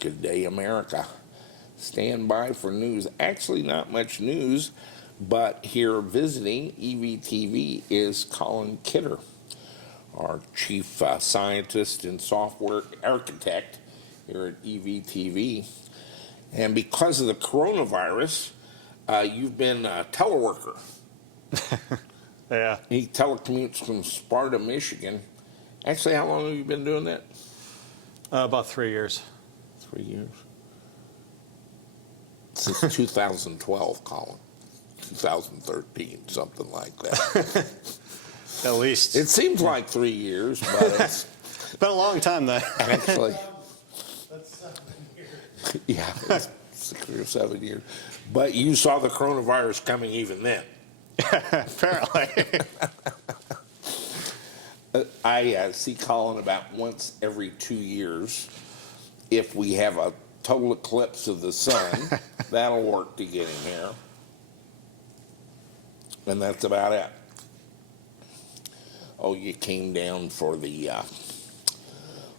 Good day, America. Stand by for news. Actually, not much news, but here visiting EVTV is Collin Kidder, our chief scientist and software architect here at EVTV. And because of the coronavirus, you've been a teleworker. Yeah. He telecommutes from Sparta, Michigan. Actually, how long have you been doing that? About 3 years. 3 years? Since 2012, Colin. 2013, something like that. At least. It seems like 3 years, but it's been a long time then. actually, That's 7 years. yeah, it's 6 or 7 years. But you saw the coronavirus coming even then. Apparently. I see Colin about once every 2 years. If we have a total eclipse of the sun, that'll work to get him here. And that's about it. Oh, you came down for the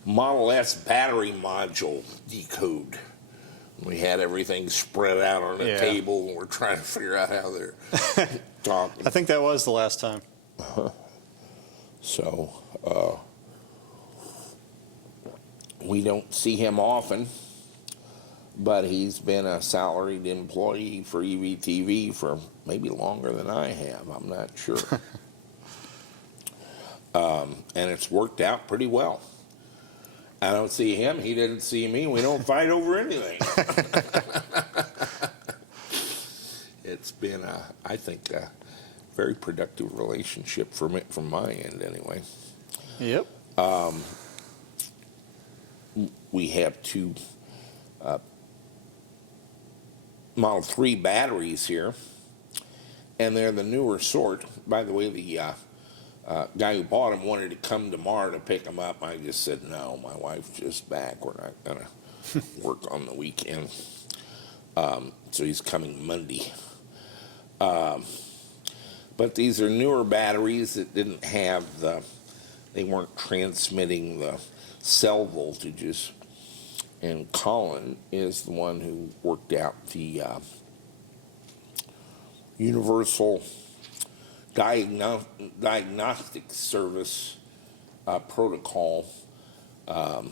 Model S battery module decode. We had everything spread out on the table, and we're trying to figure out how they're talking. I think that was the last time. So, we don't see him often, but he's been a salaried employee for EVTV for maybe longer than I have. I'm not sure. And it's worked out pretty well. I don't see him. He didn't see me. We don't fight over anything. It's been, I think, a very productive relationship from my end, anyway. Yep. We have two Model 3 batteries here, and they're the newer sort. By the way, the guy who bought them wanted to come tomorrow to pick them up. I just said, no, my wife's just back. We're not going to work on the weekend. So he's coming Monday. But these are newer batteries that didn't have they weren't transmitting the cell voltages. And Collin is the one who worked out the universal diagnostic service protocol kind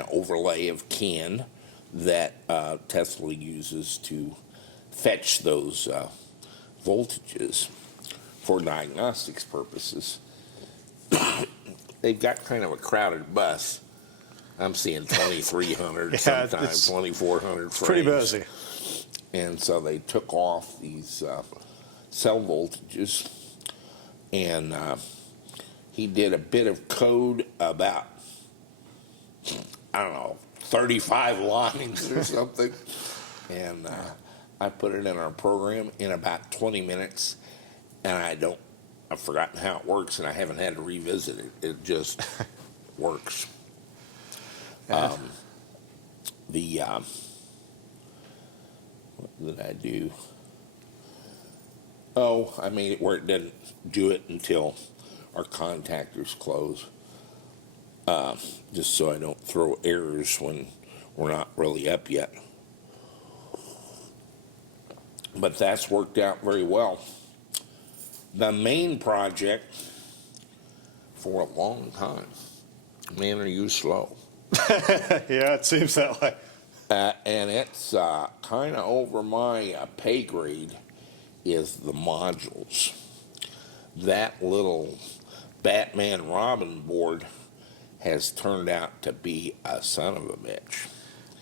of overlay of CAN that Tesla uses to fetch those voltages for diagnostics purposes. They've got kind of a crowded bus. I'm seeing 2,300, sometimes 2,400 frames. Pretty busy. And so they took off these cell voltages, and he did a bit of code about, I don't know, 35 lines or something. And I put it in our program in about 20 minutes, and I've forgotten how it works, and I haven't had to revisit it. It just works. What did I do? Oh, I made it where it didn't do it until our contactors close, just so I don't throw errors when we're not really up yet. But that's worked out very well. The main project for a long time, man, are you slow? Yeah, it seems that way. And it's kind of over my pay grade is the modules. That little Batman Robin board has turned out to be a son of a bitch.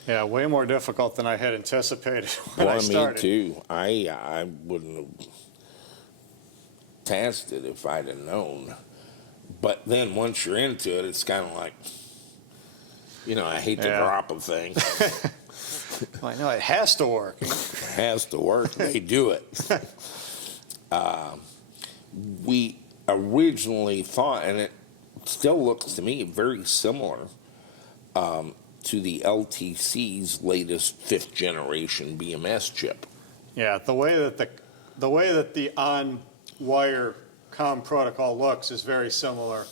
Yeah, way more difficult than I had anticipated when I started. Me too. I wouldn't have tasked it if I'd have known. But then once you're into it, it's kind of like, I hate to drop a thing. Well, I know it has to work. It has to work. They do it. We originally thought, and it still looks to me very similar to the LTC's latest 5th generation BMS chip. Yeah, the way that the on-wire COM protocol looks is very similar.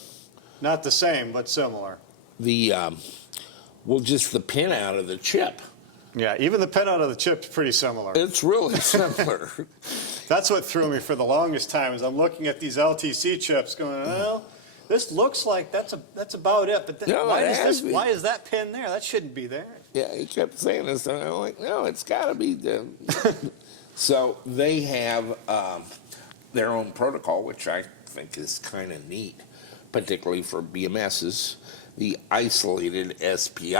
Not the same, but similar. The Well, just the pin out of the chip. Yeah, even the pinout of the chip's pretty similar. It's really similar. That's what threw me for the longest time, is I'm looking at these LTC chips going, well, this looks like that's about it, but then No, why is that pin there? That shouldn't be there. Yeah, he kept saying this, and I'm like, no, it's got to be the. So they have their own protocol, which I think is kind of neat, particularly for BMSs, the isolated SPI.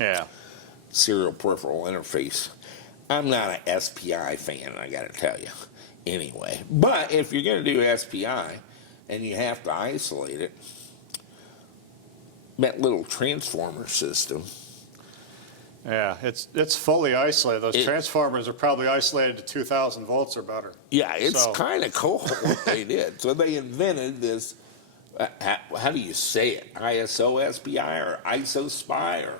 Yeah. Serial peripheral interface. I'm not an SPI fan, I got to tell you. Anyway, but if you're going to do SPI and you have to isolate it, that little transformer system. Yeah, it's fully isolated. Those transformers are probably isolated to 2,000 volts or better. Yeah, it's So- kind of cool what they did. So they invented this. How do you say it? ISO SPI or ISO SPI or?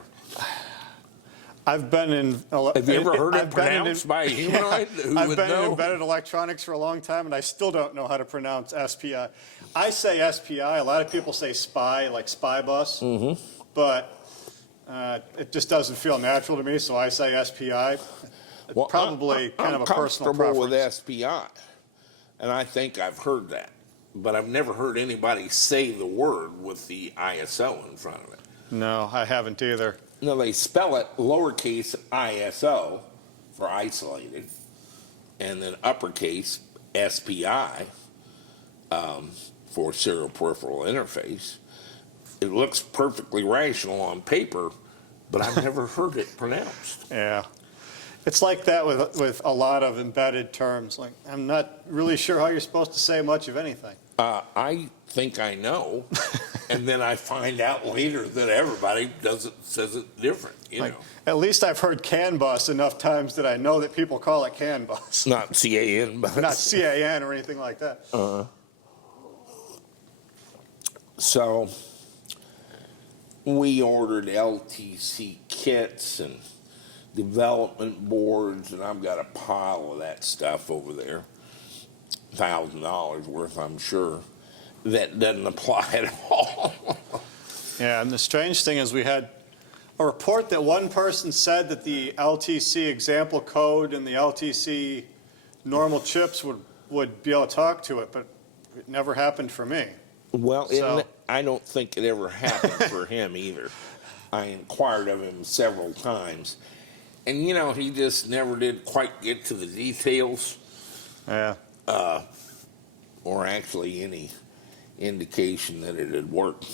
I've been in. Have you ever heard it pronounced by a humanoid who I've would been in know? embedded electronics for a long time, and I still don't know how to pronounce SPI. I say SPI. A lot of people say SPI, like SPI bus, but it just doesn't feel natural to me, so I say SPI. Well, Probably kind of a personal I'm comfortable preference. with SPI, and I think I've heard that, but I've never heard anybody say the word with the ISO in front of it. No, I haven't either. No, they spell it lowercase ISO for isolated, and then uppercase SPI for serial peripheral interface. It looks perfectly rational on paper, but I've never heard it pronounced. Yeah. It's like that with a lot of embedded terms. Like, I'm not really sure how you're supposed to say much of anything. I think I know, and then I find out later that everybody says it different. You Like, know, at least I've heard CAN bus enough times that I know that people call it CAN bus, not CAN, but not CAN or anything like that. So we ordered LTC kits and development boards, and I've got a pile of that stuff over there, $1,000 worth, I'm sure. That doesn't apply at all. Yeah, and the strange thing is we had a report that one person said that the LTC example code and the LTC normal chips would be able to talk to it, but it never happened for me. Well, So- I don't think it ever happened for him either. I inquired of him several times, and you know, he just never did quite get to the details, Yeah. or actually any indication that it had worked.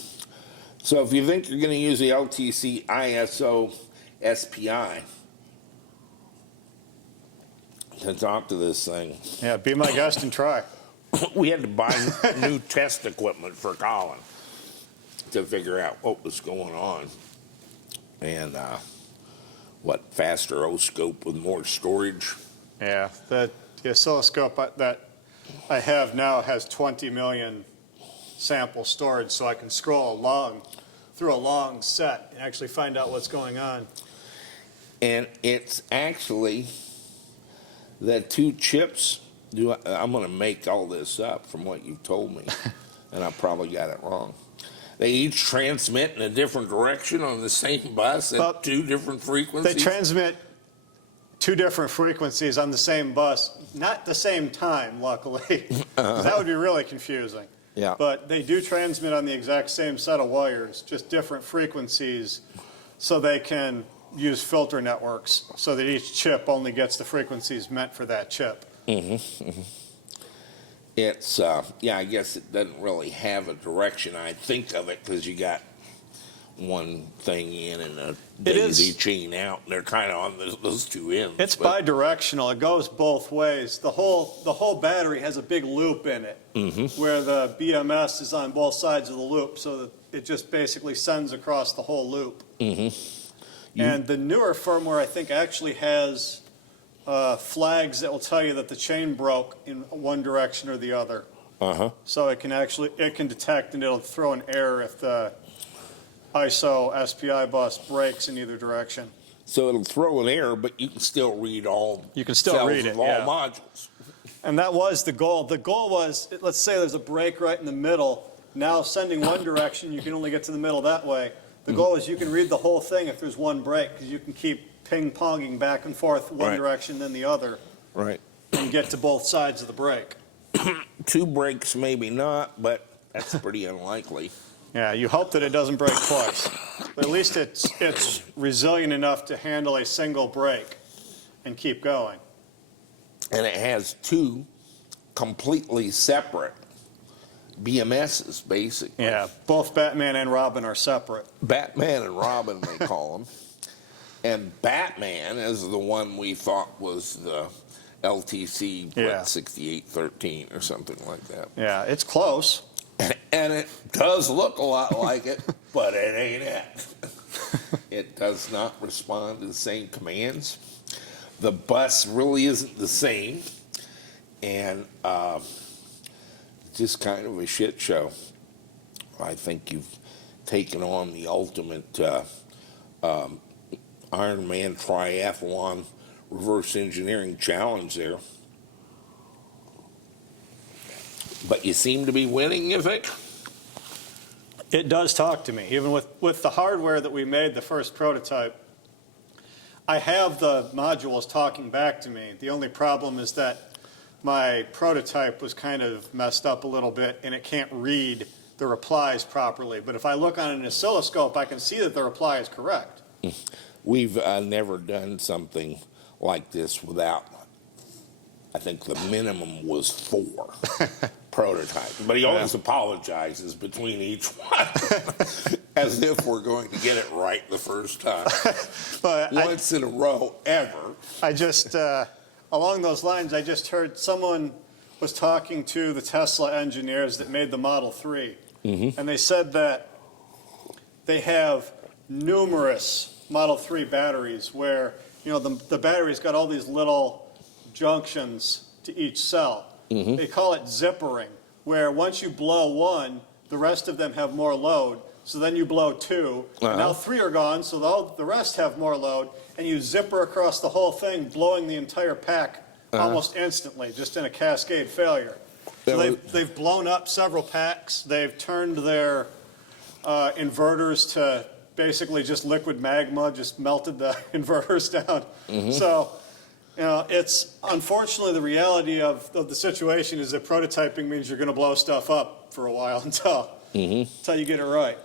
So if you think you're going to use the LTC ISO SPI to talk to this thing, Yeah, be my guest and try. we had to buy new test equipment for Collin to figure out what was going on. And faster oscope with more storage. Yeah, the oscilloscope that I have now has 20 million sample storage, so I can scroll through a long set and actually find out what's going on. And it's actually the two chips. I'm going to make all this up from what you've told me, and I probably got it wrong. They each transmit in a different direction on the same bus Well, at two different frequencies. They transmit two different frequencies on the same bus, not the same time, luckily. 'Cause that would be really confusing. Yeah. But they do transmit on the exact same set of wires, just different frequencies, so they can use filter networks so that each chip only gets the frequencies meant for that chip. It's, I guess it doesn't really have a direction. I think of it because you got one thing in and a daisy chain out, and they're kind of on those two ends. It's bidirectional. It goes both ways. The whole battery has a big loop in it, where the BMS is on both sides of the loop, so that it just basically sends across the whole loop. And the newer firmware, I think, actually has flags that will tell you that the chain broke in one direction or the other. So it can detect, and it'll throw an error if the ISO SPI bus breaks in either direction. So it'll throw an error, but you can still read all. You can still cells read it, of all yeah. modules. And that was the goal. The goal was, let's say there's a break right in the middle. Now sending one direction, you can only get to the middle that way. The goal is you can read the whole thing if there's one break, because you can keep ping-ponging back and forth one Right. direction then the other Right. and get to both sides of the break. 2 breaks, maybe not, but that's pretty unlikely. Yeah, you hope that it doesn't break twice, but at least it's resilient enough to handle a single break and keep going. And it has 2 completely separate BMSs, basically. Yeah, both Batman and Robin are separate. Batman and Robin, they call them. And Batman is the one we thought was the LTC, Yeah. 6813 or something like that. Yeah, it's close. And it does look a lot like it, but it ain't it. It does not respond to the same commands. The bus really isn't the same. And just kind of a shit show. I think you've taken on the ultimate Ironman triathlon reverse engineering challenge there. But you seem to be winning, you think? It does talk to me. Even with the hardware that we made, the first prototype, I have the modules talking back to me. The only problem is that my prototype was kind of messed up a little bit, and it can't read the replies properly. But if I look on an oscilloscope, I can see that the reply is correct. We've never done something like this without, I think the minimum was 4 prototypes. But he always apologizes between each one as if we're going to get it right the first time. But Once in a row, ever. I just, along those lines, I just heard someone was talking to the Tesla engineers that made the Model 3. And they said that they have numerous Model 3 batteries where, you know, the battery's got all these little junctions to each cell. They call it zippering, where once you blow one, the rest of them have more load. So then you blow 2, and now 3 are gone, so the rest have more load, and you zipper across the whole thing, blowing the entire pack almost instantly, just in a cascade failure. So they've blown up several packs. They've turned their inverters to basically just liquid magma, just melted the inverters down. So, you know, it's unfortunately the reality of the situation is that prototyping means you're going to blow stuff up for a while until you get it right.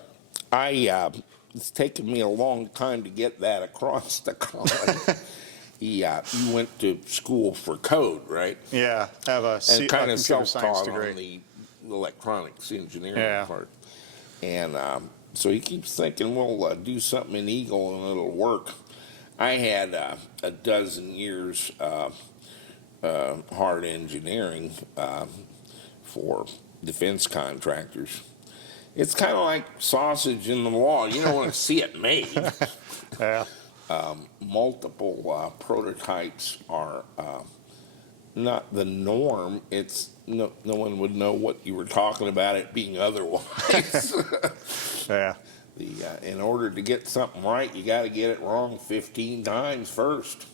It's taken me a long time to get that across to Collin. You went to school for code, right? Yeah, have a And kind of computer science self-taught degree. on the electronics engineering Yeah. part. And so he keeps thinking, we'll do something in Eagle and it'll work. I had a dozen years hard engineering for defense contractors. It's kind of like sausage in the law. You don't want to see it made. Yeah. Multiple prototypes are not the norm. It's no one would know what you were talking about it being otherwise. Yeah. In order to get something right, you got to get it wrong 15 times first.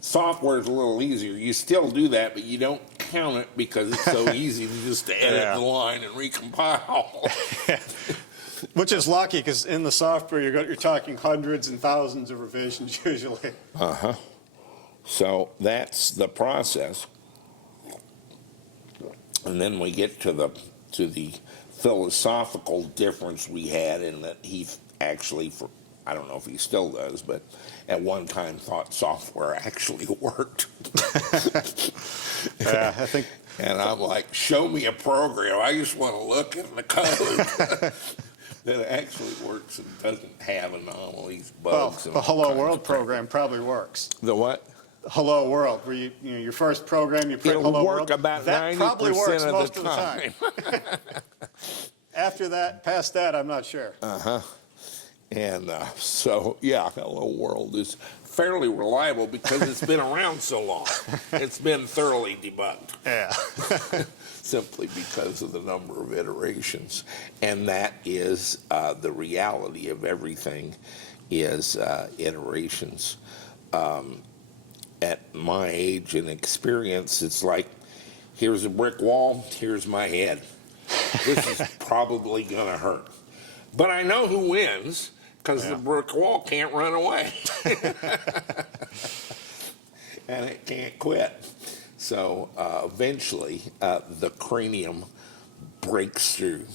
Software's a little easier. You still do that, but you don't count it because it's so easy to just edit the line and recompile. Which is lucky because in the software you're talking hundreds and thousands of revisions usually. So that's the process. And then we get to the philosophical difference we had in that he actually, I don't know if he still does, but at one time thought software actually worked. Yeah, I think. And I'm like, show me a program. I just want to look at the code that actually works and doesn't have anomalies, Well, bugs. and the all Hello kinds World of crap. program probably works. The what? Hello World, where you know your first program, you print It'll Hello work World. about that 90% probably works of most the of the time. After that, past that, I'm not sure. And so, yeah, Hello World is fairly reliable because it's been around so long. It's been thoroughly debugged. Yeah. Simply because of the number of iterations. And that is the reality of everything is iterations. At my age and experience, it's like, here's a brick wall, here's my head. This is probably going to hurt. But I know who wins, because the brick wall can't run away. And it can't quit. So eventually the cranium breaks through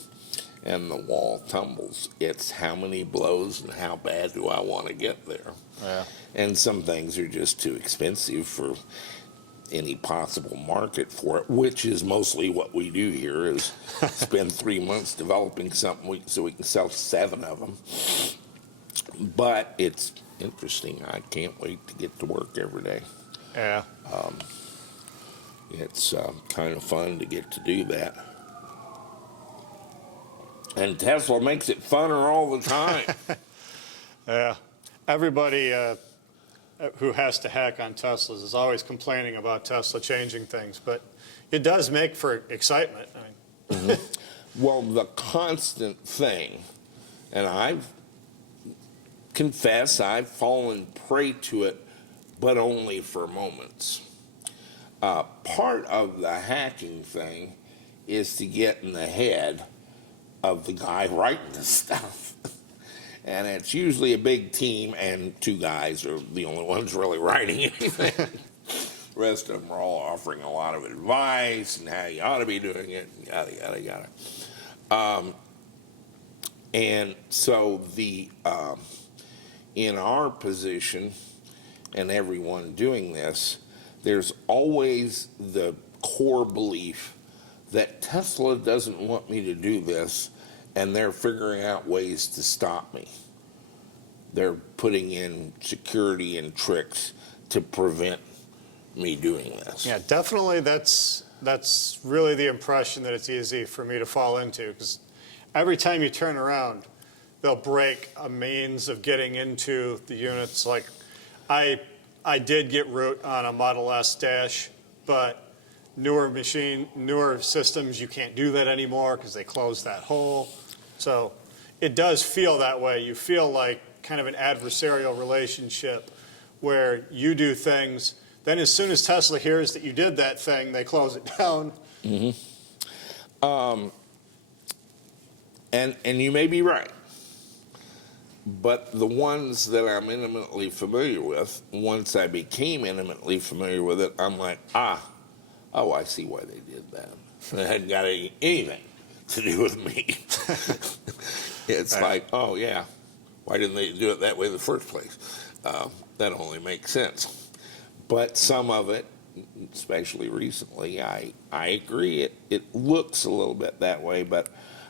and the wall tumbles. It's how many blows and how bad do I want to get there? Yeah. And some things are just too expensive for any possible market for it, which is mostly what we do here is spend 3 months developing something so we can sell 7 of them. But it's interesting. I can't wait to get to work every day. Yeah. It's kind of fun to get to do that. And Tesla makes it funner all the time. Yeah. Everybody who has to hack on Teslas is always complaining about Tesla changing things, but it does make for excitement. Well, the constant thing, and I confess I've fallen prey to it, but only for moments. Part of the hacking thing is to get in the head of the guy writing the stuff. And it's usually a big team, and 2 guys are the only ones really writing anything. The rest of them are all offering a lot of advice and how you ought to be doing it, yada, yada, yada. And so in our position, and everyone doing this, there's always the core belief that Tesla doesn't want me to do this, and they're figuring out ways to stop me. They're putting in security and tricks to prevent me doing this. Yeah, definitely that's really the impression that it's easy for me to fall into, because every time you turn around, they'll break a means of getting into the units. Like I did get root on a Model S dash, but newer systems, you can't do that anymore because they closed that hole. So it does feel that way. You feel like kind of an adversarial relationship where you do things, then as soon as Tesla hears that you did that thing, they close it down. And you may be right. But the ones that I'm intimately familiar with, once I became intimately familiar with it, I'm like, oh, I see why they did that. It hadn't got anything to do with me. It's like, oh, yeah, why didn't they do it that way in the first place? That only makes sense. But some of it, especially recently, I agree. It looks a little bit that way, but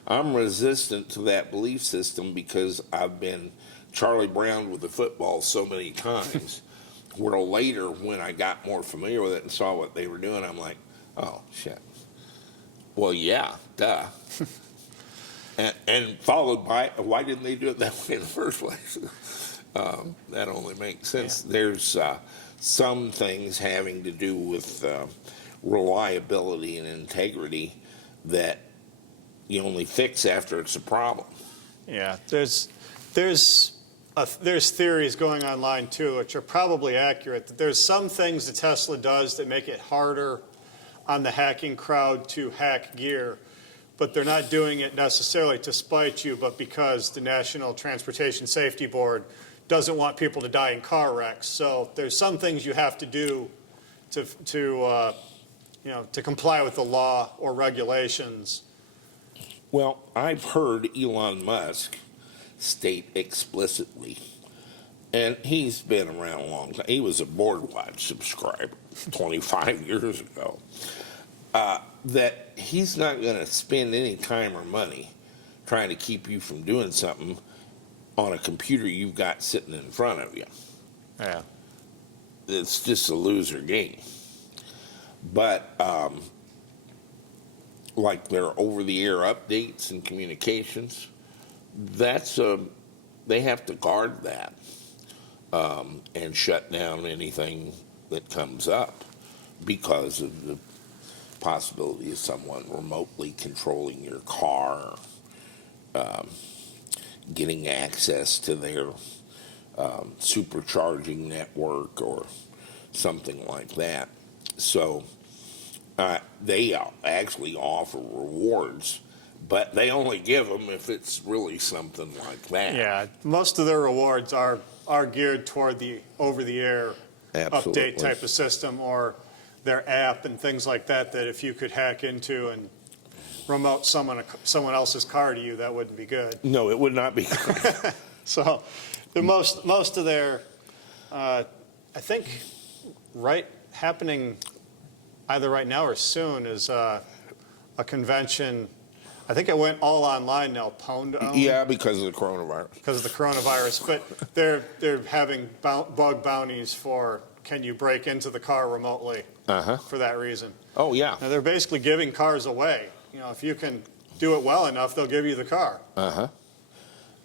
I'm resistant to that belief system because I've been Charlie Brown with the football so many times. Where later, when I got more familiar with it and saw what they were doing, I'm like, oh, shit. Well, yeah, duh. and followed by, why didn't they do it that way in the first place? That only makes sense. Yeah. There's some things having to do with reliability and integrity that you only fix after it's a problem. Yeah, there's theories going online too, which are probably accurate, that there's some things that Tesla does that make it harder on the hacking crowd to hack gear, but they're not doing it necessarily to spite you, but because the National Transportation Safety Board doesn't want people to die in car wrecks. So there's some things you have to do to comply with the law or regulations. Well, I've heard Elon Musk state explicitly, and he's been around a long time. He was a BoardWatch subscriber 25 years ago, that he's not going to spend any time or money trying to keep you from doing something on a computer you've got sitting in front of you. Yeah. It's just a loser game. But like their over-the-air updates and communications, they have to guard that and shut down anything that comes up because of the possibility of someone remotely controlling your car, getting access to their supercharging network or something like that. So they actually offer rewards but they only give them if it's really something like that. Yeah, most of their rewards are geared toward the over-the-air Absolutely. update type of system, or their app and things like that, that if you could hack into and remote someone else's car to you, that wouldn't be good. No, it would not be. So the most of their, I think, happening either right now or soon is a convention. I think it went all online now, Pound. Yeah, because of the coronavirus. Because of the coronavirus, but they're having bug bounties for, can you break into the car remotely for that reason. Oh, yeah. Now, they're basically giving cars away. You know, if you can do it well enough, they'll give you the car.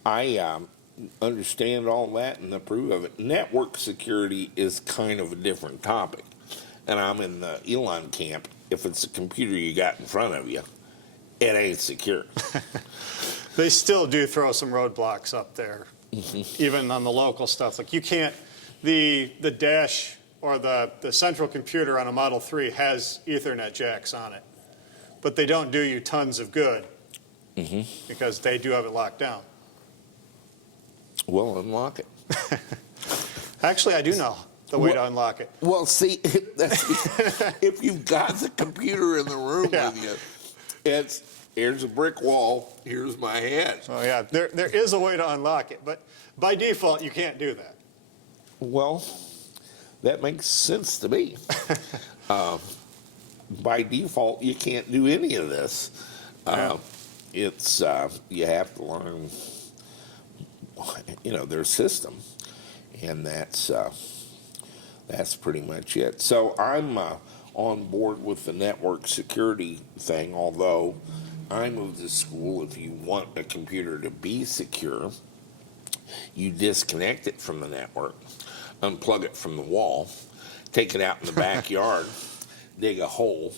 I understand all that and approve of it. Network security is kind of a different topic. And I'm in the Elon camp. If it's a computer you got in front of you, it ain't secure. They still do throw some roadblocks up there, even on the local stuff. Like you can't, the dash or the central computer on a Model 3 has Ethernet jacks on it, but they don't do you tons of good because they do have it locked down. Well, unlock it. Actually, I do know the way to unlock it. Well, see, if you've got the computer in the room with you, here's a brick wall, here's my hand. Oh yeah, there is a way to unlock it, but by default, you can't do that. Well, that makes sense to me. By default, you can't do any of this. It's you have to learn, their system, and that's pretty much it. So I'm on board with the network security thing, although I moved to school, if you want a computer to be secure, you disconnect it from the network, unplug it from the wall, take it out in the backyard, dig a hole,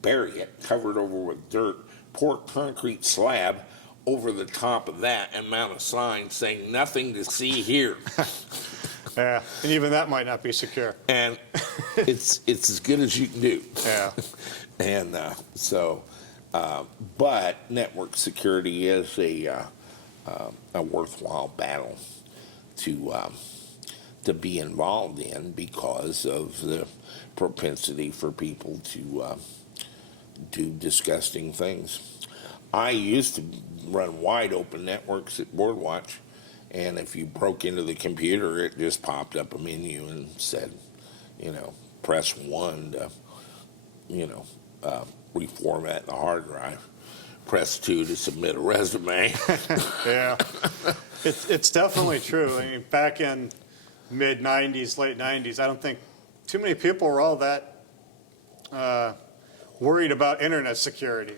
bury it, cover it over with dirt, pour a concrete slab over the top of that, and mount a sign saying "nothing to see here." Yeah, and even that might not be secure. And it's as good as you can do. Yeah. And but network security is a worthwhile battle to be involved in because of the propensity for people to do disgusting things. I used to run wide open networks at Boardwatch, and if you broke into the computer, it just popped up a menu and said, press 1 to, reformat the hard drive. Press 2 to submit a resume. Yeah, it's definitely true. I mean, back in mid-'90s, late '90s, I don't think too many people were all that worried about internet security.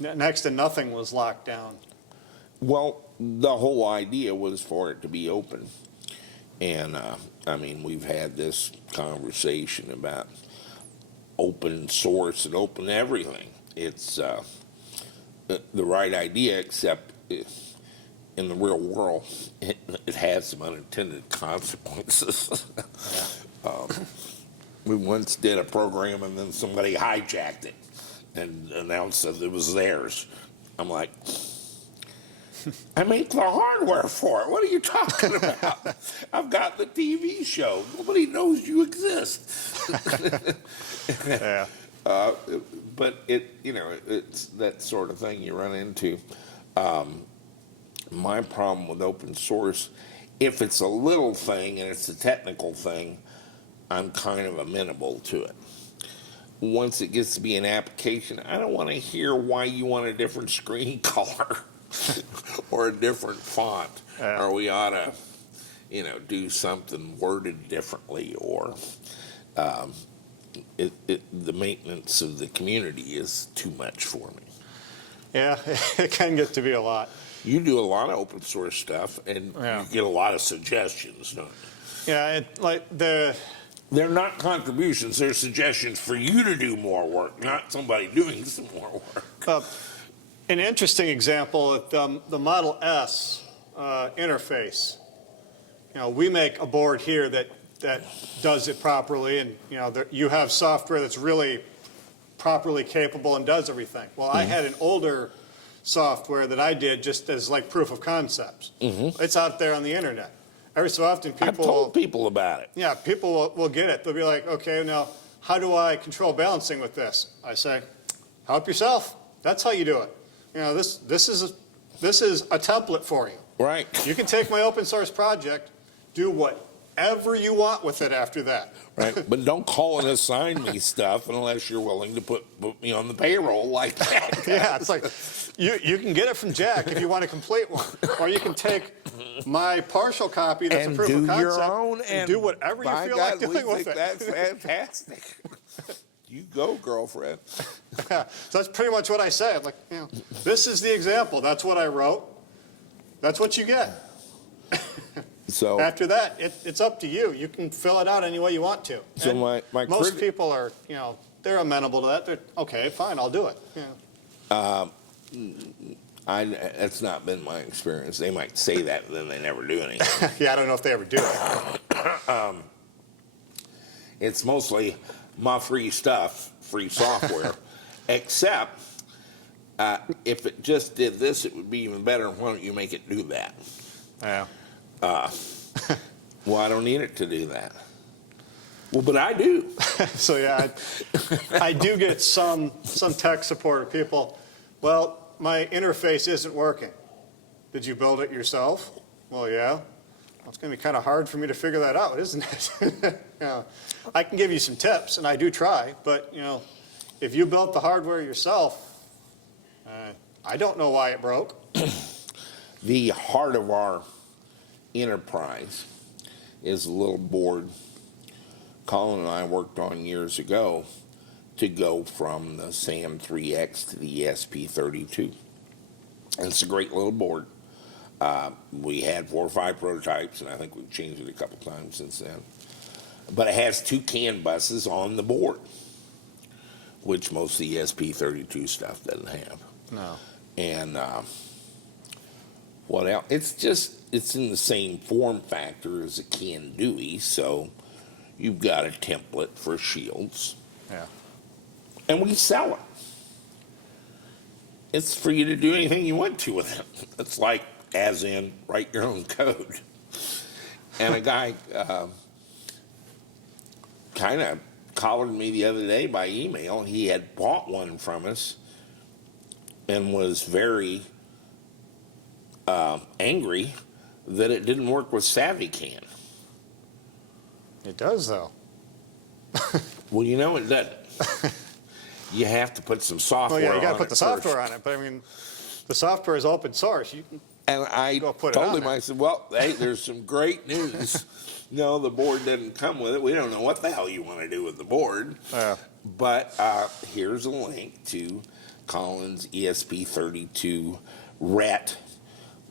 Next to nothing was locked down. Well, the whole idea was for it to be open. And, we've had this conversation about open source and open everything. It's the right idea, except in the real world, it has some unintended consequences. We once did a program and then somebody hijacked it and announced that it was theirs. I'm like, I make the hardware for it. What are you talking about? I've got the TV show. Nobody knows you exist. Yeah. But it's that sort of thing you run into. My problem with open source, if it's a little thing and it's a technical thing, I'm kind of amenable to it. Once it gets to be an application, I don't want to hear why you want a different screen color or a different font, or we ought to, do something worded differently, or the maintenance of the community is too much for me. Yeah, it can get to be a lot. You do a lot of open source stuff, and you get a lot of suggestions, don't you? Yeah, They're not contributions, they're suggestions for you to do more work, not somebody doing some more work. An interesting example, the Model S interface. We make a board here that does it properly, and you have software that's really properly capable and does everything. Well, I had an older software that I did just as like proof of concepts. It's out there on the internet. Every so often I've people told people about it. yeah, people will get it. They'll be like, okay, now how do I control balancing with this? I say, help yourself. That's how you do it. You know, this is a template for you. Right. You can take my open source project, do whatever you want with it after that. Right. But don't call and assign me stuff unless you're willing to put me on the payroll like that. Yeah, it's like you can get it from Jack if you want a complete one, or you can take my partial copy that's And a proof do of concept your own and do whatever you by feel God, like doing we with think it. that's fantastic. You go, girlfriend. So that's pretty much what I say. I'm like, you know, this is the example. That's what I wrote. That's what you get. So After that, it's up to you. You can fill it out any way you want to. So And my most people are, you know, they're amenable to that. They're, okay, fine, I'll do it. Yeah. that's not been my experience. They might say that, and then they never do anything. Yeah, I don't know if they ever do it. It's mostly my free stuff, free software, except if it just did this, it would be even better. Why don't you make it do that? Yeah. Well, I don't need it to do that. Well, but I do. So yeah, I do get some tech support of people. Well, my interface isn't working. Did you build it yourself? Well, yeah. Well, it's going to be kind of hard for me to figure that out, isn't it? You know, I can give you some tips, and I do try. But you know, if you built the hardware yourself, I don't know why it broke. The heart of our enterprise is a little board Collin and I worked on years ago to go from the SAM 3X to the ESP32. And it's a great little board. We had 4 or 5 prototypes, and I think we've changed it a couple times since then. But it has 2 CAN buses on the board, which most of the ESP32 stuff doesn't have. No. And what else? It's in the same form factor as a CAN Dewey, so you've got a template for shields. Yeah. And we sell it. It's for you to do anything you want to with it. It's like, as in, write your own code. And a guy kind of collared me the other day by email. He had bought one from us and was very angry that it didn't work with SaviCan. It does, though. Well, you know it doesn't. You have to put some software on it. Well, yeah, you got to put the software first. on it. But I mean, the software is open source. You can, And I Go put it told on him, there. I said, well, hey, there's some great news. No, the board didn't come with it. We don't know what the hell you want to do with the board. Yeah. But here's a link to Collin's ESP32 RET.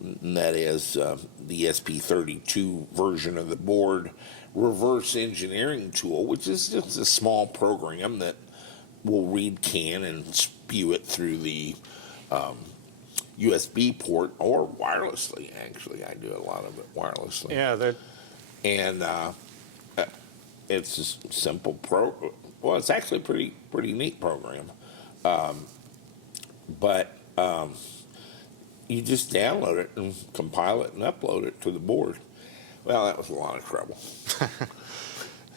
And that is the ESP32 version of the board reverse engineering tool, which is just a small program that will read CAN and spew it through the USB port or wirelessly. Actually, I do a lot of it wirelessly. yeah, And it's a simple well, it's actually a pretty neat program. But you just download it and compile it and upload it to the board. Well, that was a lot of trouble.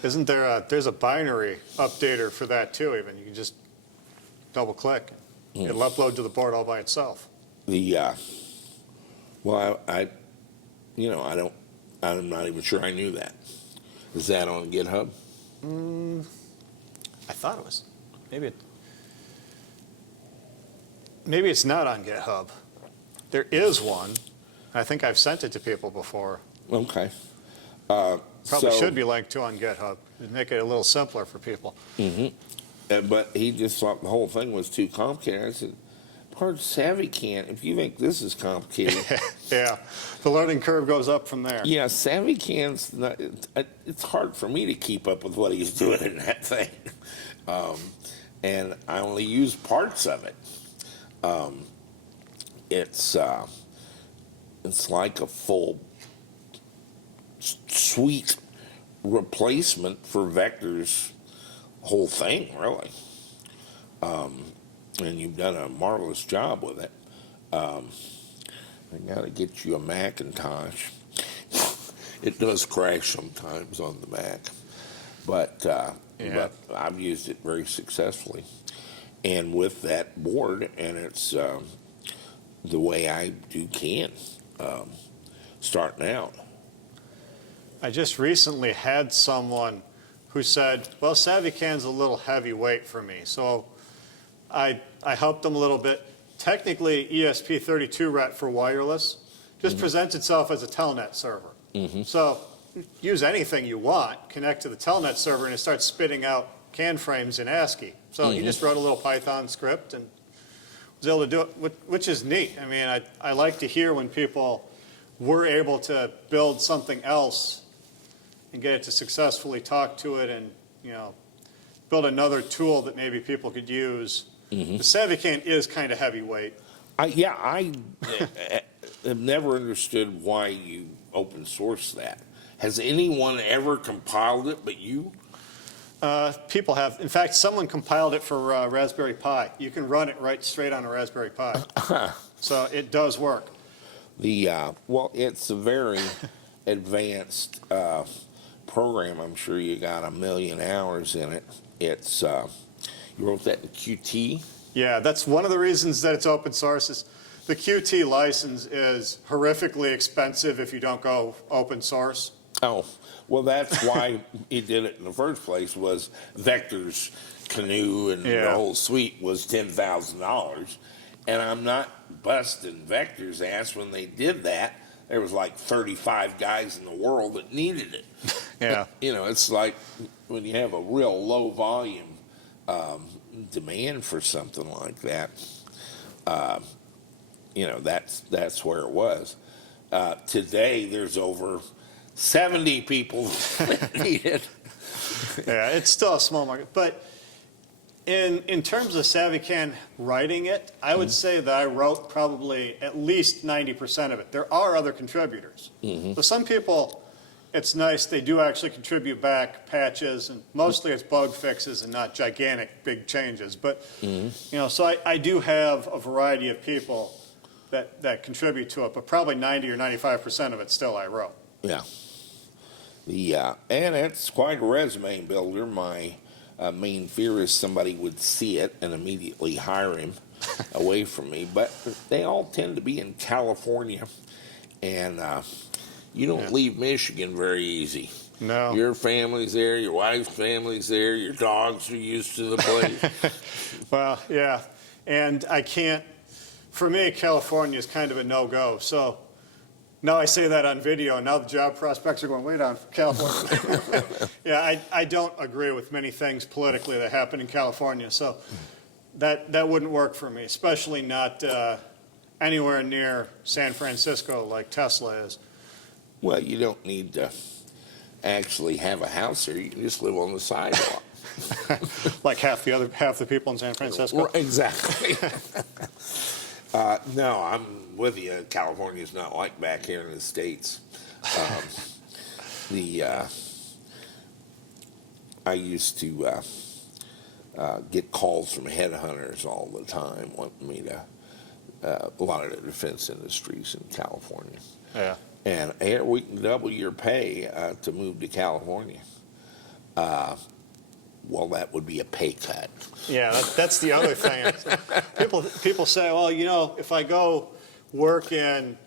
isn't there there's a binary updater for that too? Even you can just double click, it'll upload to the board all by itself. Well, I'm not even sure I knew that. Is that on GitHub? I thought it was. Maybe it's not on GitHub. There is one. I think I've sent it to people before. Okay. Probably should be linked to on GitHub. It'd make it a little simpler for people. But he just thought the whole thing was too complicated. I said, part of SaviCan, if you think this is complicated. Yeah, the learning curve goes up from there. Yeah, SaviCan's not, it's hard for me to keep up with what he's doing in that thing. And I only use parts of it. It's like a full suite replacement for Vector's whole thing, really. and you've done a marvelous job with it. I got to get you a Macintosh. It does crash sometimes on the Mac, but I've used it very successfully. And with that board, and it's the way I do can starting out. I just recently had someone who said, well, SaviCan's a little heavyweight for me. So I helped them a little bit. Technically, ESP32 RET for wireless just presents itself as a telnet server. So use anything you want, connect to the telnet server, and it starts spitting out CAN frames in ASCII. So he just wrote a little Python script and was able to do it, which is neat. I mean, I like to hear when people were able to build something else and get it to successfully talk to it and, build another tool that maybe people could use. The SaviCan is kind of heavyweight. I have never understood why you open source that. Has anyone ever compiled it but you? People have. In fact, someone compiled it for Raspberry Pi. You can run it right straight on a Raspberry Pi. So it does work. Well, it's a very advanced program. I'm sure you got 1 million hours in it. It's you wrote that in Qt? Yeah, that's one of the reasons that it's open source. Is the Qt license is horrifically expensive if you don't go open source. Oh, well, that's why he did it in the first place, was Vector's Canoe and the whole suite was $10,000. And I'm not busting Vector's ass. When they did that, there was like 35 guys in the world that needed it. Yeah. It's like when you have a real low volume demand for something like that, that's where it was. Today, there's over 70 people that need it. Yeah, it's still a small market. But in terms of SaviCan writing it, I would say that I wrote probably at least 90% of it. There are other contributors. So some people, it's nice, they do actually contribute back patches, and mostly it's bug fixes and not gigantic big changes. But, so I do have a variety of people that contribute to it, but probably 90 or 95% of it still I wrote. Yeah. And it's quite a resume builder. My main fear is somebody would see it and immediately hire him away from me. But they all tend to be in California, and you don't leave Michigan very easy. No. Your family's there, your wife's family's there, your dogs are used to the place. Well, yeah. And I can't, for me, California is kind of a no-go. So now I say that on video, and now the job prospects are going, wait on California. Yeah, I don't agree with many things politically that happen in California. So that wouldn't work for me, especially not anywhere near San Francisco like Tesla is. Well, you don't need to actually have a house there. You can just live on the sidewalk. Like half the people in San Francisco. Exactly. No, I'm with you. California's not like back here in the States. I used to get calls from headhunters all the time wanting me to, a lot of the defense industries in California. Yeah. And here we can double your pay to move to California. Well, that would be a pay cut. Yeah, that's the other thing. People say, well, if I go work in,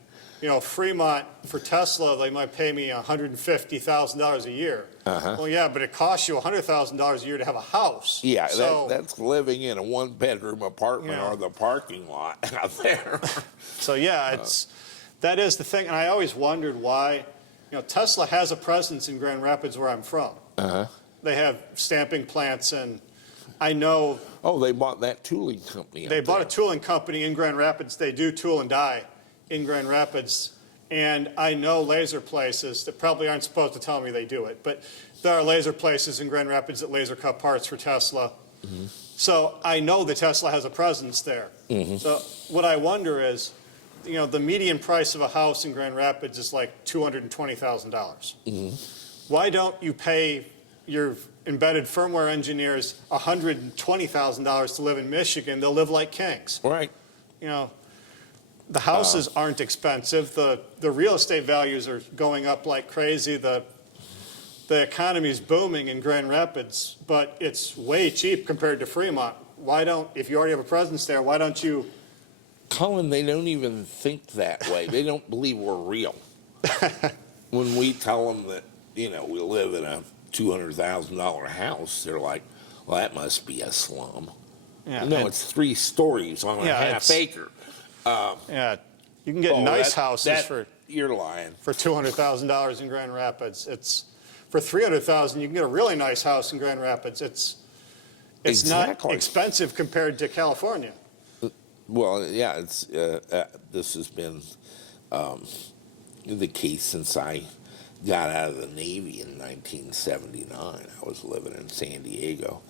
Fremont for Tesla, they might pay me $150,000 a year. Well, yeah, but it costs you $100,000 a year to have a house. Yeah, so, that's living in a one-bedroom apartment or the parking lot out there. So yeah, that is the thing, and I always wondered why. Tesla has a presence in Grand Rapids, where I'm from. They have stamping plants, and I know. Oh, they bought that tooling company. They bought a tooling company in Grand Rapids. They do tool and die in Grand Rapids, and I know laser places that probably aren't supposed to tell me they do it, but there are laser places in Grand Rapids that laser cut parts for Tesla. So I know that Tesla has a presence there. So what I wonder is, the median price of a house in Grand Rapids is like $220,000. Why don't you pay your embedded firmware engineers $120,000 to live in Michigan, they'll live like kings. Right. You know, the houses aren't expensive. The real estate values are going up like crazy. The economy's booming in Grand Rapids, but it's way cheap compared to Fremont. If you already have a presence there, why don't you? Collin, they don't even think that way. They don't believe we're real. When we tell them that, we live in a $200,000 house, they're like, well, that must be a slum. Yeah, No, it's 3 stories on a half acre. Yeah, you can get nice houses You're lying. for $200,000 in Grand Rapids. It's for $300,000, you can get a really nice house in Grand Rapids. It's Exactly. not expensive compared to California. Well, yeah, this has been the case since I got out of the Navy in 1979. I was living in San Diego.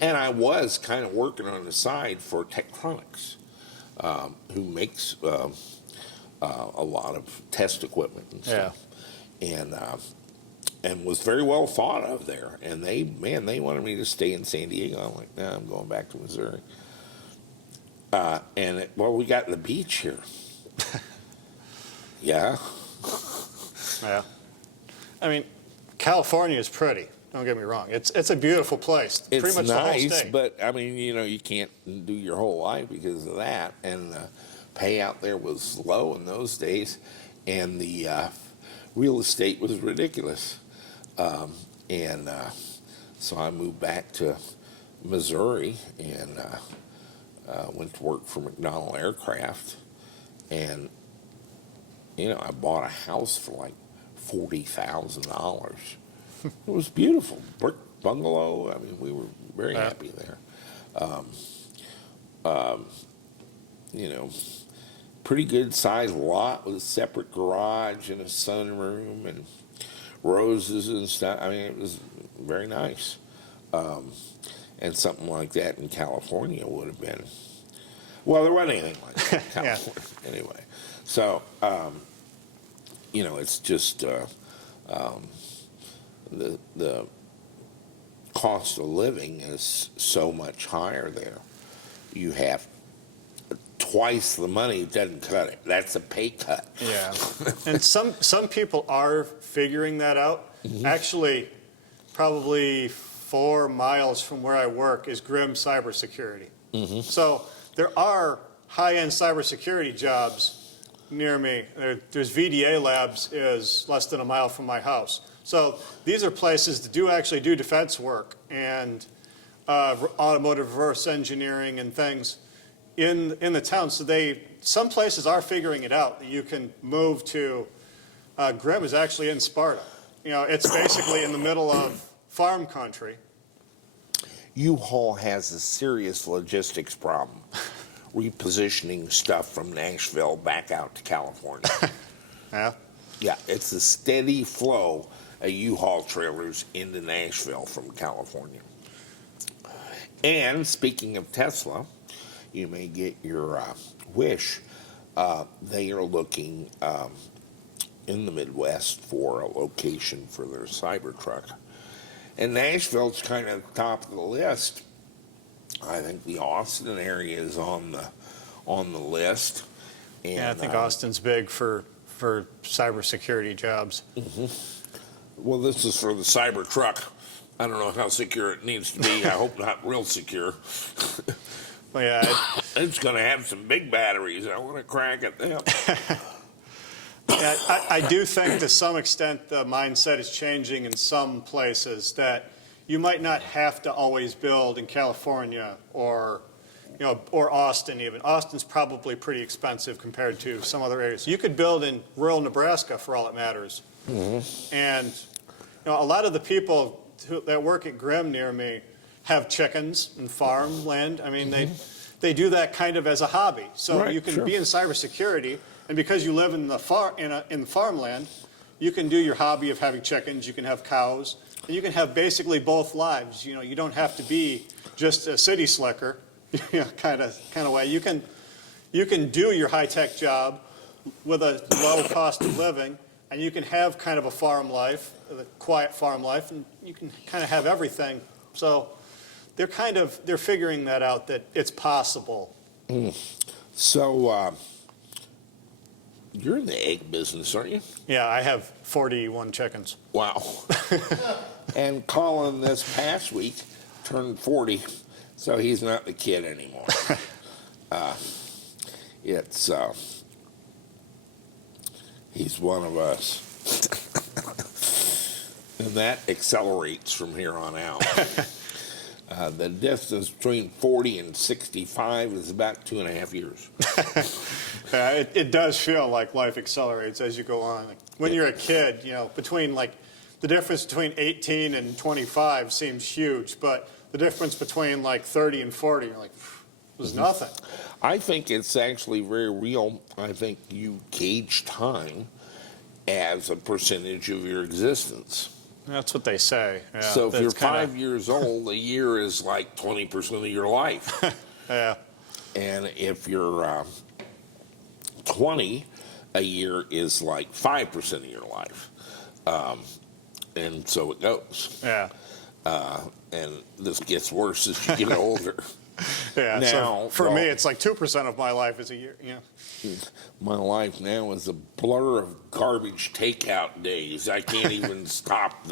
And I was kind of working on the side for Tektronix, who makes a lot of test equipment and stuff. And was very well thought of there. And they wanted me to stay in San Diego. I'm like, nah, I'm going back to Missouri. We got the beach here. Yeah. Yeah. I mean, California is pretty. Don't get me wrong. It's a beautiful place. It's pretty much nice, the whole state. but I mean, you can't do your whole life because of that. And the pay out there was low in those days, and the real estate was ridiculous. So I moved back to Missouri and went to work for McDonnell Aircraft, and I bought a house for like $40,000. It was beautiful, brick bungalow. I mean, we were very happy there. Pretty good sized lot with a separate garage and a sunroom and roses and stuff. I mean, it was very nice. And something like that in California would have been, well, there wasn't anything like that in California anyway. So, it's just the cost of living is so much higher there. You have twice the money, doesn't cut it. That's a pay cut. Yeah. And some people are figuring that out. Mm-hmm. Actually, probably 4 miles from where I work is Grimm Cybersecurity. Mm-hmm. So there are high-end cybersecurity jobs near me. There's VDA Labs is less than a mile from my house. So these are places that actually do defense work and automotive reverse engineering and things in the town. So some places are figuring it out, that you can move to. Grimm is actually in Sparta. It's basically in the middle of farm country. U-Haul has a serious logistics problem, repositioning stuff from Nashville back out to California. Yeah? Yeah, it's a steady flow of U-Haul trailers into Nashville from California. And speaking of Tesla, you may get your wish. They are looking in the Midwest for a location for their Cybertruck. And Nashville's kind of top of the list. I think the Austin area is on the list. And, yeah, I think Austin's big for cybersecurity jobs. Mm-hmm. Well, this is for the Cybertruck. I don't know how secure it needs to be. I hope not real secure. Well, yeah, it's going to have some big batteries. I want to crack at them. Yeah, I do think to some extent the mindset is changing in some places, that you might not have to always build in California or Austin even. Austin's probably pretty expensive compared to some other areas. You could build in rural Nebraska for all it matters. Mm-hmm. And a lot of the people that work at Grimm near me have chickens and farmland. I mean, mm-hmm. they do that kind of as a hobby. So you can be in cybersecurity, and because you live in the farmland, you can do your hobby of having chickens. You can have cows, and you can have basically both lives. You don't have to be just a city slicker, kind of way. You can do your high tech job with a low cost of living, and you can have kind of a farm life, a quiet farm life, and you can kind of have everything. So they're figuring that out, that it's possible. So you're in the egg business, aren't you? Yeah, I have 41 chickens. Wow. And Collin this past week turned 40, so he's not the kid anymore. He's one of us. And that accelerates from here on out. The distance between 40 and 65 is about 2.5 years. Yeah, it does feel like life accelerates as you go on. Like when you're a kid, between the difference between 18 and 25 seems huge, but the difference between 30 and 40, you're like, was nothing. I think it's actually very real. I think you gauge time as a percentage of your existence. That's what they say. Yeah, so if you're 5 years old, a year is like 20% of your life. Yeah. And if you're 20, a year is like 5% of your life. And so it goes. Yeah. And this gets worse as you get older. Yeah. Now, so for me, it's like 2% of my life is a year. Yeah. My life now is a blur of garbage takeout days. I can't even stop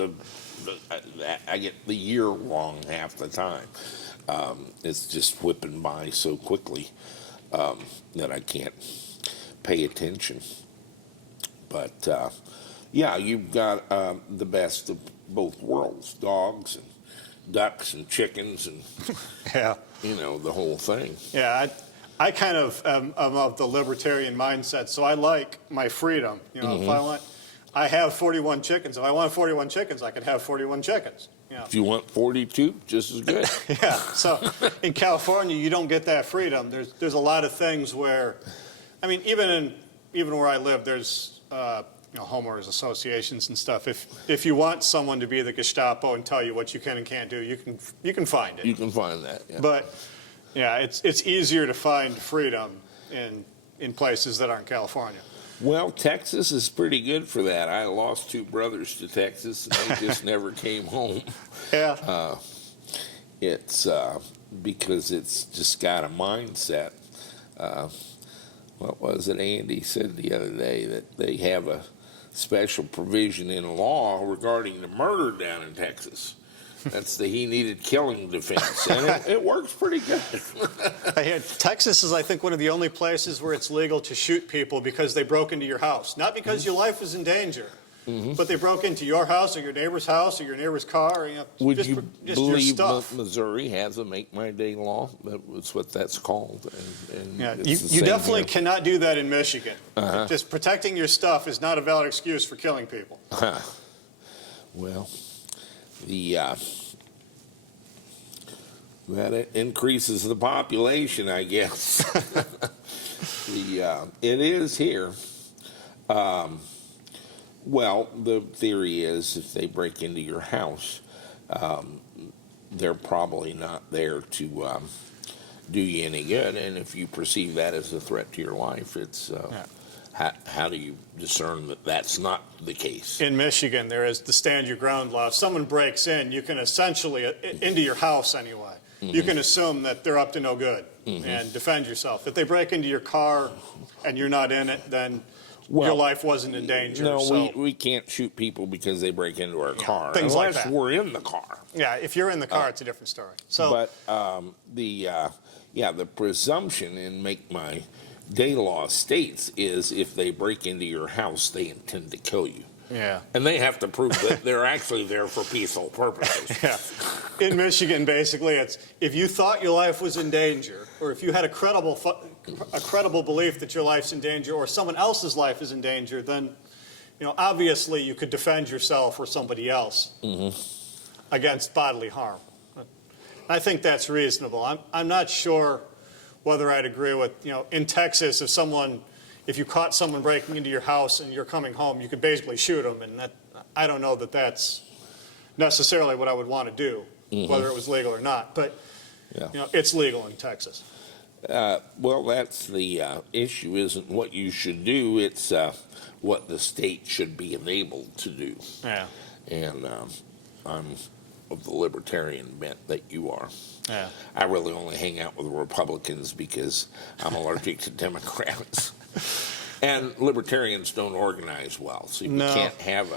I get the year wrong half the time. It's just whipping by so quickly that I can't pay attention. But yeah, you've got the best of both worlds: dogs and ducks and chickens and Yeah. the whole thing. Yeah. I kind of am of the libertarian mindset, so I like my freedom. If I have 41 chickens. If I want 41 chickens, I could have 41 chickens. If you want 42, just as good. Yeah. So in California, you don't get that freedom. There's a lot of things where, I mean, even where I live, there's homeowners associations and stuff. If you want someone to be the Gestapo and tell you what you can and can't do, you can find it. You can find that. Yeah. But yeah, it's easier to find freedom in places that aren't California. Well, Texas is pretty good for that. I lost 2 brothers to Texas, and they just never came home. Yeah. It's because it's just got a mindset. What was it Andy said the other day, that they have a special provision in law regarding the murder down in Texas. That's the he needed killing defense, and it works pretty good. I hear Texas is, I think, one of the only places where it's legal to shoot people because they broke into your house. Not because your life was in danger, but they broke into your house or your neighbor's house or your neighbor's car. Or, Would just you just your believe stuff. Missouri has a Make My Day law? That's what that's called. And Yeah, it's the you same definitely here. cannot do that in Michigan. Just protecting your stuff is not a valid excuse for killing people. Well, that increases the population, I guess. It is here. Well, the theory is if they break into your house, they're probably not there to do you any good. And if you perceive that as a threat to your life, it's how do you discern that that's not the case? In Michigan, there is the stand your ground law. If someone breaks in, you can essentially, into your house anyway, you can assume that they're up to no good and defend yourself. If they break into your car and you're not in it, then your life wasn't in danger. No, so. we can't shoot people because they break into our car. Things like unless that. We're in the car. Yeah, if you're in the car, it's a different story. So, But the presumption in Make My Day law states is if they break into your house, they intend to kill you. yeah. And they have to prove that they're actually there for peaceful purposes. Yeah. In Michigan, basically, it's if you thought your life was in danger, or if you had a credible belief that your life's in danger, or someone else's life is in danger, then, obviously you could defend yourself or somebody else against bodily harm. I think that's reasonable. I'm not sure whether I'd agree with, in Texas, if you caught someone breaking into your house and you're coming home, you could basically shoot them, and I don't know that that's necessarily what I would want to do, whether it was legal or not. But it's legal in Texas. Well, that's the issue. Isn't what you should do. It's what the state should be enabled to do. Yeah. And I'm of the libertarian bent that you are. Yeah. I really only hang out with Republicans because I'm allergic to Democrats. And libertarians don't organize well, so you No. can't have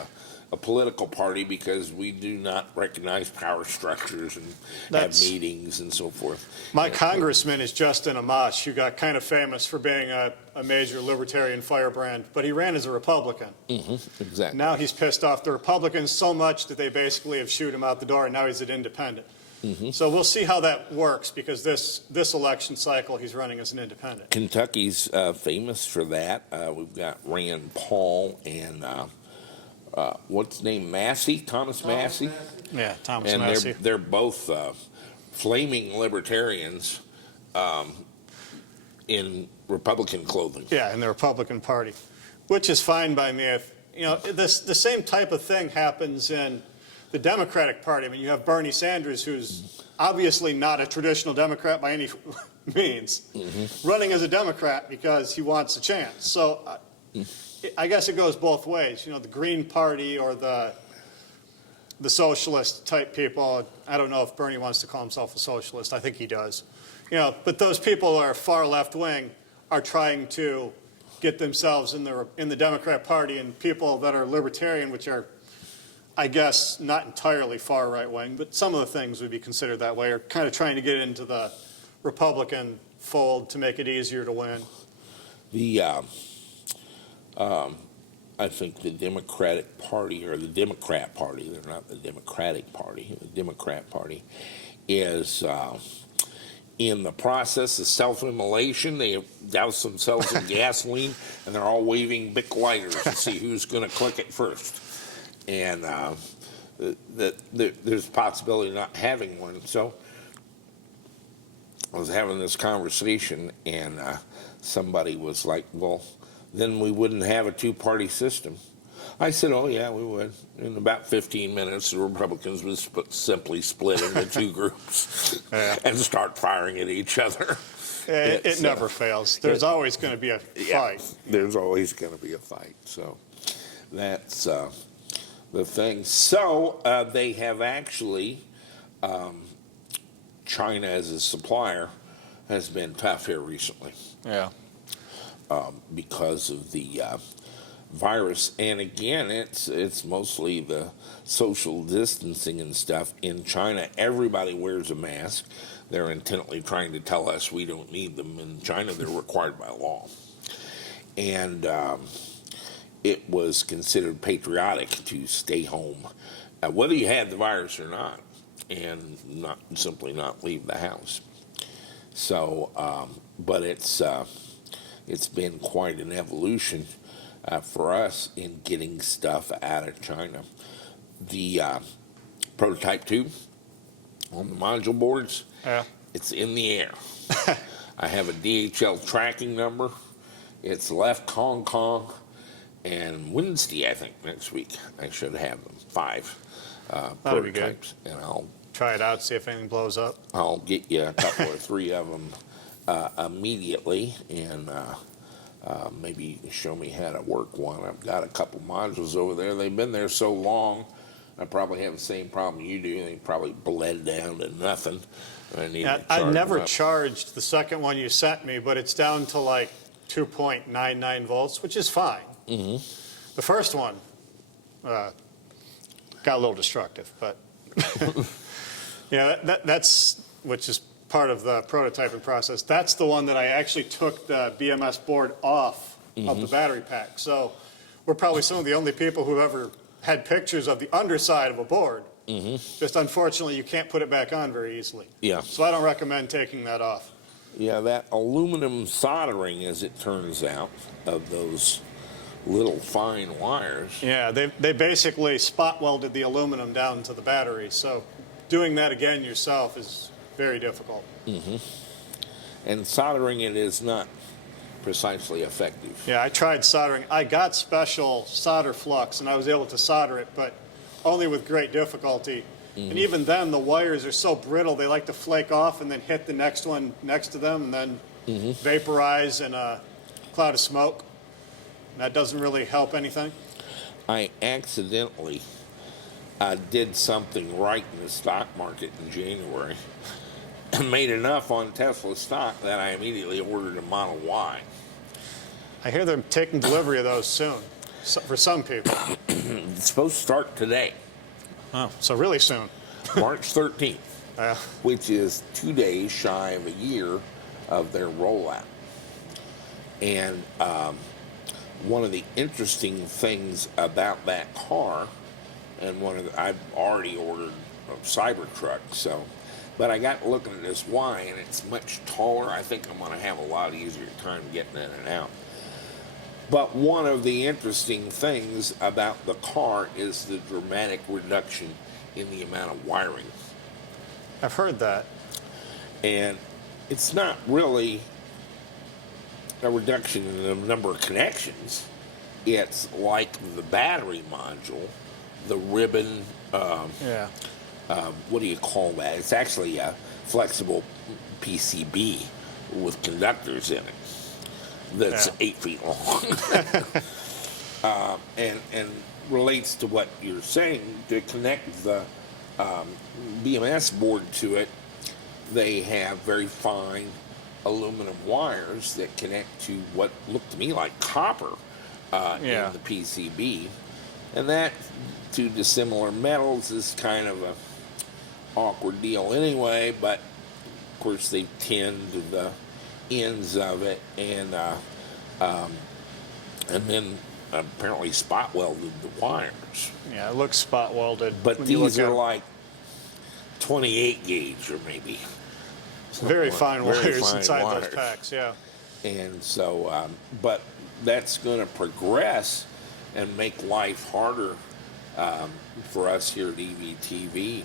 a political party because we do not recognize power structures and That's- have meetings and so forth. My And- congressman is Justin Amash, who got kind of famous for being a major libertarian firebrand, but he ran as a Republican. Exactly. Now he's pissed off the Republicans so much that they basically have shooed him out the door, and now he's an independent. So we'll see how that works, because this election cycle he's running as an independent. Kentucky's famous for that. We've got Rand Paul and what's his name, Massey, Thomas Massey, Yeah, Thomas and Massey. they're both flaming libertarians in Republican clothing. Yeah, in the Republican Party, which is fine by me. If the same type of thing happens in the Democratic Party. I mean, you have Bernie Sanders, who's obviously not a traditional Democrat by any means, running as a Democrat because he wants a chance. So I guess it goes both ways. The Green Party or the socialist type people. I don't know if Bernie wants to call himself a socialist. I think he does. But those people who are far left wing are trying to get themselves in the Democrat Party, and people that are libertarian, which are, I guess, not entirely far right wing, but some of the things would be considered that way, are kind of trying to get into the Republican fold to make it easier to win. I think the Democratic Party, or the Democrat Party, they're not the Democratic Party, the Democrat Party is in the process of self-immolation. They have doused themselves in gasoline, and they're all waving Bic lighters to see who's going to click it first. And there's a possibility of not having one. So I was having this conversation, and somebody was like, well, then we wouldn't have a two-party system. I said, oh, yeah, we would. In about 15 minutes, the Republicans would simply split into two groups and start firing at each other. It never fails. There's always going to be a fight. There's always going to be a fight. So that's the thing. So they have actually, China as a supplier has been tough here recently. Yeah. Because of the virus, and again, it's mostly the social distancing and stuff. In China, everybody wears a mask. They're intently trying to tell us we don't need them. In China, they're required by law. And it was considered patriotic to stay home, whether you had the virus or not, and simply not leave the house. So, but it's been quite an evolution for us in getting stuff out of China. The prototype 2 on the module boards, it's in the air. I have a DHL tracking number. It's left Hong Kong, and Wednesday, I think, next week, I should have them 5 That'll be good. prototypes. And I'll Try it out, see if anything blows up. I'll get you a couple or 3 of them immediately, and maybe show me how to work one. I've got a couple modules over there. They've been there so long, I probably have the same problem you do. They probably bled down to nothing. I never charged the second one you sent me, but it's down to like 2.99 volts, which is fine. The first one got a little destructive, but that's which is part of the prototyping process. That's the one that I actually took the BMS board off of the battery pack. So we're probably some of the only people who ever had pictures of the underside of a board. Just unfortunately, you can't put it back on very easily. Yeah. So I don't recommend taking that off. Yeah, that aluminum soldering, as it turns out, of those little fine wires. Yeah, they basically spot welded the aluminum down to the battery. So doing that again yourself is very difficult. And soldering it is not precisely effective. Yeah, I tried soldering. I got special solder flux, and I was able to solder it, but only with great difficulty. And even then, the wires are so brittle, they like to flake off and then hit the next one next to them and then vaporize in a cloud of smoke. That doesn't really help anything? I accidentally did something right in the stock market in January and made enough on Tesla stock that I immediately ordered a Model Y. I hear they're taking delivery of those soon, for some people. It's supposed to start today, Oh, so really soon. March 13th, Yeah. which is 2 days shy of a year of their rollout. And one of the interesting things about that car, and I've already ordered a Cybertruck, but I got looking at this Y, and it's much taller. I think I'm going to have a lot easier time getting in and out. But one of the interesting things about the car is the dramatic reduction in the amount of wiring. I've heard that. And it's not really a reduction in the number of connections. It's like the battery module, the ribbon, Yeah. what do you call that? It's actually a flexible PCB with conductors in it that's Yeah. 8 feet long. And relates to what you're saying. To connect the BMS board to it, they have very fine aluminum wires that connect to what looked to me like copper Yeah. in the PCB. And that, to dissimilar metals, is kind of a awkward deal anyway, but of course they tinned the ends of it, and then apparently spot welded the wires. Yeah, it looks spot welded. But when you look these at are it. like 28 gauge or maybe. Very fine Very wires fine inside wires. those packs, yeah. And so, but that's going to progress and make life harder for us here at EVTV.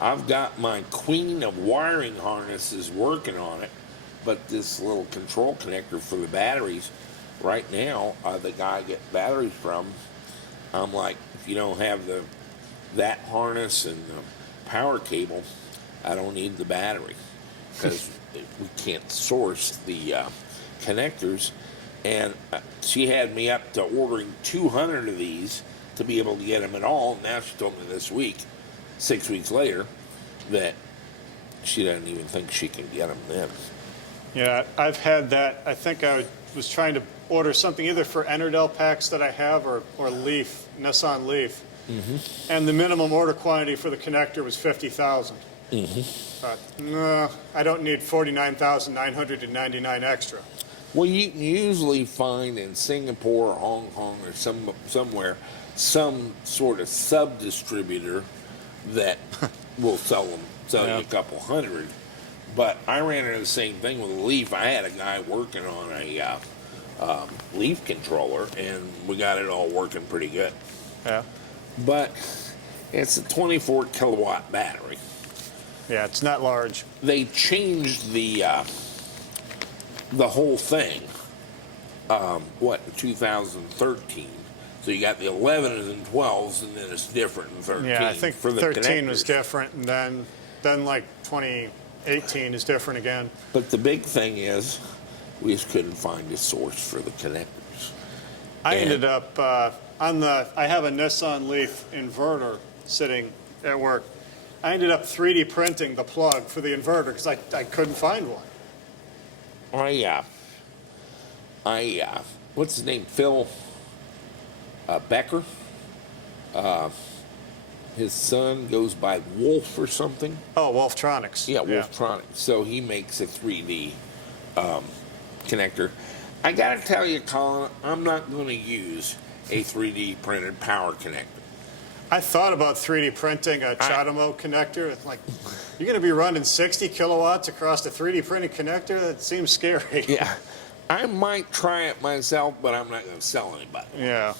I've got my queen of wiring harnesses working on it, but this little control connector for the batteries, right now, the guy I get batteries from, I'm like, if you don't have that harness and the power cable, I don't need the battery, because we can't source the connectors. And she had me up to ordering 200 of these to be able to get them at all. Now she told me this week, 6 weeks later, that she doesn't even think she can get them then. Yeah, I've had that. I think I was trying to order something either for Enerdell packs that I have or Leaf, Nissan Leaf. Mm-hmm. And the minimum order quantity for the connector was 50,000. Mm-hmm. No, I don't need 49,999 extra. Well, you can usually find in Singapore or Hong Kong or somewhere some sort of sub-distributor that will sell you a couple hundred. But I ran into the same thing with a Leaf. I had a guy working on a Leaf controller, and we got it all working pretty good. Yeah. But it's a 24 kilowatt battery. Yeah, it's not large. They changed the whole thing, in 2013. So you got the 11s and 12s, and then it's different in 13. Yeah, I think for the 13 was connectors. different, and then like 2018 is different again. But the big thing is, we just couldn't find a source for the connectors. I And- ended up I have a Nissan Leaf inverter sitting at work. I ended up 3D printing the plug for the inverter because I couldn't find one. What's his name? Phil Becker. His son goes by Wolf or something. Oh, Wolftronics. Yeah, Wolftronics. So he makes a 3D connector. I got to tell you, Colin, I'm not going to use a 3D printed power connector. I thought about 3D printing a Chatamo connector. It's like, you're going to be running 60 kilowatts across a 3D printed connector? That seems scary. Yeah, I might try it myself, but I'm not going to sell anybody. Yeah.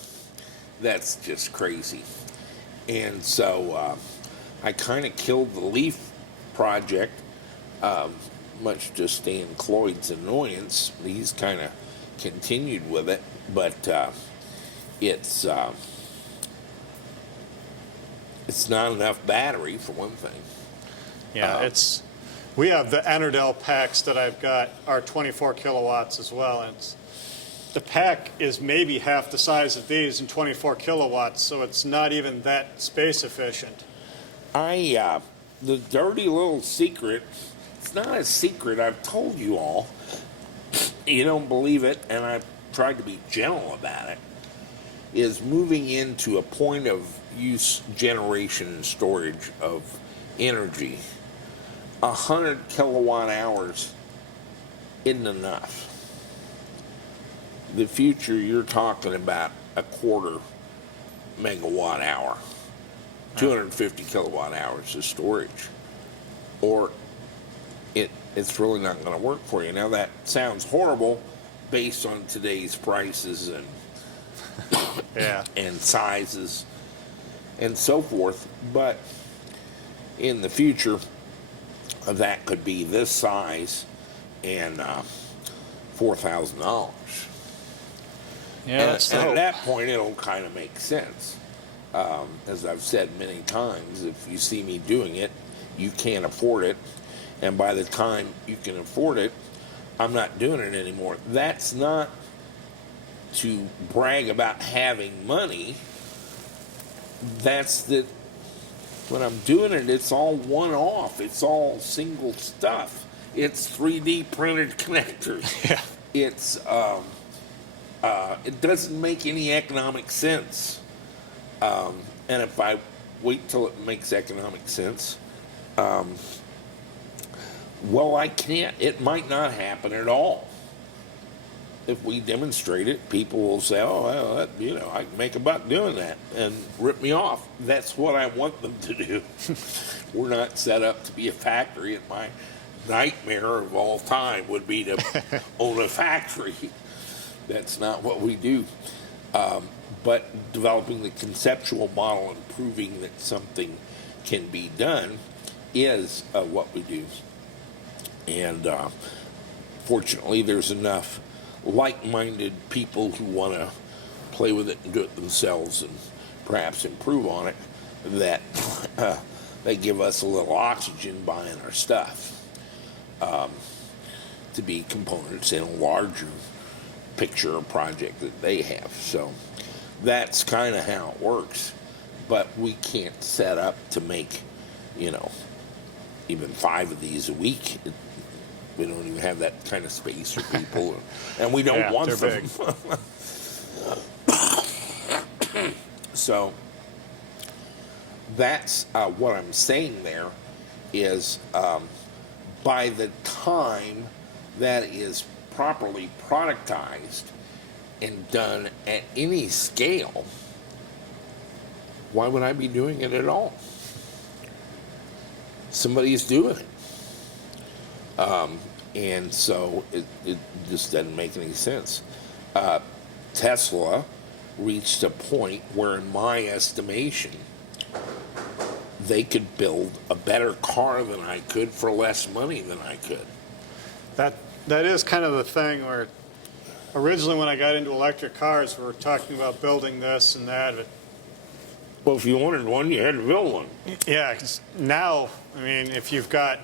That's just crazy. And so I kind of killed the Leaf project, much to Stan Cloyd's annoyance. He's kind of continued with it, but it's not enough battery, for one thing. Yeah, we have the Enerdell packs that I've got are 24 kilowatts as well. And the pack is maybe half the size of these and 24 kilowatts, so it's not even that space efficient. The dirty little secret, it's not a secret, I've told you all. You don't believe it, and I've tried to be gentle about it, is moving into a point of use generation and storage of energy. 100 kilowatt hours isn't enough. The future, you're talking about a quarter megawatt hour, 250 kilowatt hours of storage, or it's really not going to work for you. Now that sounds horrible based on today's prices and Yeah. and sizes and so forth, but in the future that could be this size and $4,000. Yeah, And at that point, it'll kind of make sense. As I've said many times, if you see me doing it, you can't afford it. And by the time you can afford it, I'm not doing it anymore. That's not to brag about having money. That's that when I'm doing it, it's all one-off. It's all single stuff. It's 3D printed connectors. Yeah. It's it doesn't make any economic sense. And if I wait till it makes economic sense, well, I can't. It might not happen at all. If we demonstrate it, people will say, "Oh, well, that, I can make a buck doing that," and rip me off. That's what I want them to do. We're not set up to be a factory, and my nightmare of all time would be to own a factory. That's not what we do. But developing the conceptual model and proving that something can be done is what we do. And fortunately, there's enough like-minded people who want to play with it and do it themselves and perhaps improve on it that they give us a little oxygen buying our stuff to be components in a larger picture or project that they have. So that's kind of how it works. But we can't set up to make, even 5 of these a week. We don't even have that kind of space for people, and we don't want they're them. Big. So that's what I'm saying there is by the time that is properly productized and done at any scale, why would I be doing it at all? Somebody's doing it. And so it just doesn't make any sense. Tesla reached a point where, in my estimation, they could build a better car than I could for less money than I could. That is kind of the thing where originally when I got into electric cars, we were talking about building this and that. But Well, if you wanted one, you had to build one. yeah, 'cause now, if you've got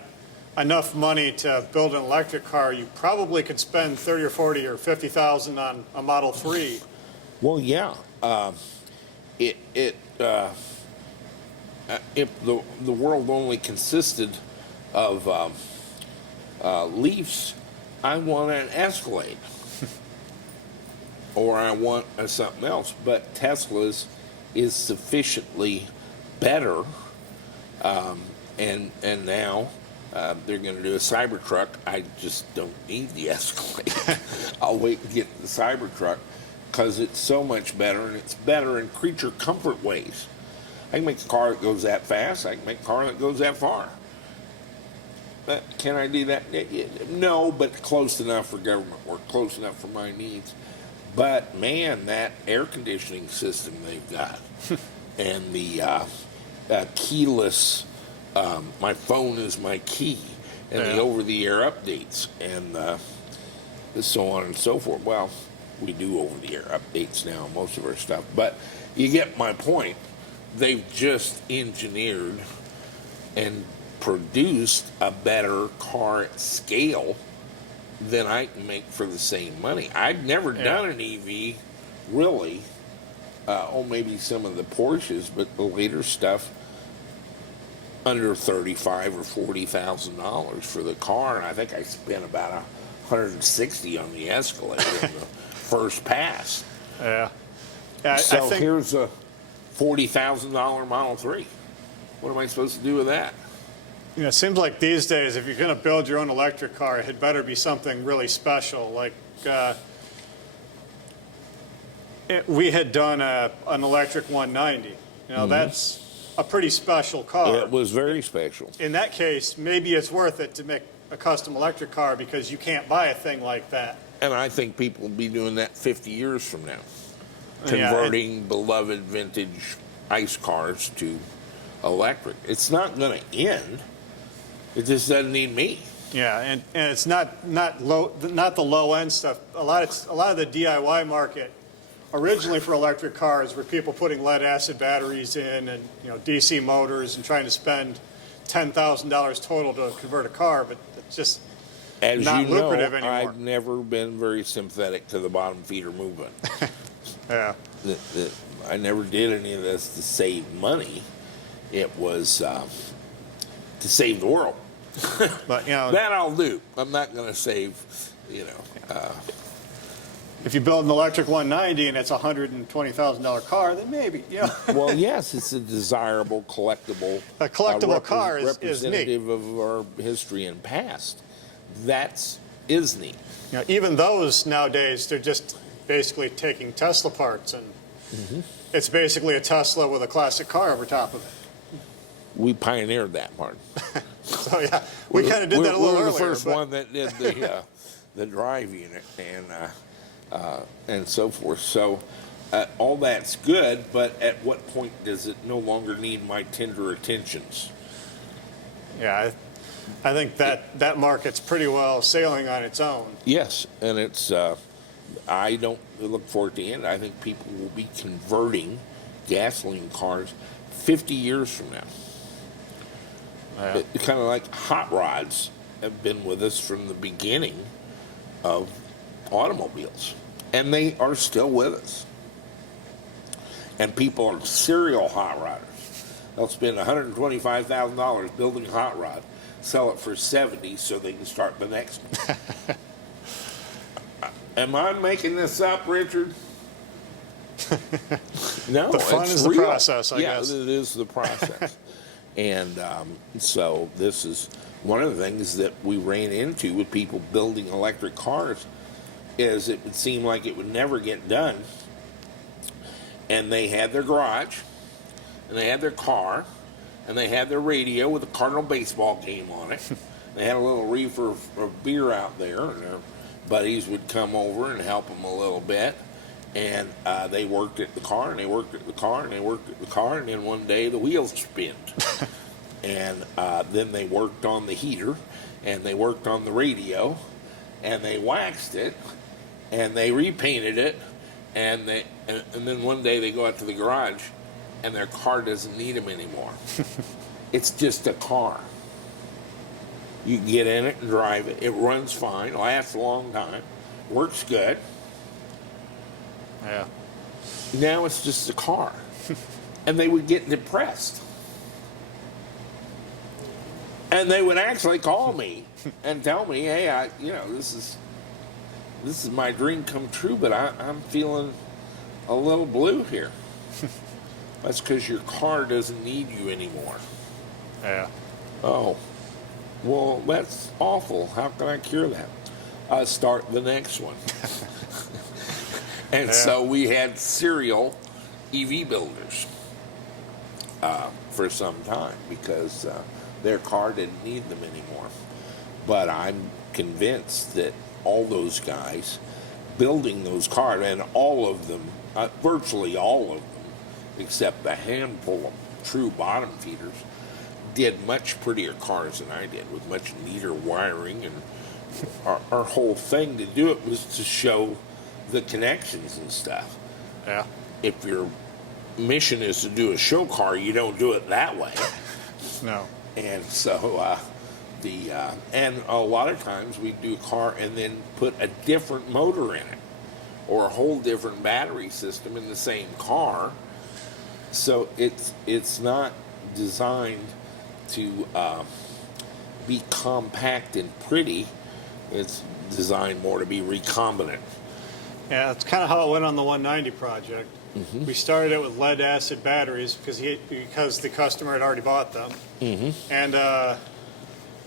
enough money to build an electric car, you probably could spend 30 or 40 or 50,000 on a Model 3. Well, yeah. If the world only consisted of Leafs, I want an Escalade, or I want something else. But Tesla's is sufficiently better, and now they're going to do a Cybertruck. I just don't need the Escalade. I'll wait and get the Cybertruck because it's so much better, and it's better in creature comfort ways. I can make a car that goes that fast. I can make a car that goes that far. Can I do that? No, but close enough for government work, close enough for my needs. But, man, that air conditioning system they've got and the keyless, my phone is my key, and the over-the-air updates and so on and so forth. Well, we do over-the-air updates now, most of our stuff. But you get my point. They've just engineered and produced a better car at scale than I can make for the same money. I'd never done an EV, really. Maybe some of the Porsches, but the later stuff under $35,000 or $40,000 for the car, and I think I spent about $160 on the Escalade in the first pass. Yeah. I So think, here's a $40,000 Model 3. What am I supposed to do with that? it seems like these days, if you're going to build your own electric car, it had better be something really special. Like, we had done an electric 190. That's a pretty special car. It was very special. In that case, maybe it's worth it to make a custom electric car because you can't buy a thing like that. And I think people will be doing that 50 years from now, Yeah, converting beloved vintage ICE cars to electric. It's not going to end. It just doesn't need me. Yeah, and it's not the low end stuff. A lot of the DIY market originally for electric cars were people putting lead acid batteries in and DC motors and trying to spend $10,000 total to convert a car, but it's just As not you know, lucrative anymore. I've never been very sympathetic to the bottom feeder movement. Yeah. I never did any of this to save money. It was to save the world. But That I'll do. I'm not going to save, if you build an electric 190 and it's a $120,000 car, then maybe, Well, yes, it's a desirable collectible. A collectible car is neat. Representative of our history and past. Is neat. Even those nowadays, they're just basically taking Tesla parts, and it's basically a Tesla with a classic car over top of it. We pioneered that part. So yeah, we kind of did that a little we were earlier. the first but- one that did the drive unit and so forth. So all that's good, but at what point does it no longer need my tender attentions? Yeah, I think that market's pretty well sailing on its own. Yes, and it's. I don't look forward to the end. I think people will be converting cars 50 years from now. Kind of like hot rods have been with us from the beginning of automobiles, and they are still with us. And people are serial hot rodders. They'll spend $125,000 building a hot rod, sell it for $70,000 so they can start the next one. Am I making this up, Richard? No, The fun it's is the real. process, I guess. Yeah, it is the process. And so this is one of the things that we ran into with people building electric cars is it would seem like it would never get done. And they had their garage, and they had their car, and they had their radio with a Cardinal baseball game on it. They had a little reefer of beer out there, and their buddies would come over and help them a little bit. And they worked at the car, and they worked at the car, and they worked at the car, and then one day the wheels spinned. And then they worked on the heater, and they worked on the radio, and they waxed it, and they repainted it, and then one day they go out to the garage, and their car doesn't need them anymore. It's just a car. You can get in it and drive it. It runs fine, lasts a long time, works good. Yeah. Now it's just a car. And they would get depressed. And they would actually call me and tell me, hey, this is my dream come true, but I'm feeling a little blue here. That's because your car doesn't need you anymore. Yeah. Oh, well, that's awful. How can I cure that? Start the next one. And so we had serial EV builders for some time because their car didn't need them anymore. But I'm convinced that all those guys building those cars, and all of them, virtually all of them, except a handful of true bottom feeders, did much prettier cars than I did, with much neater wiring. And our whole thing to do it was to show the connections and stuff. Yeah. If your mission is to do a show car, you don't do it that way. No. And so and a lot of times we do a car and then put a different motor in it or a whole different battery system in the same car. So it's not designed to be compact and pretty. It's designed more to be recombinant. Yeah, that's kind of how it went on the 190 project. We started it with lead acid batteries because the customer had already bought them. And it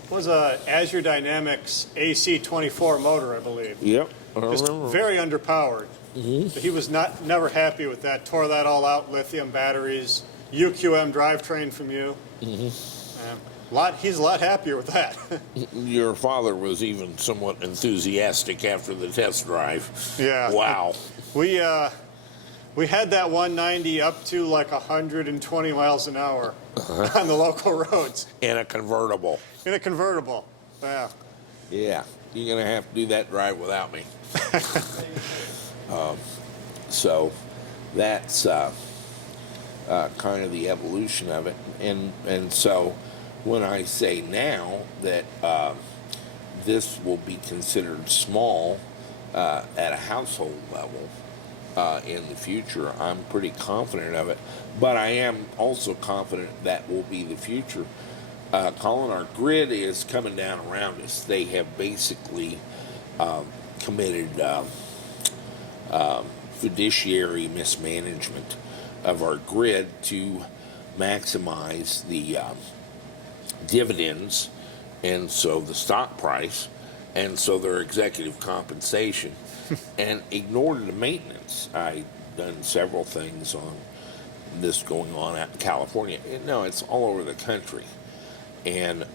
was a Azure Dynamics AC24 motor, I believe. Yep, I Just remember. very underpowered. But he was never happy with that. Tore that all out, lithium batteries, UQM drivetrain from you. He's a lot happier with that. Your father was even somewhat enthusiastic after the test drive. Yeah. Wow. We had that 190 up to like 120 miles an hour on the local roads In a convertible. in a convertible. Yeah. Yeah, you're going to have to do that drive without me. So that's kind of the evolution of it. And so when I say now that this will be considered small at a household level in the future, I'm pretty confident of it. But I am also confident that will be the future. Collin, our grid is coming down around us. They have basically committed fiduciary mismanagement of our grid to maximize the dividends, and so the stock price, and so their executive compensation, and ignored the maintenance. I've done several things on this going on out in California. No, it's all over the country. And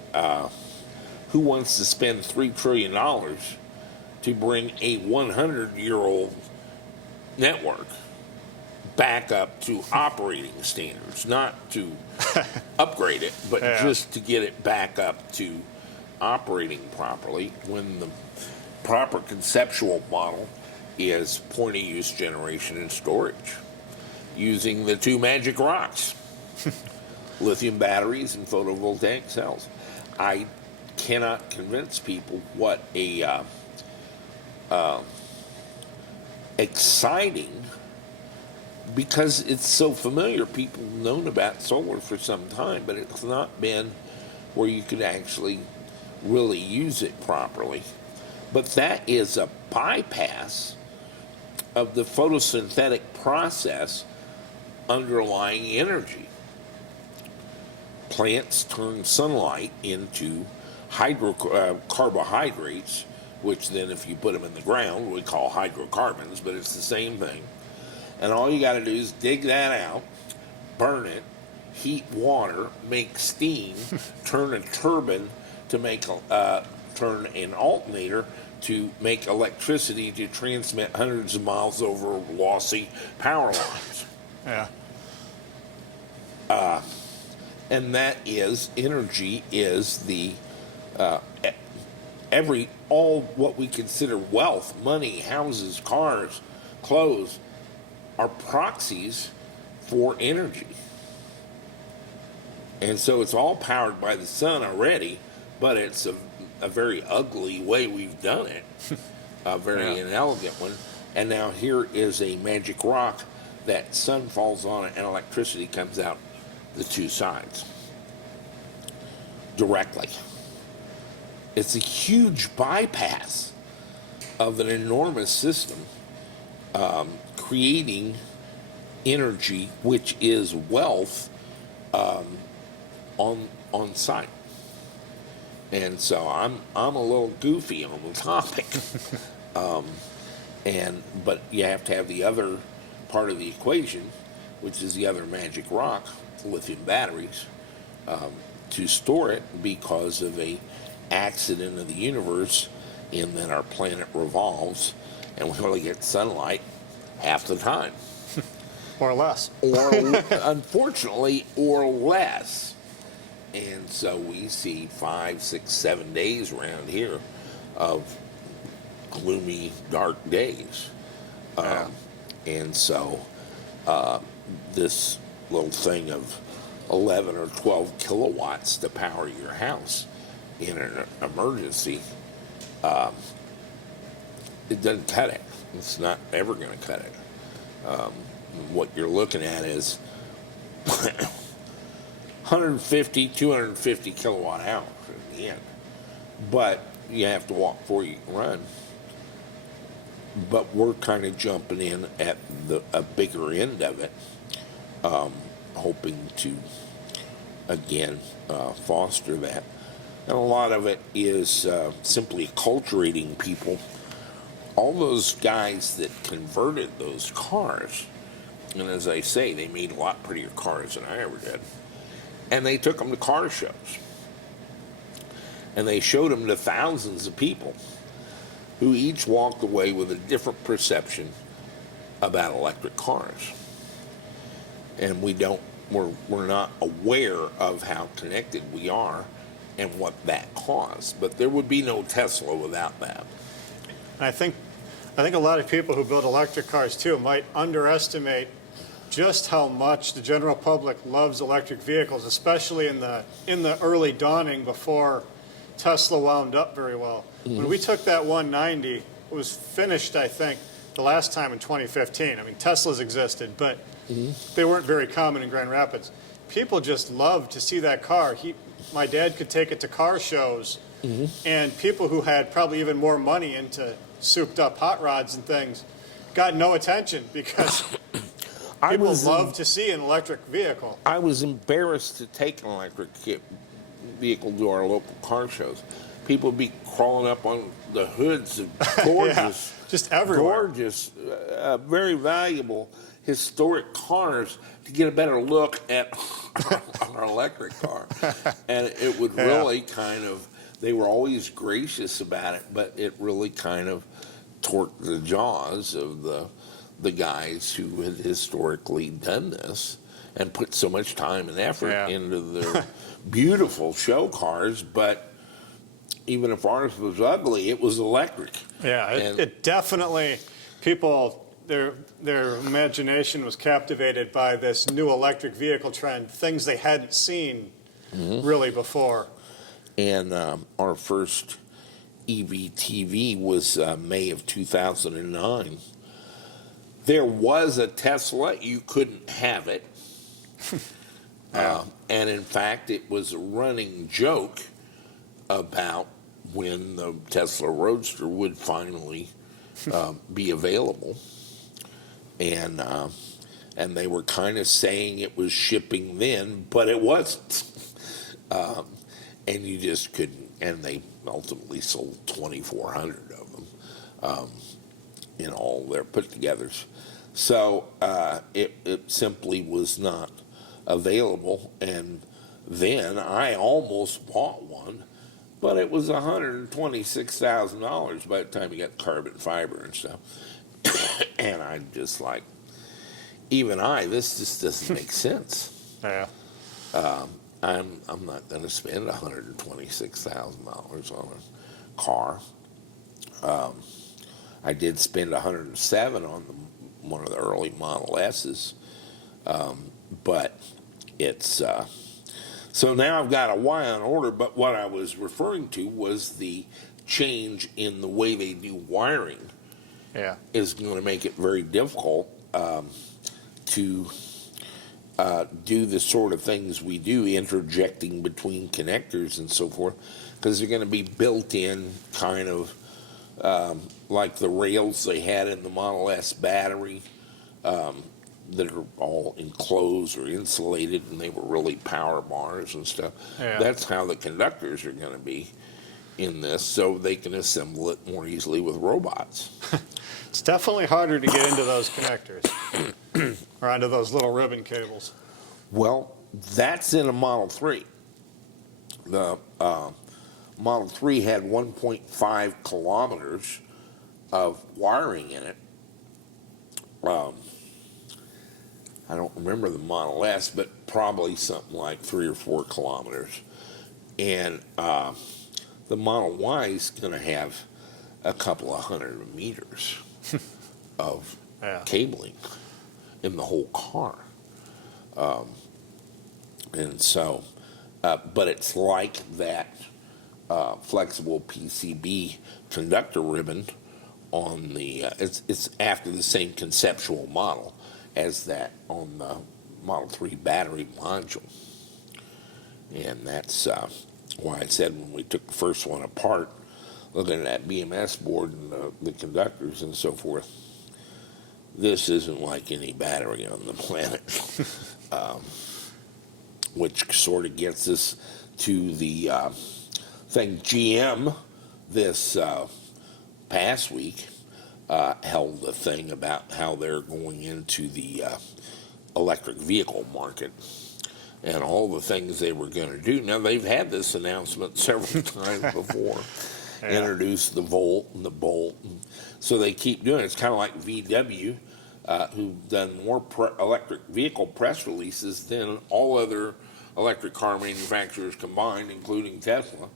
who wants to spend $3 trillion to bring a 100-year-old network back up to operating standards, not to upgrade it, but just to get it back up to operating properly, when the proper conceptual model is point-of-use generation and storage using the two magic rocks, lithium batteries and photovoltaic cells. I cannot convince people what a exciting, because it's so familiar. People have known about solar for some time, but it's not been where you could actually really use it properly. But that is a bypass of the photosynthetic process underlying energy. Plants turn sunlight into carbohydrates, which then if you put them in the ground we call hydrocarbons, but it's the same thing. And all you got to do is dig that out, burn it, heat water, make steam, turn a turbine to make turn an alternator to make electricity to transmit hundreds of miles over lossy power lines. Yeah. And that is, energy is the all what we consider wealth, money, houses, cars, clothes, are proxies for energy. And so it's all powered by the sun already, but it's a very ugly way we've done it, a very inelegant one. And now here is a magic rock that sun falls on it and electricity comes out the two sides directly. It's a huge bypass of an enormous system, creating energy, which is wealth, on site. And so I'm a little goofy on the topic, but you have to have the other part of the equation, which is the other magic rock, lithium batteries, to store it, because of a accident of the universe in that our planet revolves and we only get sunlight half the time. Or less. Or unfortunately, or less. And so we see 5, 6, 7 days around here of gloomy, dark days. And so this little thing of 11 or 12 kilowatts to power your house in an emergency, it doesn't cut it. It's not ever going to cut it. What you're looking at is 150, 250 kilowatt hours in the end. But you have to walk before you can run. But we're kind of jumping in at a bigger end of it, hoping to, again, foster that. And a lot of it is simply acculturating people. All those guys that converted those cars, and as I say, they made a lot prettier cars than I ever did, and they took them to car shows. And they showed them to thousands of people who each walked away with a different perception about electric cars. And we're not aware of how connected we are and what that costs. But there would be no Tesla without that. I think a lot of people who build electric cars too might underestimate just how much the general public loves electric vehicles, especially in the early dawning before Tesla wound up very well. Mm-hmm. When we took that 190, it was finished, I think, the last time in 2015. I mean, Teslas existed, but they weren't very common in Grand Rapids. People just loved to see that car. My dad could take it to car shows, and people who had probably even more money into souped up hot rods and things got no attention because people love to see an electric vehicle. I was embarrassed to take an electric vehicle to our local car shows. People would be crawling up on the hoods of gorgeous, just everywhere. Gorgeous, very valuable historic cars to get a better look at our electric car. And it would really kind of, they were always gracious about it, but it really kind of torqued the jaws of the guys who had historically done this and put so much time and effort into their beautiful show cars. But even if ours was ugly, it was electric. Yeah, it definitely, people, their imagination was captivated by this new electric vehicle trend, things they hadn't seen really before. And our first EVTV was May of 2009. There was a Tesla. You couldn't have it. And in fact, it was a running joke about when the Tesla Roadster would finally be available. And they were kind of saying it was shipping then, but it wasn't. And you just couldn't. And they ultimately sold 2,400 of them in all their put-togethers. So it simply was not available. And then I almost bought one, but it was $126,000 by the time you got carbon fiber and stuff. And I'm just like, this just doesn't make sense. Yeah. I'm not going to spend $126,000 on a car. I did spend $107,000 on one of the early Model S's, but it's so now I've got a Y on order. But what I was referring to was the change in the way they do wiring. Yeah, is going to make it very difficult to do the sort of things we do, interjecting between connectors and so forth, because they're going to be built in kind of like the rails they had in the Model S battery that are all enclosed or insulated, and they were really power bars and stuff. Yeah. That's how the conductors are going to be in this, so they can assemble it more easily with robots. it's definitely harder to get into those connectors or onto those little ribbon cables. Well, that's in a Model 3. The Model 3 had 1.5 kilometers of wiring in it. I don't remember the Model S, but probably something like 3 or 4 kilometers. And the Model Y is going to have a couple of hundred meters of cabling in the whole car. And so, but it's like that flexible PCB conductor ribbon on the, it's after the same conceptual model as that on the Model 3 battery module. And that's why I said when we took the first one apart, looking at that BMS board and the conductors and so forth, this isn't like any battery on the planet. Which sort of gets us to the thing GM this past week held a thing about how they're going into the electric vehicle market and all the things they were going to do. Now, they've had this announcement several times before. Yeah. Introduced the Volt and the Bolt. So they keep doing it. It's kind of like VW, who've done more electric vehicle press releases than all other electric car manufacturers combined, including Tesla,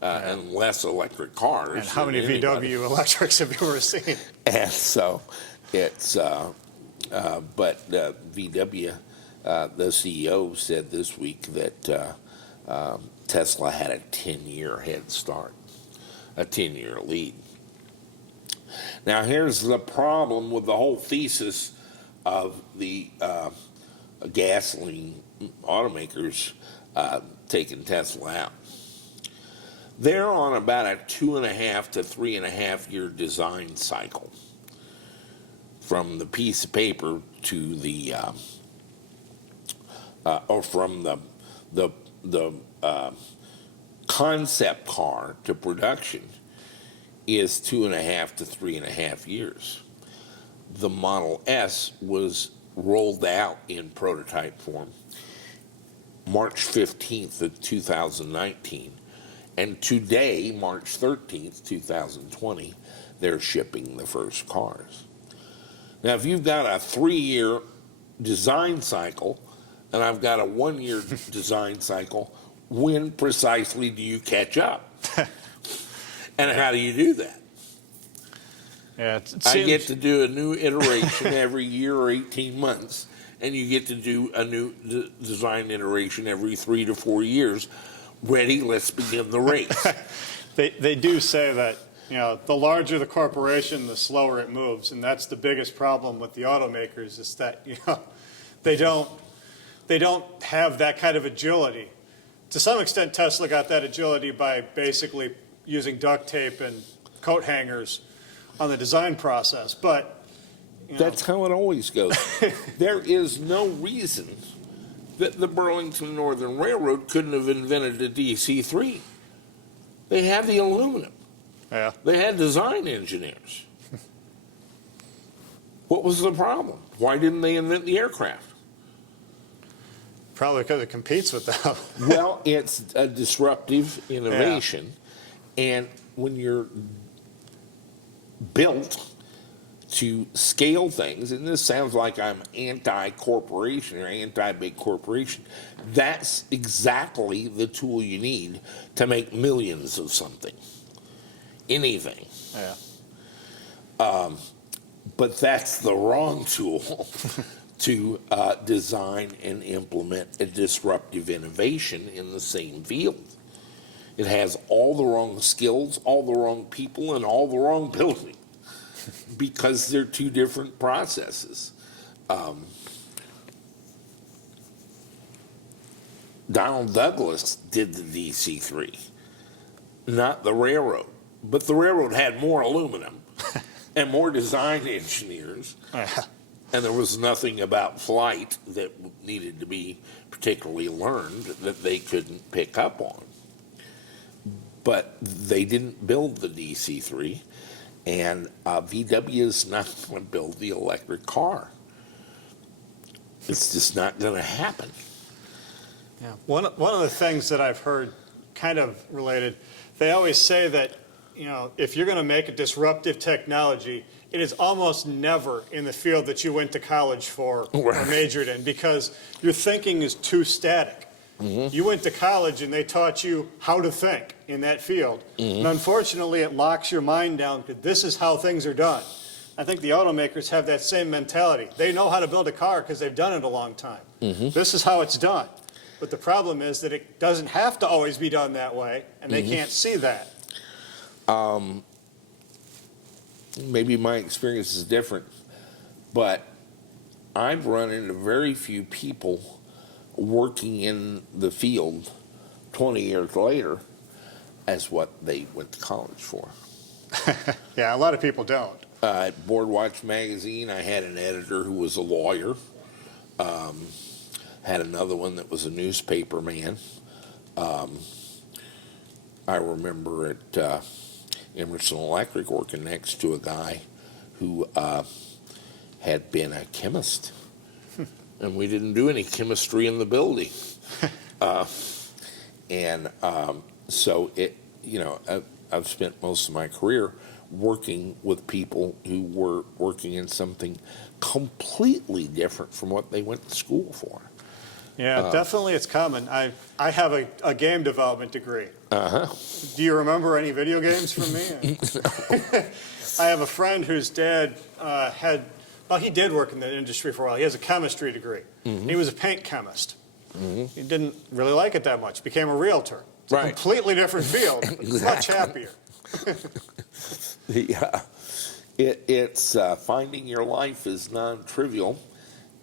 and less electric cars. And how many than anybody. VW electrics have you ever seen? And so it's, but VW, the CEO said this week that Tesla had a 10-year head start, a 10-year lead. Now, here's the problem with the whole thesis of the gasoline automakers taking Tesla out. They're on about a 2.5 to 3.5 year design cycle from the piece of paper to the or from the concept car to production is 2.5 to 3.5 years. The Model S was rolled out in prototype form March 15th of 2019. And today, March 13th, 2020, they're shipping the first cars. Now, if you've got a 3-year design cycle, and I've got a 1-year design cycle, when precisely do you catch up? And how do you do that? Yeah, it seems... I get to do a new iteration every year or 18 months, and you get to do a new design iteration every 3 to 4 years. Ready, let's begin the race. They do say that, you know, the larger the corporation, the slower it moves, and that's the biggest problem with the automakers is that, you know, they don't have that kind of agility. To some extent, Tesla got that agility by basically using duct tape and coat hangers on the design process, but you know. That's how it always goes. There is no reason that the Burlington Northern Railroad couldn't have invented a DC-3. They had the aluminum. Yeah. They had design engineers. What was the problem? Why didn't they invent the aircraft? Probably because it competes with them. Well, it's a disruptive innovation, and when you're built to scale things, and this sounds like I'm anti-corporation or anti-big corporation, that's exactly the tool you need to make millions of something, anything. Yeah. But that's the wrong tool to design and implement a disruptive innovation in the same field. It has all the wrong skills, all the wrong people, and all the wrong building because they're two different processes. Donald Douglas did the DC-3, not the railroad. But the railroad had more aluminum and more design engineers. And there was nothing about flight that needed to be particularly learned that they couldn't pick up on. But they didn't build the DC-3, and VW is not going to build the electric car. It's just not going to happen. Yeah. One of the things that I've heard kind of related, they always say that, you know, if you're going to make a disruptive technology, it is almost never in the field that you went to college for or majored in because your thinking is too static. Mm-hmm. You went to college and they taught you how to think in that field. Mm-hmm. And unfortunately, it locks your mind down because this is how things are done. I think the automakers have that same mentality. They know how to build a car because they've done it a long time. Mm-hmm. This is how it's done. But the problem is that it doesn't have to always be done that way, and they can't see that. Maybe my experience is different, but I've run into very few people working in the field 20 years later as what they went to college for. Yeah, a lot of people don't. At Boardwatch Magazine, I had an editor who was a lawyer. Had another one that was a newspaper man. I remember at Emerson Electric working next to a guy who had been a chemist. And we didn't do any chemistry in the building. So I've spent most of my career working with people who were working in something completely different from what they went to school for. Yeah, definitely it's common. I have a game development degree. Uh-huh. Do you remember any video games from me? I have a friend whose dad he did work in the industry for a while. He has a chemistry degree. He was a paint chemist. He didn't really like it that much. Became a realtor. It's a completely different field, but much happier. Yeah, it's finding your life is non-trivial,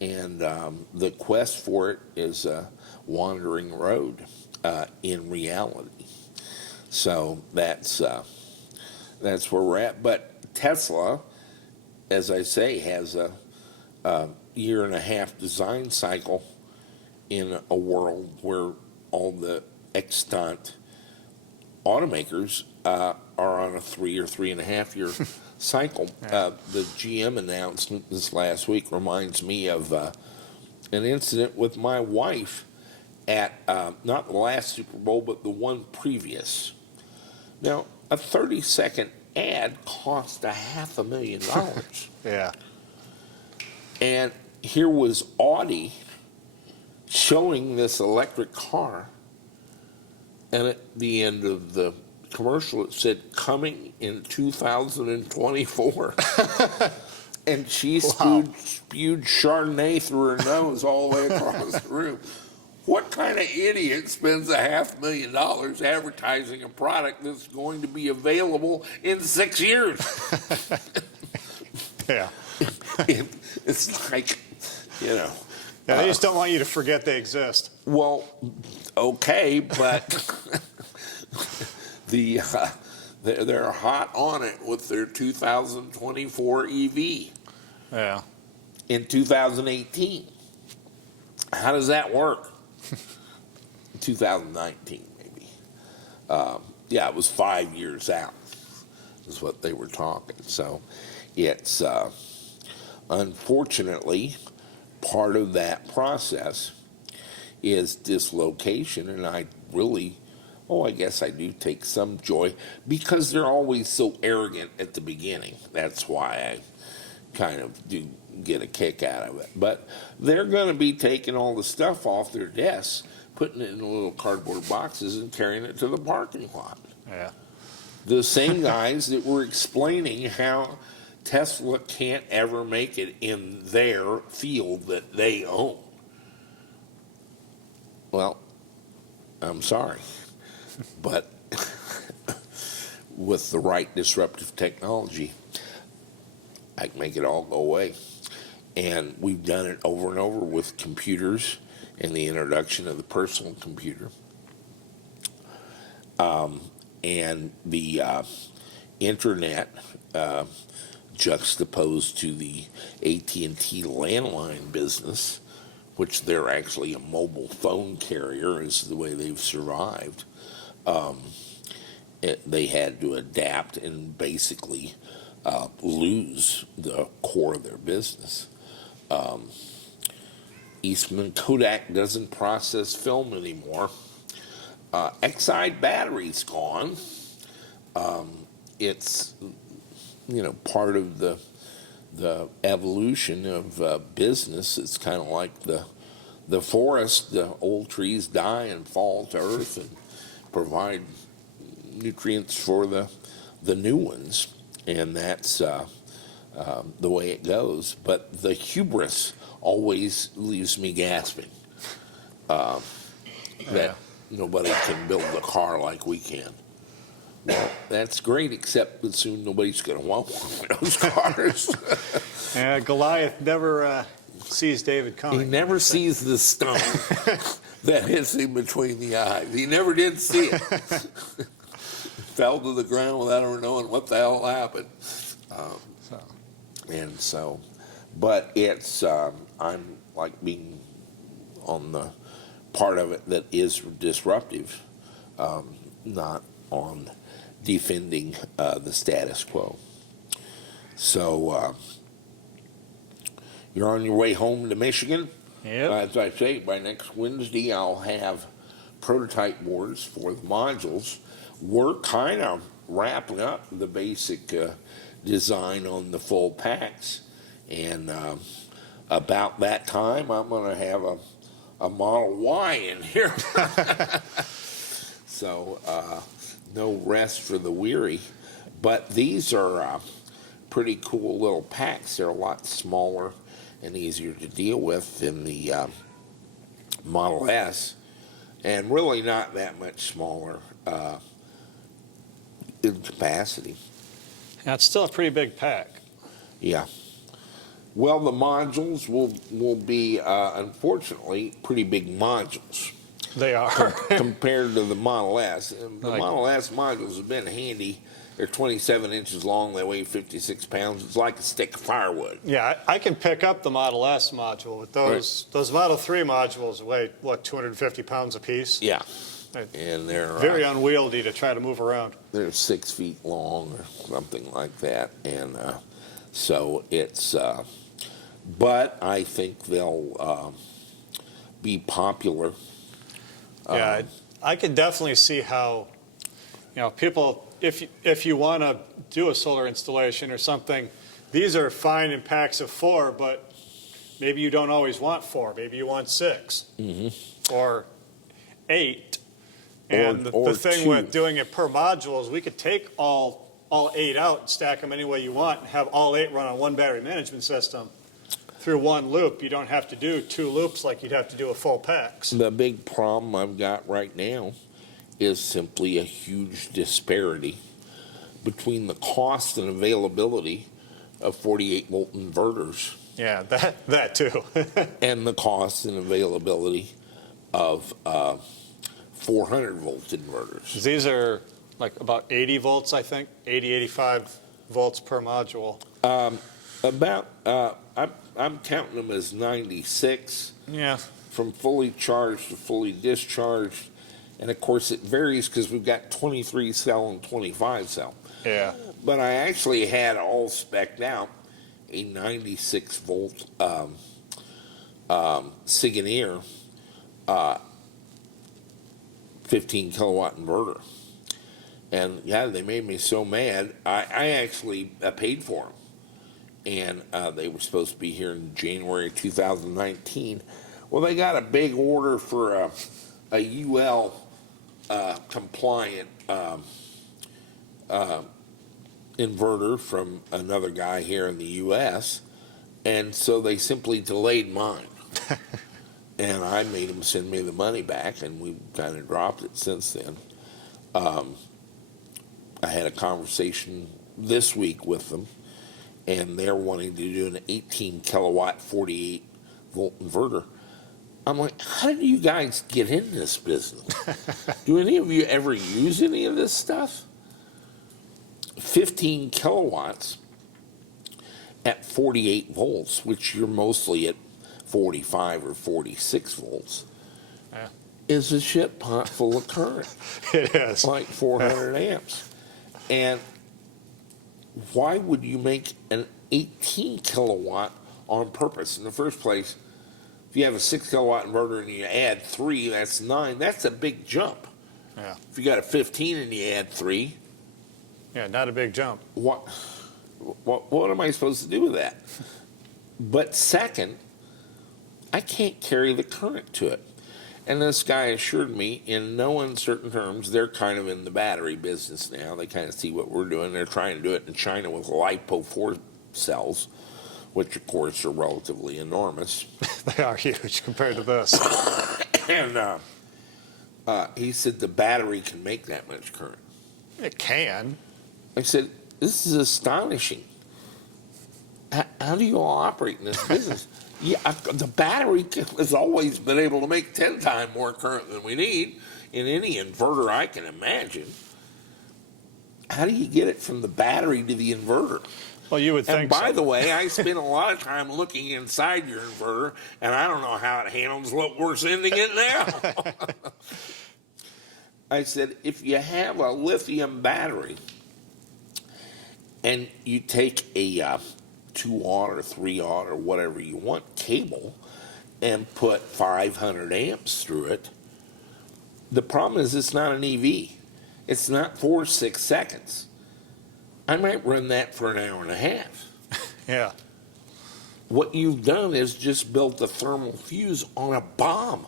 and the quest for it is a wandering road in reality. So that's where we're at. But Tesla, as I say, has a year-and-a-half design cycle in a world where all the extant automakers are on a 3 or 3.5 year cycle. The GM announcement this last week reminds me of an incident with my wife at not the last Super Bowl, but the one previous. Now, a 30-second ad cost $500,000. Yeah. And here was Audi showing this electric car, and at the end of the commercial it said, coming in 2024. And she spewed Chardonnay through her nose all the way across the room. What kind of idiot spends $500,000 advertising a product that's going to be available in 6 years? Yeah. It's like, Yeah, they just don't want you to forget they exist. well, okay, but they're hot on it with their 2024 EV Yeah. in 2018. How does that work? 2019, maybe. Yeah, it was 5 years out, is what they were talking. So it's unfortunately part of that process is dislocation, and I guess I do take some joy because they're always so arrogant at the beginning. That's why I kind of do get a kick out of it. But they're going to be taking all the stuff off their desks, putting it in little cardboard boxes and carrying it to the parking lot. Yeah. The same guys that were explaining how Tesla can't ever make it in their field that they own. Well, I'm sorry, but with the right disruptive technology, I can make it all go away. And we've done it over and over with computers and the introduction of the personal computer. And the internet juxtaposed to the AT&T landline business, which they're actually a mobile phone carrier, is the way they've survived. They had to adapt and basically lose the core of their business. Eastman Kodak doesn't process film anymore. Exide battery's gone. It's part of the evolution of business. It's kind of like the forest. The old trees die and fall to earth and provide nutrients for the new ones, and that's the way it goes. But the hubris always leaves me gasping. that nobody can build a car like we can. Well, that's great, except that soon nobody's going to want one of those cars. Yeah, Goliath never sees David coming. He never sees the stone that hits him between the eyes. He never did see it. Fell to the ground without ever knowing what the hell happened. And so, but it's, I'm like being on the part of it that is disruptive, not on defending the status quo. So, you're on your way home to Michigan. Yep. As I say, by next Wednesday, I'll have prototype boards for the modules. We're kind of wrapping up the basic design on the full packs. And about that time, I'm going to have a Model Y in here. So, no rest for the weary. But these are pretty cool little packs. They're a lot smaller and easier to deal with than the Model S, and really not that much smaller in capacity. Yeah, it's still a pretty big pack. Yeah. Well, the modules will be, unfortunately, pretty big modules. They are. Compared to the Model S. The Like- Model S modules have been handy. They're 27 inches long. They weigh 56 pounds. It's like a stick of firewood. Yeah, I can pick up the Model S module, but those Model 3 modules weigh, what, 250 pounds apiece? Yeah. They're And they're very unwieldy to try to move around. they're 6 feet long or something like that. And so it's, but I think they'll be popular. Yeah, I could definitely see how, people, if you want to do a solar installation or something, these are fine in packs of 4, but maybe you don't always want 4. Maybe you want 6 or 8. And Or the thing 2. with doing it per module is we could take all 8 out and stack them any way you want and have all 8 run on one battery management system. Through one loop, you don't have to do 2 loops like you'd have to do a full packs. The big problem I've got right now is simply a huge disparity between the cost and availability of 48-volt inverters Yeah, that too. and the cost and availability of 400-volt inverters. These are like about 80 volts, I think, 80, 85 volts per module. I'm counting them as 96 Yeah. from fully charged to fully discharged. And of course it varies because we've got 23 cell and 25 cell. Yeah. But I actually had all spec'd out a 96 volt Sigoneer 15 kilowatt inverter. And yeah, they made me so mad. I actually paid for them. And they were supposed to be here in January 2019. Well, they got a big order for a UL compliant inverter from another guy here in the U.S., and so they simply delayed mine. And I made them send me the money back, and we've kind of dropped it since then. I had a conversation this week with them, and they're wanting to do an 18 kilowatt 48 volt inverter. I'm like, how did you guys get in this business? Do any of you ever use any of this stuff? 15 kilowatts at 48 volts, which you're mostly at 45 or 46 volts, Yeah. is a shit pot full of current. It is. Like 400 amps. And why would you make an 18 kilowatt on purpose? In the first place, if you have a 6 kilowatt inverter and you add 3, that's 9. That's a big jump. Yeah. If you got a 15 and you add 3, Yeah, not a big jump. what am I supposed to do with that? But second, I can't carry the current to it. And this guy assured me in no uncertain terms, they're kind of in the battery business now. They kind of see what we're doing. They're trying to do it in China with LiPo4 cells, which of course are relatively enormous. They are huge compared to this. And He said the battery can make that much current. It can. I said, this is astonishing. How do you all operate in this business? Yeah, the battery has always been able to make 10 times more current than we need in any inverter I can imagine. How do you get it from the battery to the inverter? Well, you would think And by so. the way, I spend a lot of time looking inside your inverter, and I don't know how it handles what we're sending it now. I said, if you have a lithium battery and you take a 2-aught or 3-aught or whatever you want cable and put 500 amps through it, the problem is it's not an EV. It's not 4 or 6 seconds. I might run that for an hour and a half. Yeah. What you've done is just built a thermal fuse on a bomb.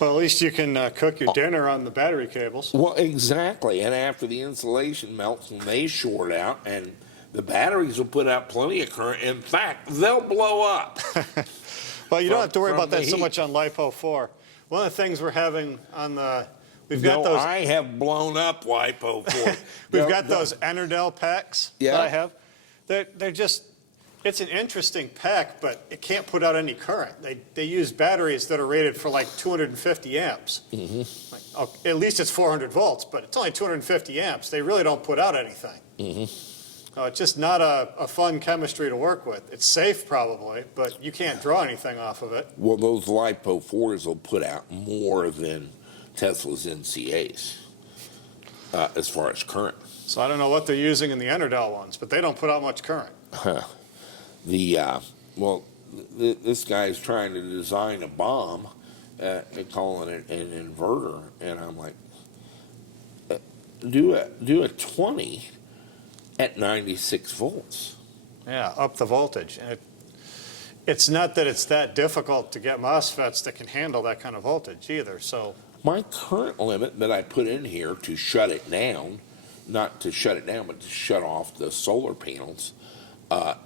Well, at least you can cook your dinner on the battery cables. Well, exactly. And after the insulation melts and they short out, and the batteries will put out plenty of current. In fact, they'll blow up. Well, you don't have to worry from about that the so heat. much on LiPo 4. One of the things we're having on the, we've got No, those. I have blown up LiPo 4. We've got those Enerdell packs Yeah. that I have. They're just, it's an interesting pack, but it can't put out any current. They use batteries that are rated for like 250 amps. Like, at least it's 400 volts, but it's only 250 amps. They really don't put out anything. It's just not a fun chemistry to work with. It's safe probably, but you can't draw anything off of it. Well, those LiPo 4s will put out more than Tesla's NCAs as far as current. So I don't know what they're using in the Enerdell ones, but they don't put out much current. This guy's trying to design a bomb, calling it an inverter, and I'm like, do a 20 at 96 volts. Yeah, up the voltage. And it's not that it's that difficult to get MOSFETs that can handle that kind of voltage either. So My current limit that I put in here to shut it down, not to shut it down, but to shut off the solar panels,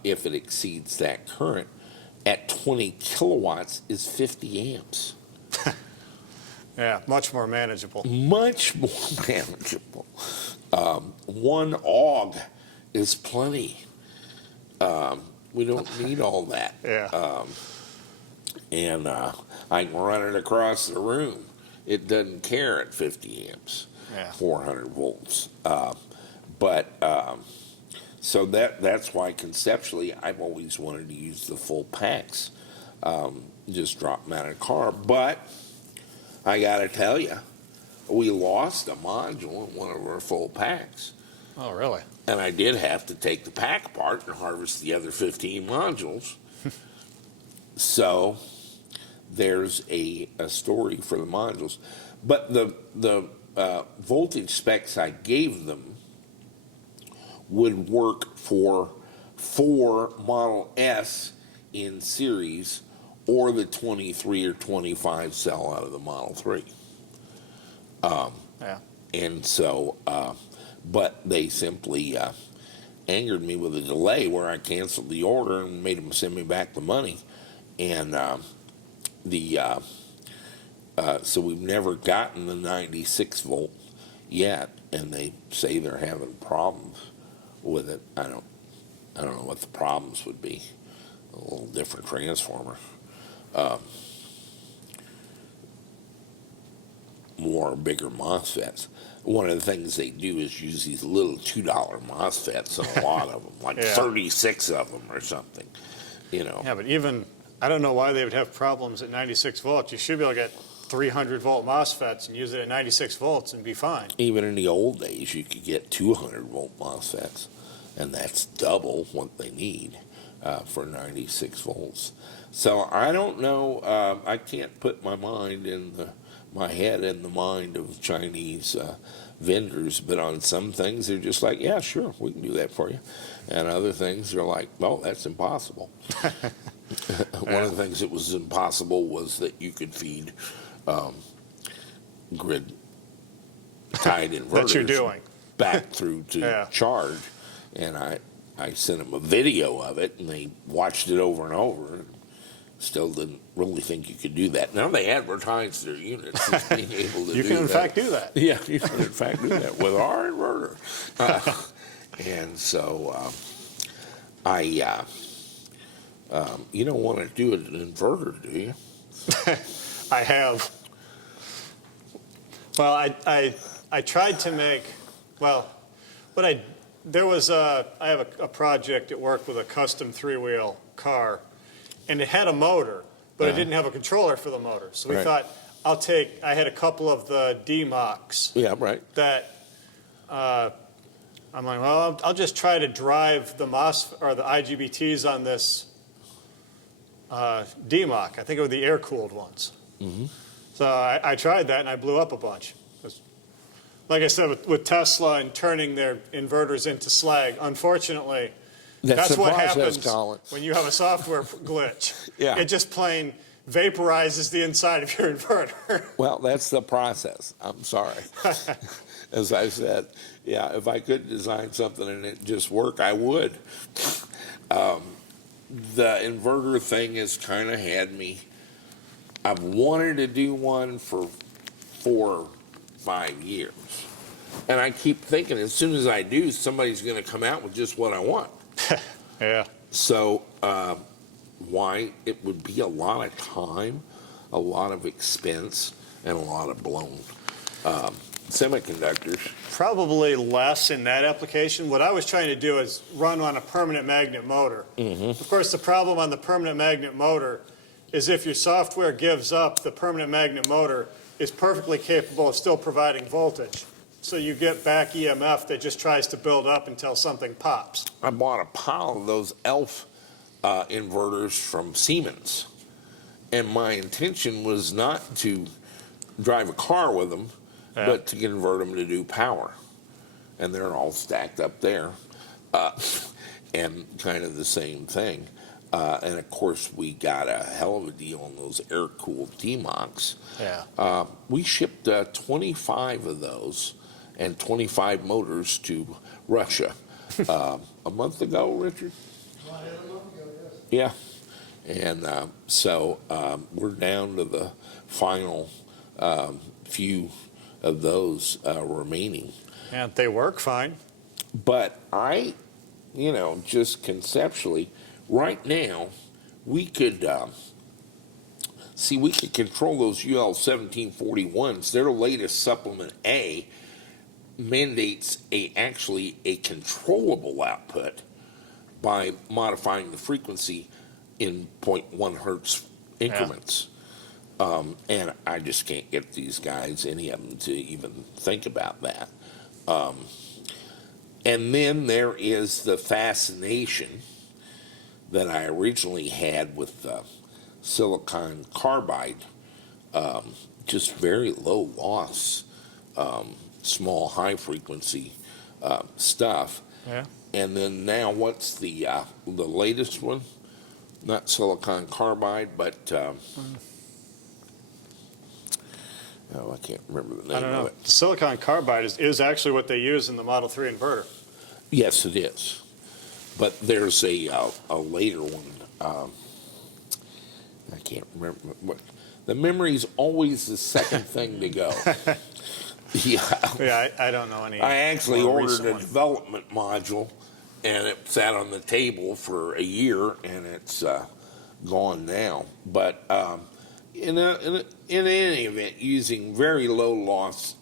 if it exceeds that current, at 20 kilowatts is 50 amps. yeah, much more manageable. Much more manageable. 1 AUG is plenty. We don't need all that. Yeah. I can run it across the room. It doesn't care at 50 amps, Yeah. 400 volts. So that's why conceptually I've always wanted to use the full packs. Just drop them out of the car. But I got to tell you, we lost a module in one of our full packs. Oh, really? And I did have to take the pack apart and harvest the other 15 modules. So there's a story for the modules. But the voltage specs I gave them would work for 4 Model S in series or the 23 or 25 cell out of the Model 3. Yeah. And so, but they simply angered me with a delay where I canceled the order and made them send me back the money. And so we've never gotten the 96 volt yet, and they say they're having problems with it. I don't know what the problems would be. A little different transformer. More bigger MOSFETs. One of the things they do is use these little $2 MOSFETs, and a lot of them, like Yeah. 36 of them or something. You know. Yeah, but even, I don't know why they would have problems at 96 volts. You should be able to get 300 volt MOSFETs and use it at 96 volts and be fine. Even in the old days, you could get 200 volt MOSFETs, and that's double what they need for 96 volts. So I don't know. I can't put my head in the mind of Chinese vendors, but on some things they're just like, yeah, sure, we can do that for you. And other things they're like, oh, that's impossible. One of the things that was impossible was that you could feed grid tied inverters That you're doing. back through to Yeah. charge. And I sent them a video of it, and they watched it over and over. Still didn't really think you could do that. Now they advertise their units as being able to do that. You can, in fact, do that. Yeah, you can in fact do that with our inverter. And so you don't want to do an inverter, do you? I have. Well, I tried to make, well, I have a project at work with a custom three-wheel car, and it had a motor, but it didn't have a controller for the motor. So we thought, I had a couple of the DMOCs. Yeah, right. That, I'm like, well, I'll just try to drive the or the IGBTs on this DMOC. I think it was the air-cooled ones. Mm-hmm. So I tried that, and I blew up a bunch. Like I said, with Tesla and turning their inverters into slag, unfortunately, that's what happens Collin. when you have a software glitch. Yeah. It just plain vaporizes the inside of your inverter. Well, that's the process. I'm sorry. As I said, yeah, if I could design something and it just work, I would. The inverter thing has kind of had me. I've wanted to do one for 4 or 5 years. And I keep thinking as soon as I do, somebody's going to come out with just what I want. Yeah. So why it would be a lot of time, a lot of expense, and a lot of blown semiconductors. Probably less in that application. What I was trying to do is run on a permanent magnet motor. Mm-hmm. Of course, the problem on the permanent magnet motor is if your software gives up, the permanent magnet motor is perfectly capable of still providing voltage. So you get back EMF that just tries to build up until something pops. I bought a pile of those ELF inverters from Siemens. And my intention was not to drive a car with them, but to convert them to do power. And they're all stacked up there. And kind of the same thing. And of course, we got a hell of a deal on those air-cooled DMOCs. Yeah. We shipped 25 of those and 25 motors to Russia a month ago, Richard? About a month ago, yes. Yeah. And so we're down to the final few of those remaining. And they work fine. But just conceptually, right now, we could we could control those UL 1741s. Their latest supplement A mandates actually a controllable output by modifying the frequency in 0.1 hertz increments. Yeah. And I just can't get these guys, any of them, to even think about that. And then there is the fascination that I originally had with silicon carbide, just very low loss, small high frequency stuff. Yeah. And then now, what's the latest one? Not silicon carbide, but I can't remember the name of it. Silicon carbide is actually what they use in the Model 3 inverter. Yes, it is. But there's a later one. I can't remember what. The memory's always the second thing to go. Yeah, I don't know any. I actually ordered a development module, and it sat on the table for a year, and it's gone now. But in any event, using very low loss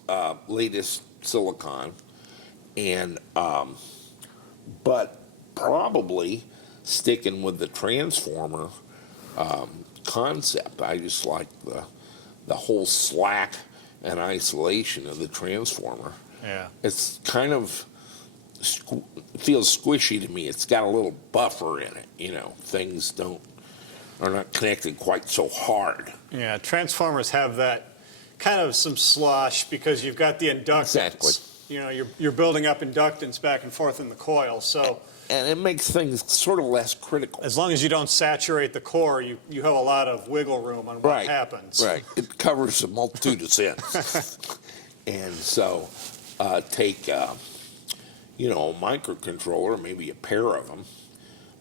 latest silicon, and but probably sticking with the transformer concept. I just like the whole slack and isolation of the transformer. Yeah. It's kind of feels squishy to me. It's got a little buffer in it. Things are not connected quite so hard. Yeah, transformers have that kind of some slosh because you've got the inductance. Exactly. You're building up inductance back and forth in the coil, so. And it makes things sort of less critical. As long as you don't saturate the core, you have a lot of wiggle room on what happens. Right. It covers a multitude of sins. And so take, a microcontroller, maybe a pair of them,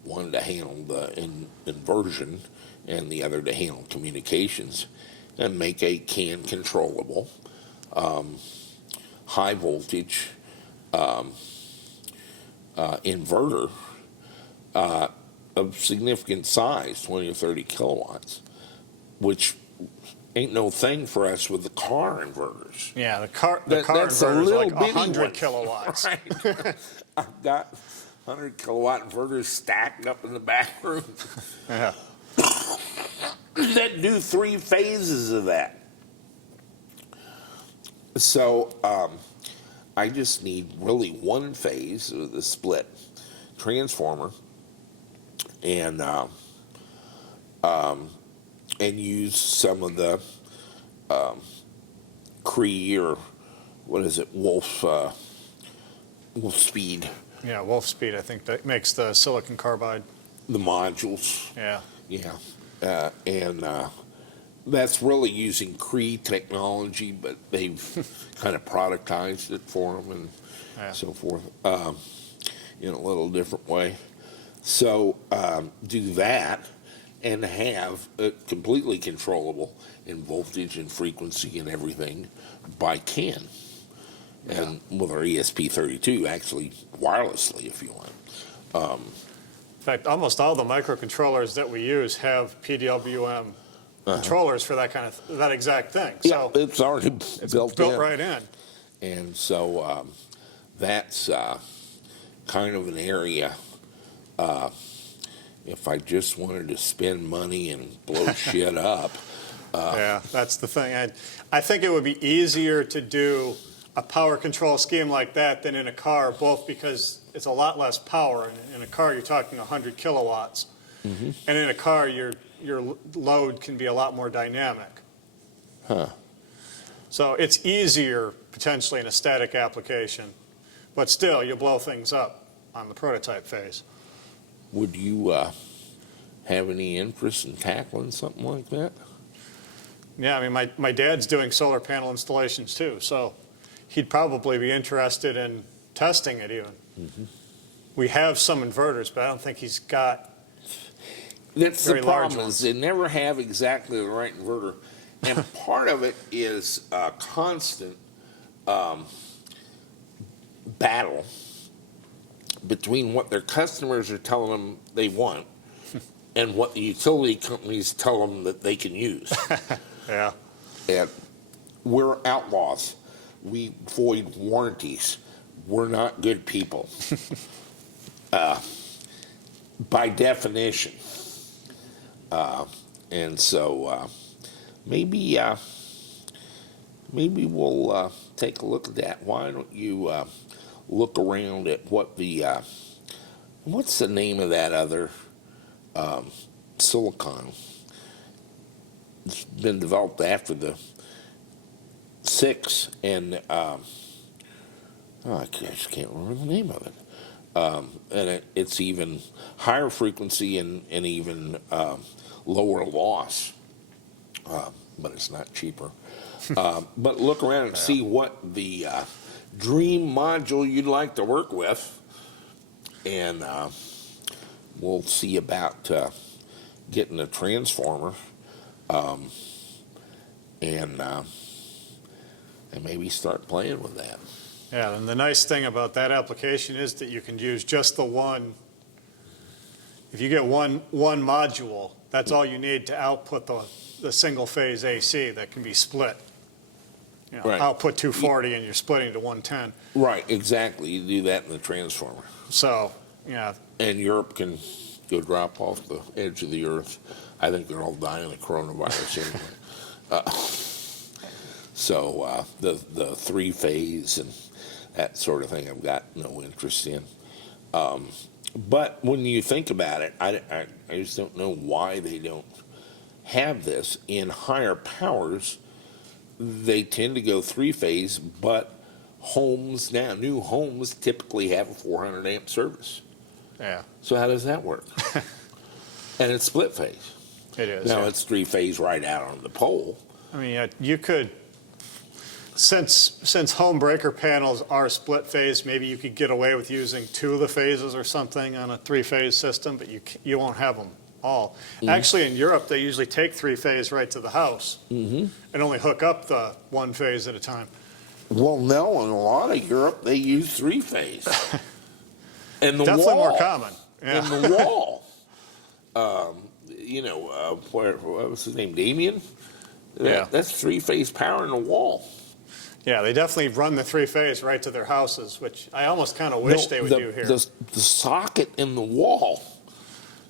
one to handle the inversion and the other to handle communications, and make a CAN controllable, high voltage inverter of significant size, 20 or 30 kilowatts, which ain't no thing for us with the car inverters. Yeah, the car That's a inverter is little like bitty 100 one. kilowatts. Right. I've got 100 kilowatt inverters stacked up in the back room Yeah. that do 3 phases of that. So I just need really 1 phase of the split transformer, and use some of the Cree, or what is it, Wolf Speed, Yeah, Wolf Speed, I think that makes the silicon carbide. the modules. Yeah. Yeah, and that's really using Cree technology, but they've kind of productized it for them and Yeah. so forth, in a little different way. So do that and have it completely controllable in voltage and frequency and everything by CAN. And with our ESP32, actually wirelessly, if you want. In fact, almost all the microcontrollers that we use have PWM controllers for that exact thing. Yeah, So it's already it's built built in. right in. And so that's kind of an area, if I just wanted to spend money and blow shit up. Yeah, that's the thing. I think it would be easier to do a power control scheme like that than in a car, both because it's a lot less power. In a car, you're talking 100 kilowatts. Mm-hmm. And in a car, your load can be a lot more dynamic. Huh. So it's easier potentially in a static application, but still, you blow things up on the prototype phase. Would you have any interest in tackling something like that? Yeah, I mean, my dad's doing solar panel installations too, so he'd probably be interested in testing it even. Mm-hmm. We have some inverters, but I don't think he's got That's very the large problem, ones. is they never have exactly the right inverter. And part of it is a constant battle between what their customers are telling them they want and what the utility companies tell them that they can use. Yeah. And we're outlaws. We void warranties. We're not good people. By definition. And so maybe we'll take a look at that. Why don't you look around at what what's the name of that other silicon? It's been developed after the 6, and I just can't remember the name of it. And it's even higher frequency and even lower loss, but it's not cheaper. But look around and see what the dream module you'd like to work with, and we'll see about getting a transformer, and maybe start playing with that. Yeah, and the nice thing about that application is that you can use just the one. If you get one module, that's all you need to output the single phase AC that can be split. You know, Right. Output 240 and you're splitting to 110. Right, exactly. You do that in the transformer. So, yeah. And Europe can go drop off the edge of the earth. I think they're all dying of coronavirus anyway. So the 3-phase and that sort of thing I've got no interest in. But when you think about it, I just don't know why they don't have this. In higher powers, they tend to go 3-phase, but homes now, new homes typically have a 400 amp service. Yeah. So how does that work? And it's split phase. It is. Now yeah. it's 3-phase right out on the pole. I mean, you could, since home breaker panels are split phase, maybe you could get away with using 2 of the phases or something on a 3-phase system, but you won't have them all. Actually, in Europe, they usually take three-phase right to the house and only hook up the one phase at a time. Well, no, in a lot of Europe, they use three-phase. And the Definitely wall. more common. Yeah. In the wall. What was his name, Damien? Yeah. That's three-phase power in the wall. Yeah, they definitely run the three-phase right to their houses, which I almost kind of wish they would do here. The socket in the wall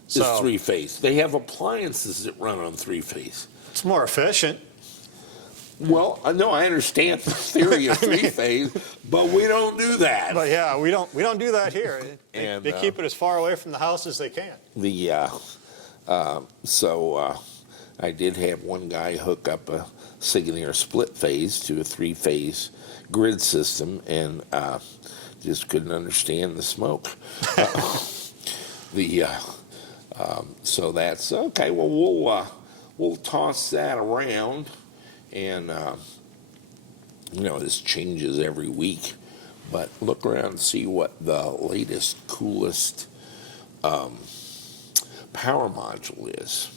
is So- three-phase. They have appliances that run on three-phase. It's more efficient. Well, no, I understand the theory of three-phase, but we don't do that. But yeah, we don't do that here. And, They keep it as far away from the house as they can. I did have one guy hook up a Signor split phase to a three-phase grid system, and just couldn't understand the smoke. So that's okay. Well, we'll toss that around, and this changes every week. But look around and see what the latest, coolest power module is.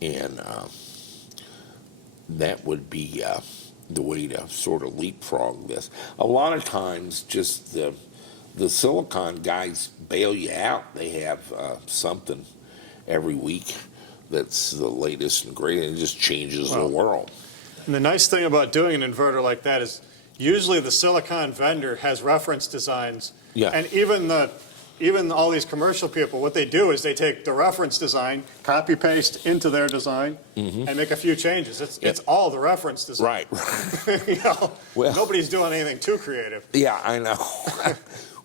And that would be the way to sort of leapfrog this. A lot of times, just the silicon guys bail you out. They have something every week that's the latest and greatest. It just changes the world. And the nice thing about doing an inverter like that is usually the silicon vendor has reference designs. Yeah. And even all these commercial people, what they do is they take the reference design, copy paste into their design, and make a few changes. It's all the reference design. Right. Well, nobody's doing anything too creative. Yeah, I know.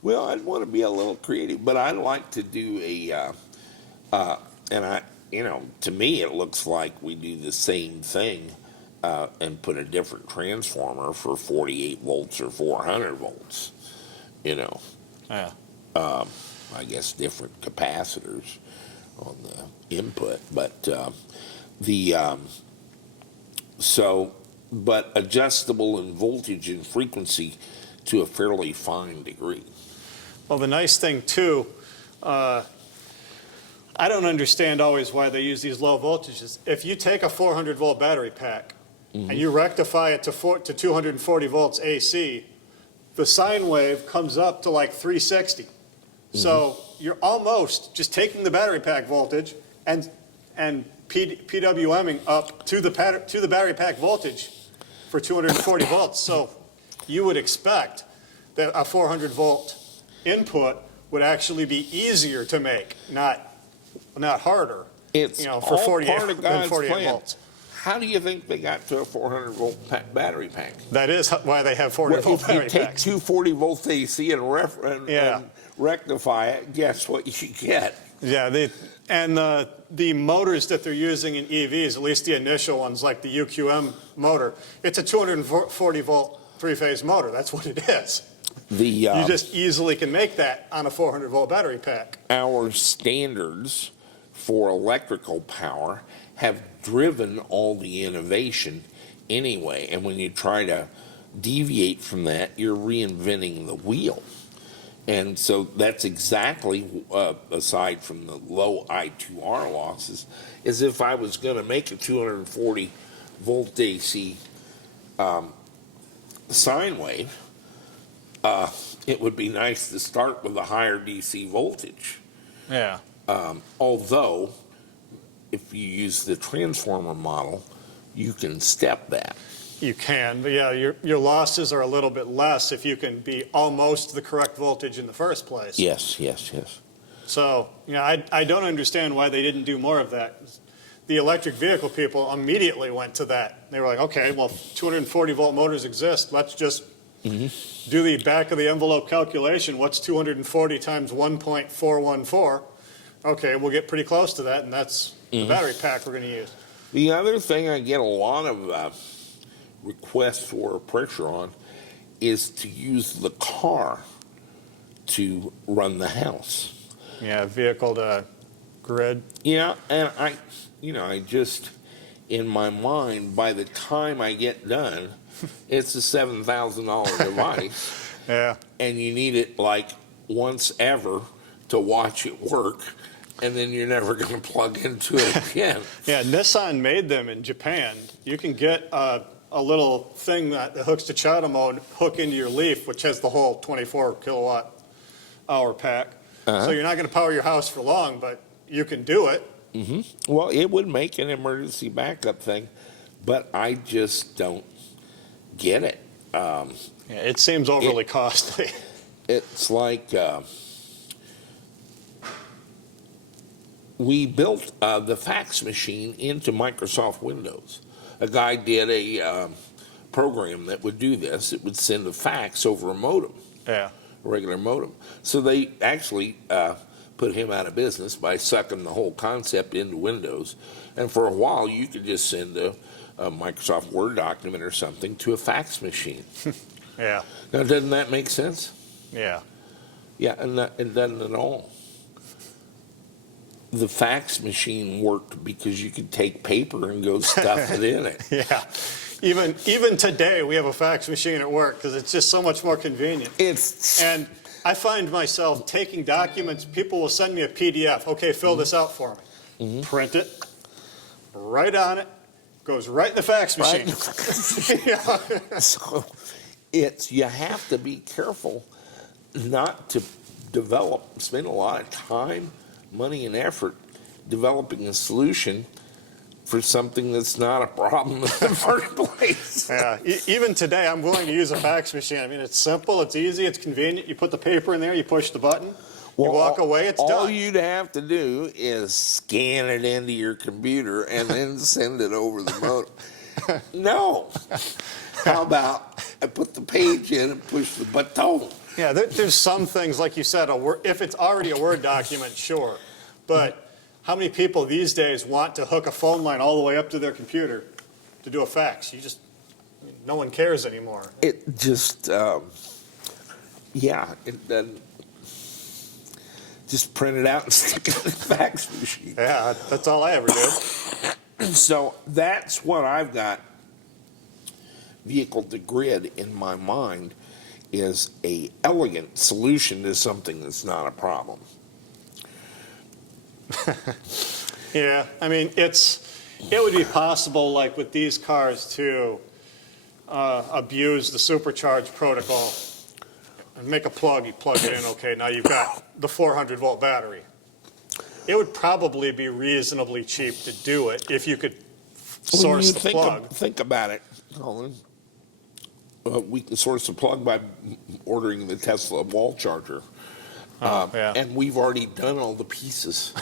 Well, I'd want to be a little creative, but I'd like to do to me it looks like we do the same thing and put a different transformer for 48 volts or 400 volts, Yeah. I guess different capacitors on the input, but but adjustable in voltage and frequency to a fairly fine degree. Well, the nice thing too, I don't understand always why they use these low voltages. If you take a 400 volt battery pack and you rectify it to 240 volts AC, the sine wave comes up to like 360. So you're almost just taking the battery pack voltage and PWMing up to the battery pack voltage for 240 volts. So you would expect that a 400 volt input would actually be easier to make, not harder. It's for all 48 part of than God's 48 plan. volts. How do you think they got to a 400 volt battery pack? That is why they have 400 volt If you battery take packs. 240 volts AC and Yeah. rectify it, guess what you get? Yeah, the motors that they're using in EVs, at least the initial ones, like the UQM motor, it's a 240 volt three-phase motor. That's what it is. You just easily can make that on a 400 volt battery pack. Our standards for electrical power have driven all the innovation anyway, and when you try to deviate from that, you're reinventing the wheel. And so that's exactly, aside from the low I2R losses, as if I was going to make a 240 volt AC sine wave, it would be nice to start with a higher DC voltage. Yeah. Although, if you use the transformer model, you can step that. You can, but yeah, your losses are a little bit less if you can be almost the correct voltage in the first place. Yes. So, I don't understand why they didn't do more of that. The electric vehicle people immediately went to that. They were like, okay, well, 240 volt motors exist. Let's just do the back of the envelope calculation. What's 240 times 1.414? Okay, we'll get pretty close to that, and that's the battery pack we're going to use. The other thing I get a lot of requests for pressure on is to use the car to run the house. Yeah, vehicle to grid. Yeah, and I just, in my mind, by the time I get done, it's a $7,000 device. Yeah. And you need it like once ever to watch it work. and then you're never going to plug into it again. Yeah, Nissan made them in Japan. You can get a little thing that hooks to shadow mode, hook into your Leaf, which has the whole 24 kilowatt hour pack. So you're not going to power your house for long, but you can do it. Well, it would make an emergency backup thing, but I just don't get it. Yeah, it seems overly costly. It's like we built the fax machine into Microsoft Windows. A guy did a program that would do this. It would send a fax over a modem, Yeah. a regular modem. So they actually put him out of business by sucking the whole concept into Windows. And for a while, you could just send a Microsoft Word document or something to a fax machine. Yeah. Now, doesn't that make sense? Yeah. Yeah, and it doesn't at all. The fax machine worked because you could take paper and go stuff it in it. Yeah. Even today, we have a fax machine at work because it's just so much more convenient. And I find myself taking documents. People will send me a PDF. Okay, fill this out for me. Print it. Right on it. Goes right in the fax machine. Yeah. So you have to be careful not to spend a lot of time, money, and effort developing a solution for something that's not a problem in the first place. Yeah, even today, I'm willing to use a fax machine. I mean, it's simple, it's easy, it's convenient. You put the paper in there, you push the button, you walk away, it's done. All you'd have to do is scan it into your computer and then send it over the modem. No. How about I put the page in and push the button? Yeah, there's some things, like you said, if it's already a Word document, sure. But how many people these days want to hook a phone line all the way up to their computer to do a fax? No one cares anymore. It just, it doesn't. Just print it out and stick it in the fax machine. Yeah, that's all I ever do. So that's what I've got vehicle to grid in my mind is a elegant solution to something that's not a problem. Yeah, I mean, it would be possible, like with these cars, to abuse the supercharge protocol and make a plug. You plug it in, okay, now you've got the 400-volt battery. It would probably be reasonably cheap to do it if you could source the plug. Think about it, Colin. We can source the plug by ordering the Tesla wall charger. Yeah. And we've already done all the pieces.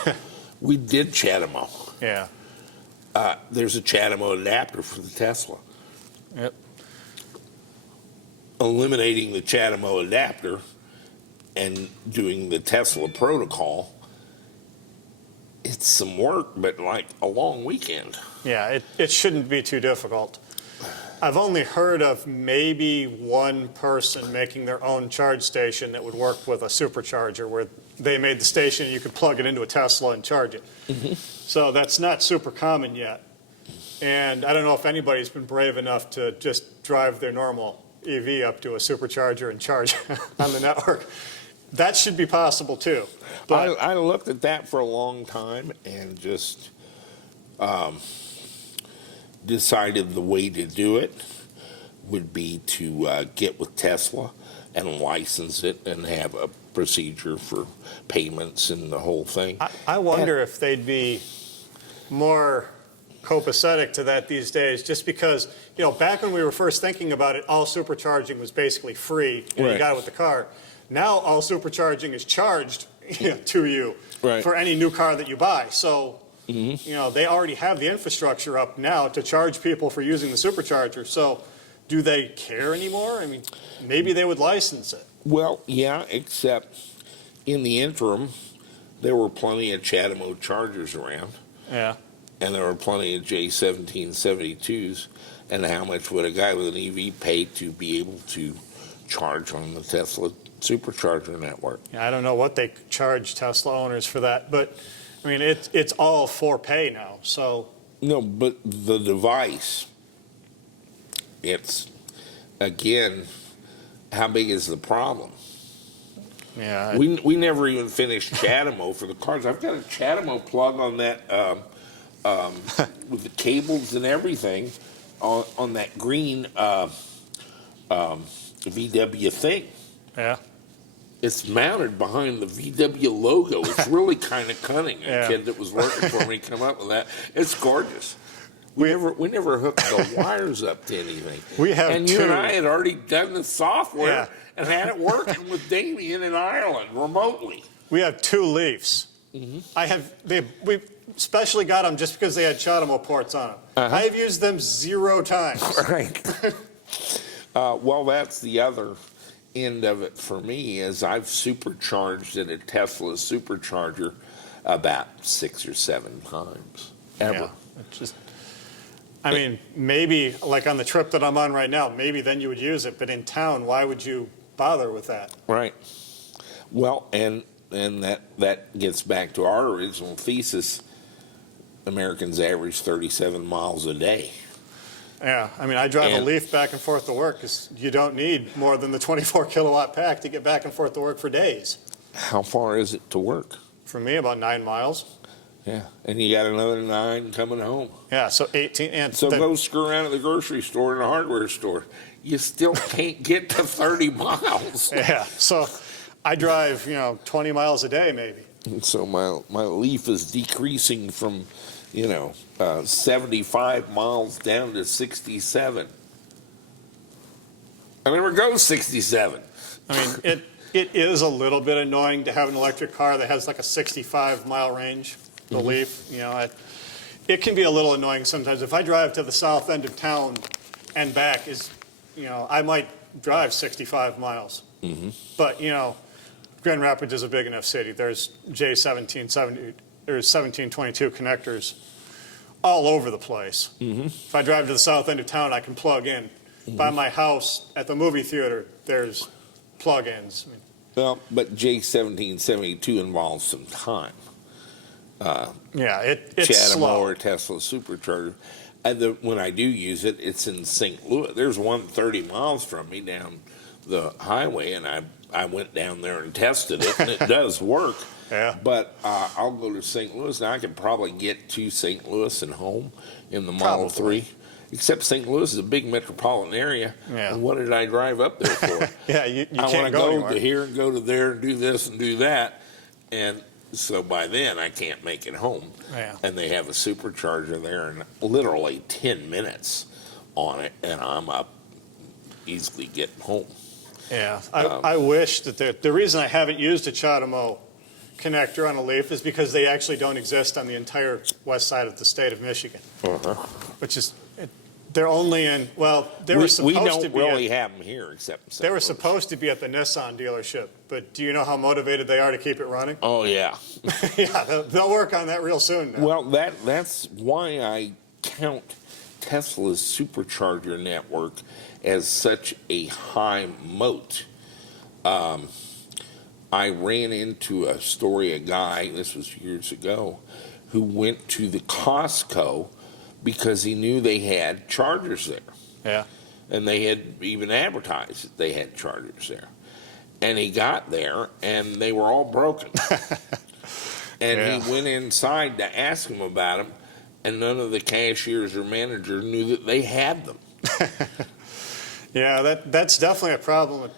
We did CHAdeMO. Yeah. There's a CHAdeMO adapter for the Tesla. Yep. Eliminating the CHAdeMO adapter and doing the Tesla protocol, it's some work, but like a long weekend. Yeah, it shouldn't be too difficult. I've only heard of maybe one person making their own charge station that would work with a supercharger where they made the station and you could plug it into a Tesla and charge it. So that's not super common yet. And I don't know if anybody's been brave enough to just drive their normal EV up to a supercharger and charge on the network. That should be possible too. But I looked at that for a long time and just decided the way to do it would be to get with Tesla and license it and have a procedure for payments and the whole thing. I wonder if they'd be more copacetic to that these days, just because, back when we were first thinking about it, all supercharging was basically free, and you got it with the car. Now all supercharging is charged to you for any new car that you buy. So, they already have the infrastructure up now to charge people for using the supercharger. So do they care anymore? I mean, maybe they would license it. Well, yeah, except in the interim, there were plenty of CHAdeMO chargers around. Yeah. And there were plenty of J1772s. And how much would a guy with an EV pay to be able to charge on the Tesla supercharger network? Yeah, I don't know what they charge Tesla owners for that, but I mean, it's all for pay now. So no, but the device, it's again, how big is the problem? Yeah. We never even finished Chatamo for the cars. I've got a Chatamo plug on that with the cables and everything on that green VW thing. Yeah. It's mounted behind the VW logo. It's really kind of cunning. Yeah. A kid that was working for me come up with that. It's gorgeous. We never hooked the wires up to anything. We have and two. you and I had already done the software Yeah. and had it working with Damien in Ireland remotely. We have 2 Leafs. We specially got them just because they had Chatamo ports on them. I have used them 0 times. Right. Well, that's the other end of it for me is I've supercharged at a Tesla supercharger about 6 or 7 times ever. Yeah. It's just, I mean, maybe like on the trip that I'm on right now, maybe then you would use it. But in town, why would you bother with that? Right. Well, and that gets back to our original thesis. Americans average 37 miles a day. Yeah, I mean, I drive a And- Leaf back and forth to work because you don't need more than the 24 kilowatt pack to get back and forth to work for days. How far is it to work? For me, about 9 miles. Yeah, and you got another 9 coming home. Yeah, so 18. And So the- go screw around at the grocery store and a hardware store. You still can't get to 30 miles. Yeah, so I drive, 20 miles a day maybe. And so my Leaf is decreasing from, 75 miles down to 67. I never go 67. I mean, it is a little bit annoying to have an electric car that has like a 65-mile range, the Leaf. It can be a little annoying sometimes. If I drive to the south end of town and back I might drive 65 miles. But, Grand Rapids is a big enough city. There's J1770, there's 1722 connectors all over the place. If I drive to the south end of town, I can plug in. By my house at the movie theater, there's plug-ins. Well, but J1772 involves some time. Yeah, it's Chatamo slow. or Tesla supercharger. When I do use it, it's in St. Louis. There's one 30 miles from me down the highway, and I went down there and tested it, and it does work. Yeah. But I'll go to St. Louis, and I could probably get to St. Louis and home in the Model Probably. 3. Except St. Louis is a big metropolitan area, Yeah. and what did I drive up there for? Yeah, you I want can't to go go anywhere. to here and go to there and do this and do that, and so by then I can't make it home. Yeah. And they have a supercharger there, and literally 10 minutes on it, and I'm up easily getting home. Yeah, I wish that the reason I haven't used a Chatamo connector on a Leaf is because they actually don't exist on the entire west side of the state of Michigan, which is, they're only in, well, they were We supposed to don't be really at, have them here except in St. they were Louis. supposed to be at the Nissan dealership, but do you know how motivated they are to keep it running? Oh, yeah. Yeah, they'll work on that real soon now. Well, that's why I count Tesla's supercharger network as such a high moat. I ran into a guy, this was years ago, who went to the Costco because he knew they had chargers there. Yeah. And they had even advertised that they had chargers there. And he got there, and they were all broken. And Yeah. he went inside to ask them about them, and none of the cashiers or managers knew that they had them. Yeah, that's definitely a problem.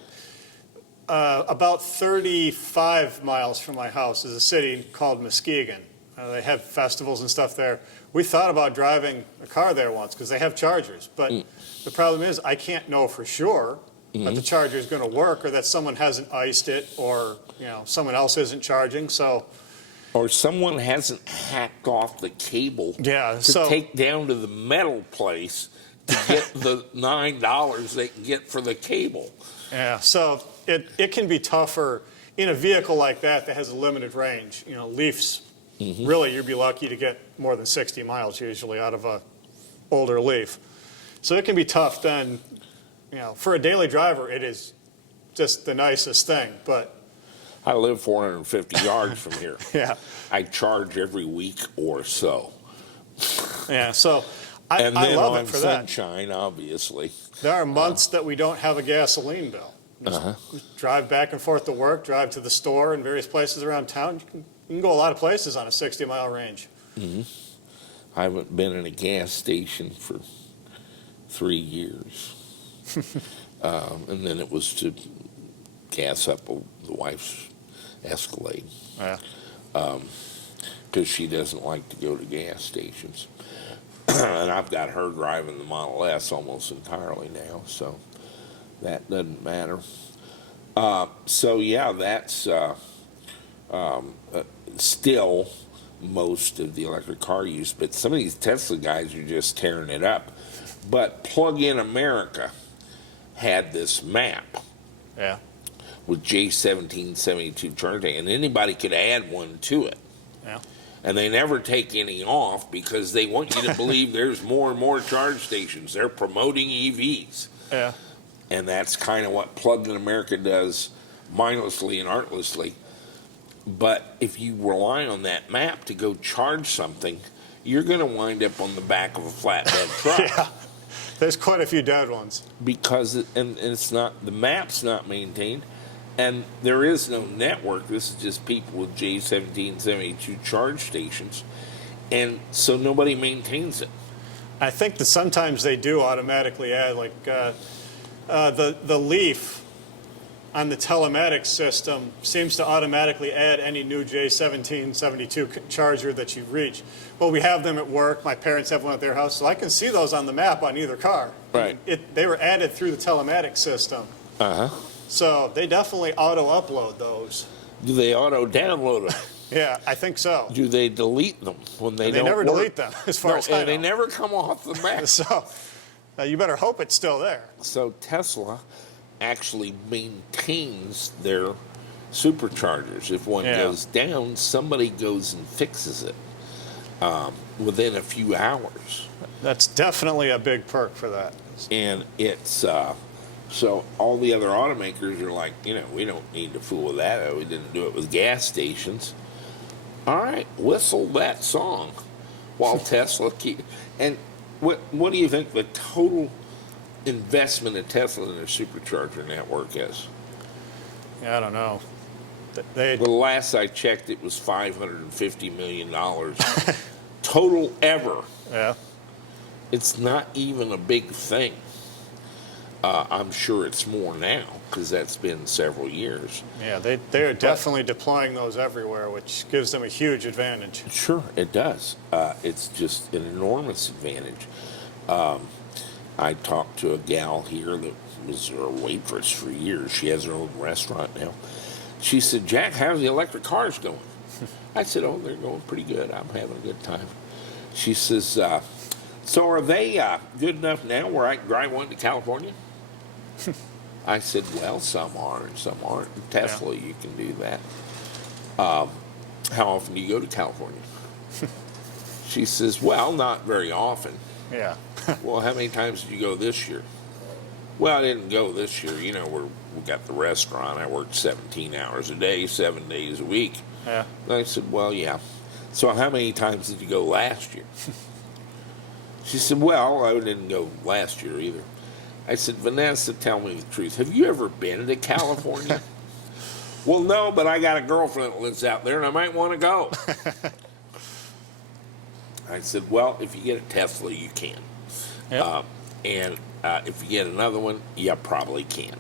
About 35 miles from my house is a city called Muskegon. They have festivals and stuff there. We thought about driving a car there once because they have chargers. But the problem is I can't know for sure that the charger is going to work or that someone hasn't iced it or someone else isn't charging. So Or someone hasn't hacked off the cable Yeah, to so- take down to the metal place to get the $9 they can get for the cable. yeah, so it can be tougher in a vehicle like that has a limited range. Leafs, really you'd be lucky to get more than 60 miles usually out of a older Leaf. So it can be tough then, for a daily driver it is just the nicest thing, but I live 450 yards from here. yeah, I charge every week or so. yeah, so And I then love on it for that. sunshine, obviously. There are months that we don't have a gasoline bill. Just drive back and forth to work, drive to the store and various places around town. You can go a lot of places on a 60-mile range. I haven't been in a gas station for 3 years. And then it was to gas up the wife's Escalade. Yeah. Because she doesn't like to go to gas stations. And I've got her driving the Model S almost entirely now, so that doesn't matter. So yeah, that's still most of the electric car use, but some of these Tesla guys are just tearing it up. But Plug-in America had this map Yeah. with J1772 charging, and anybody could add one to it. Yeah. And they never take any off because they want you to believe there's more and more charge stations. They're promoting EVs. Yeah. And that's kind of what Plug-in America does mindlessly and artlessly. But if you rely on that map to go charge something, you're going to wind up on the back of a flatbed truck. Yeah. There's quite a few dead ones. Because it's not, the map's not maintained, and there is no network. This is just people with J1772 charge stations, and so nobody maintains it. I think that sometimes they do automatically add, like the Leaf on the telematics system seems to automatically add any new J1772 charger that you reach. Well, we have them at work. My parents have one at their house, so I can see those on the map on either car. Right. They were added through the telematics system. So they definitely auto-upload those. Do they auto-download them? Yeah, I think so. Do they delete them when they don't never work? delete them, as far as I know. They never come off the map. So you better hope it's still there. So Tesla actually maintains their superchargers. If one goes down, somebody goes and fixes it within a few hours. That's definitely a big perk for that. And it's so all the other automakers are like, we don't need to fool with that. We didn't do it with gas stations. All right, whistle that song while Tesla and what do you think the total investment of Tesla in their supercharger network is? Yeah, I don't know. The last I checked, it was $550 million total ever. Yeah. It's not even a big thing. I'm sure it's more now because that's been several years. Yeah, they are definitely deploying those everywhere, which gives them a huge advantage. Sure, it does. It's just an enormous advantage. I talked to a gal here that was a waitress for years. She has her own restaurant now. She said, "Jack, how's the electric cars going?" I said, "Oh, they're going pretty good. I'm having a good time." She says, "So are they good enough now where I can drive one to California?" I said, "Well, some are and some aren't. In Tesla, you can do that." How often do you go to California? She says, "Well, not very often." Yeah. Well, how many times did you go this year? Well, I didn't go this year. We got the restaurant. I worked 17 hours a day, 7 days a week. Yeah. And I said, "Well, yeah. So how many times did you go last year?" She said, "Well, I didn't go last year either." I said, "Vanessa, tell me the truth. Have you ever been to California?" "Well, no, but I got a girlfriend that lives out there, and I might want to go." I said, "Well, if you get a Tesla, you can. Yep. And if you get another one, you probably can't."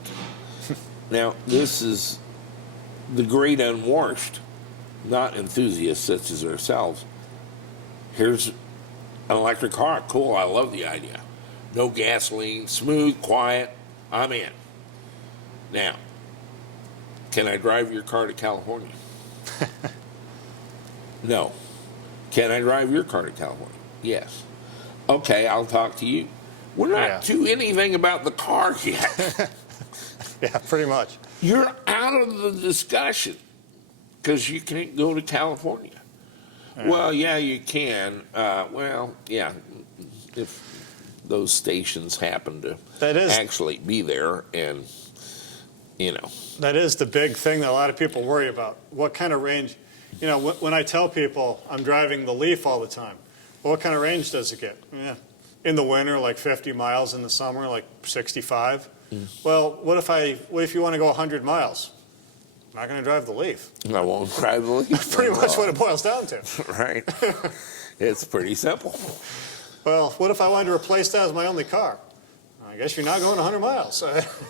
Now, this is the great unwashed, not enthusiasts such as ourselves. Here's an electric car. Cool, I love the idea. No gasoline, smooth, quiet, I'm in. Now, can I drive your car to California? No. Can I drive your car to California? Yes. Okay, I'll talk to you. We're not to anything about the car yet. Yeah, pretty much. You're out of the discussion because you can't go to California. Yeah. Well, yeah, you can. Well, yeah, if those stations happen to actually be there and, That is the big thing that a lot of people worry about. What kind of range, when I tell people I'm driving the Leaf all the time, well, what kind of range does it get? Yeah. In the winter, like 50 miles. In the summer, like 65. Well, what if you want to go 100 miles? I'm not going to drive the Leaf. I won't drive the Leaf. Pretty much what it boils down to. Right. It's pretty simple. Well, what if I wanted to replace that as my only car? I guess you're not going 100 miles.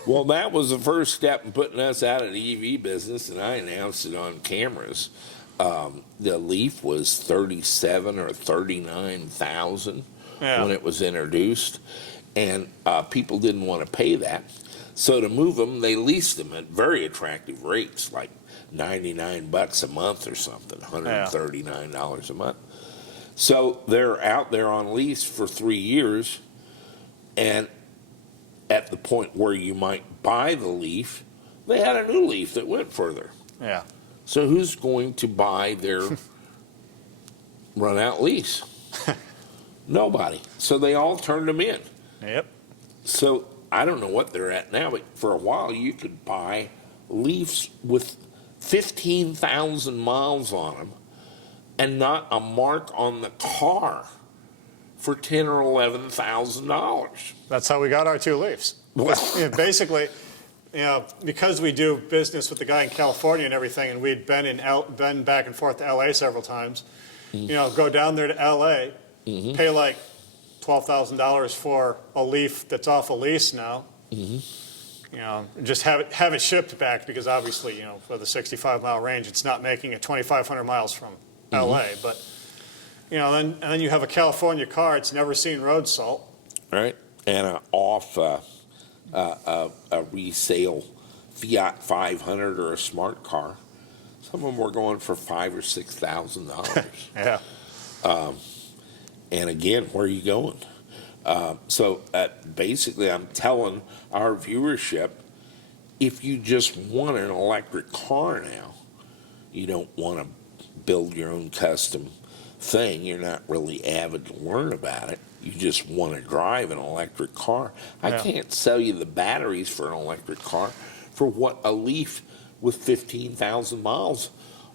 Well, that was the first step in putting us out of the EV business, and I announced it on cameras. The Leaf was 37 or 39,000 when it was introduced, and people didn't want to pay that. So to move them, they leased them at very attractive rates, like $99 a month or something, $139 a month. So they're out there on lease for 3 years, and at the point where you might buy the Leaf, they had a new Leaf that went further. Yeah. So who's going to buy their run-out lease? Nobody. So they all turned them in. Yep. So I don't know what they're at now, but for a while you could buy Leafs with 15,000 miles on them and not a mark on the car for $10,000 or $11,000. That's how we got our 2 Leafs. Basically, because we do business with the guy in California and everything, and we'd been back and forth to LA several times, go down there to LA, pay like $12,000 for a Leaf that's off a lease now. Just have it shipped back because obviously, for the 65-mile range, it's not making it 2,500 miles from LA. But then you have a California car; it's never seen road salt. Right, and a resale Fiat 500 or a smart car. Some of them were going for $5,000 or $6,000. Yeah. And again, where are you going? So basically, I'm telling our viewership, if you just want an electric car now, you don't want to build your own custom thing. You're not really avid to learn about it. You just want to drive an electric car. I can't sell you the batteries for an electric car for what a Leaf with 15,000 miles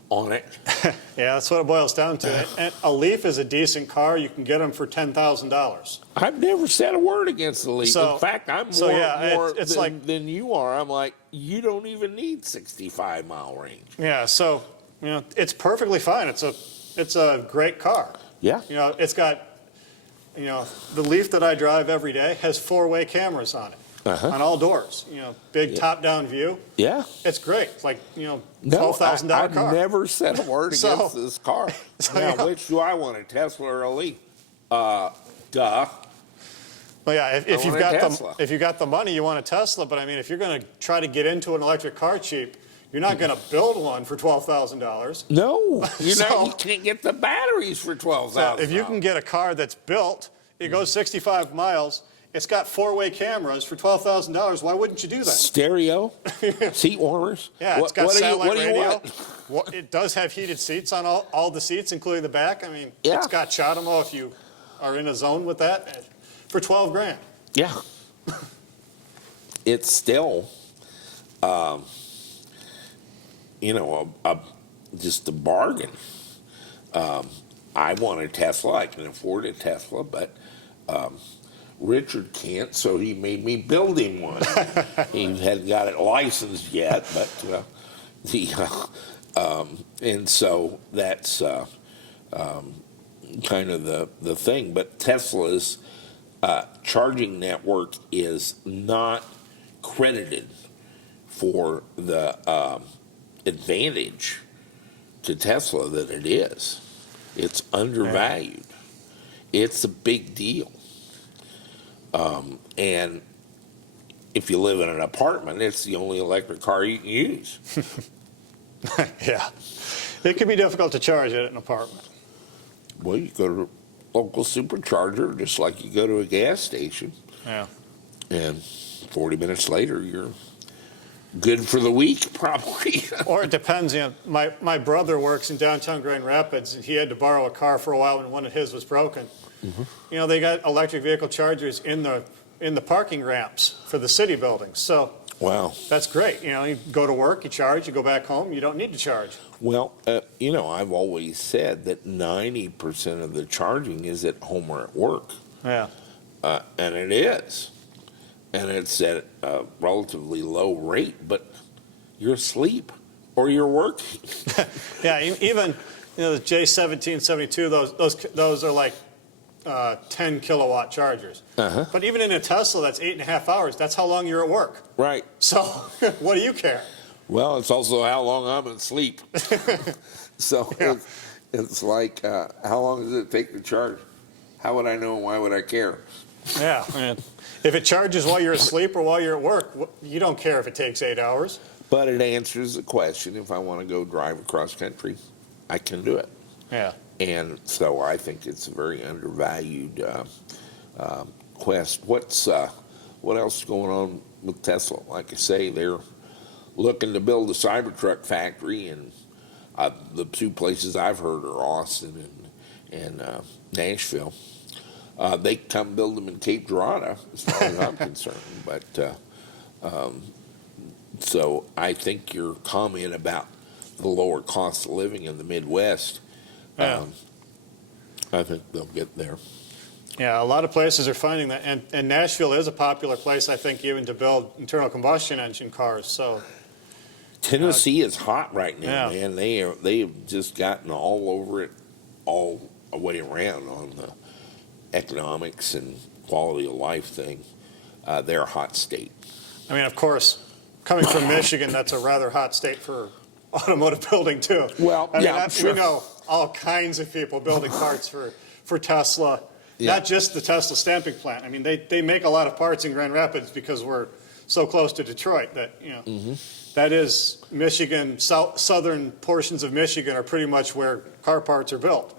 on it. Yeah, that's what it boils down to. And a Leaf is a decent car. You can get them for $10,000. I've never said a word against the Leaf. In fact, I'm more than you are. I'm like, you don't even need 65-mile range. Yeah, so it's perfectly fine. It's a great car. Yeah. It's got the Leaf that I drive every day has 4-way cameras on it. On all doors, big top-down view. Yeah. It's great. It's like, $12,000 $12,000 car. I've never said a word against this car. Now, which do I want, a Tesla or a Leaf? Duh. Well, yeah, if you've got the money, you want a Tesla. But I mean, if you're going to try to get into an electric car cheap, you're not going to build one for $12,000. No, you can't get the batteries for $12,000. So if you can get a car that's built, it goes 65 miles. It's got 4-way cameras for $12,000. Why wouldn't you do that? Stereo, seat warmers. Yeah, it's got satellite radio. Want? It does have heated seats on all the seats, including the back. I mean, it's got CHAdeMO if you are in a zone with that for $12,000. Yeah, it's still, just a bargain. I want a Tesla. I can afford a Tesla, but. Richard can't, so he made me build him one. He hadn't got it licensed yet, but and so that's kind of the thing. But Tesla's charging network is not credited for the advantage to Tesla that it is. It's undervalued. It's a big deal. And if you live in an apartment, it's the only electric car you can use. Yeah. It can be difficult to charge at an apartment. Well, you go to a local supercharger just like you go to a gas station. Yeah. And 40 minutes later, you're good for the week, probably. Or it depends. My brother works in downtown Grand Rapids, and he had to borrow a car for a while when one of his was broken. They got electric vehicle chargers in the parking ramps for the city buildings. So wow, that's great. You go to work, you charge, you go back home, you don't need to charge. Well, I've always said that 90% of the charging is at home or at work. Yeah. And it is. and it's at a relatively low rate, but you're asleep or you're working. Yeah, even the J1772, those are like 10 kilowatt chargers. But even in a Tesla, that's 8.5 hours. That's how long you're at work. Right. So what do you care? Well, it's also how long I'm asleep. So Yeah. it's like, how long does it take to charge? How would I know? Why would I care? Yeah. And if it charges while you're asleep or while you're at work, you don't care if it takes 8 hours. But it answers the question. If I want to go drive across country, I can do it. Yeah. And so I think it's a very undervalued quest. What else is going on with Tesla? Like I say, they're looking to build a Cybertruck factory, and the two places I've heard are Austin and Nashville. They come build them in Cape Girardeau, as far as I'm concerned. But so I think your comment about the lower cost of living in the Midwest, Yeah. I think they'll get there. Yeah, a lot of places are finding that, and Nashville is a popular place, I think, even to build internal combustion engine cars. So Tennessee is hot right now, Yeah. man. They've just gotten all over it, all the way around on the economics and quality of life thing. They're a hot state. I mean, of course, coming from Michigan, that's a rather hot state for automotive building too. Well, I mean, yeah, sure. we know all kinds of people building parts for Tesla. Yeah. Not just the Tesla stamping plant. I mean, they make a lot of parts in Grand Rapids because we're so close to Detroit that, that is Michigan, southern portions of Michigan are pretty much where car parts are built.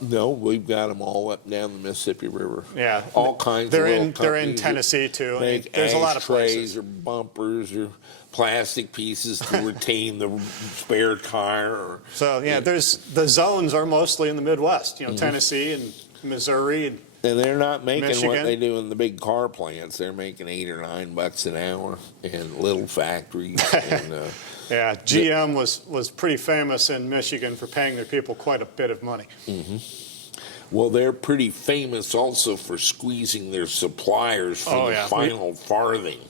No, we've got them all up down the Mississippi River. Yeah. All kinds They're of little in companies that Tennessee too. I mean, make there's a lot of ashtrays places. or bumpers or plastic pieces to retain the spare tire. Or, So yeah, the zones are mostly in the Midwest, Tennessee and Missouri. And they're not making what Michigan. they do in the big car plants. They're making $8 or $9 an hour in little factories. And, yeah, GM was pretty famous in Michigan for paying their people quite a bit of money. well, they're pretty famous also for squeezing their suppliers for the final farthing.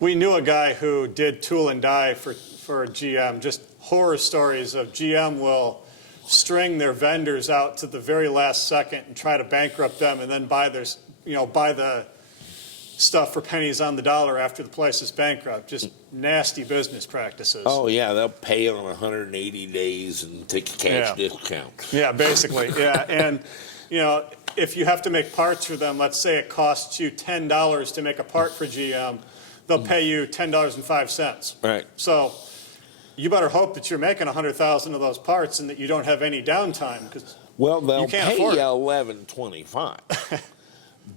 We knew a guy who did tool and die for GM, just horror stories of GM will string their vendors out to the very last second and try to bankrupt them and then buy the stuff for pennies on the dollar after the place is bankrupt. Just nasty business practices. Oh, yeah, they'll pay on 180 days and take a cash discount. Yeah, basically, yeah. And, if you have to make parts for them, let's say it costs you $10 to make a part for GM, they'll pay you $10.05. Right. So you better hope that you're making 100,000 of those parts and that you don't have any downtime. Well, they'll can't pay afford you it. $11.25.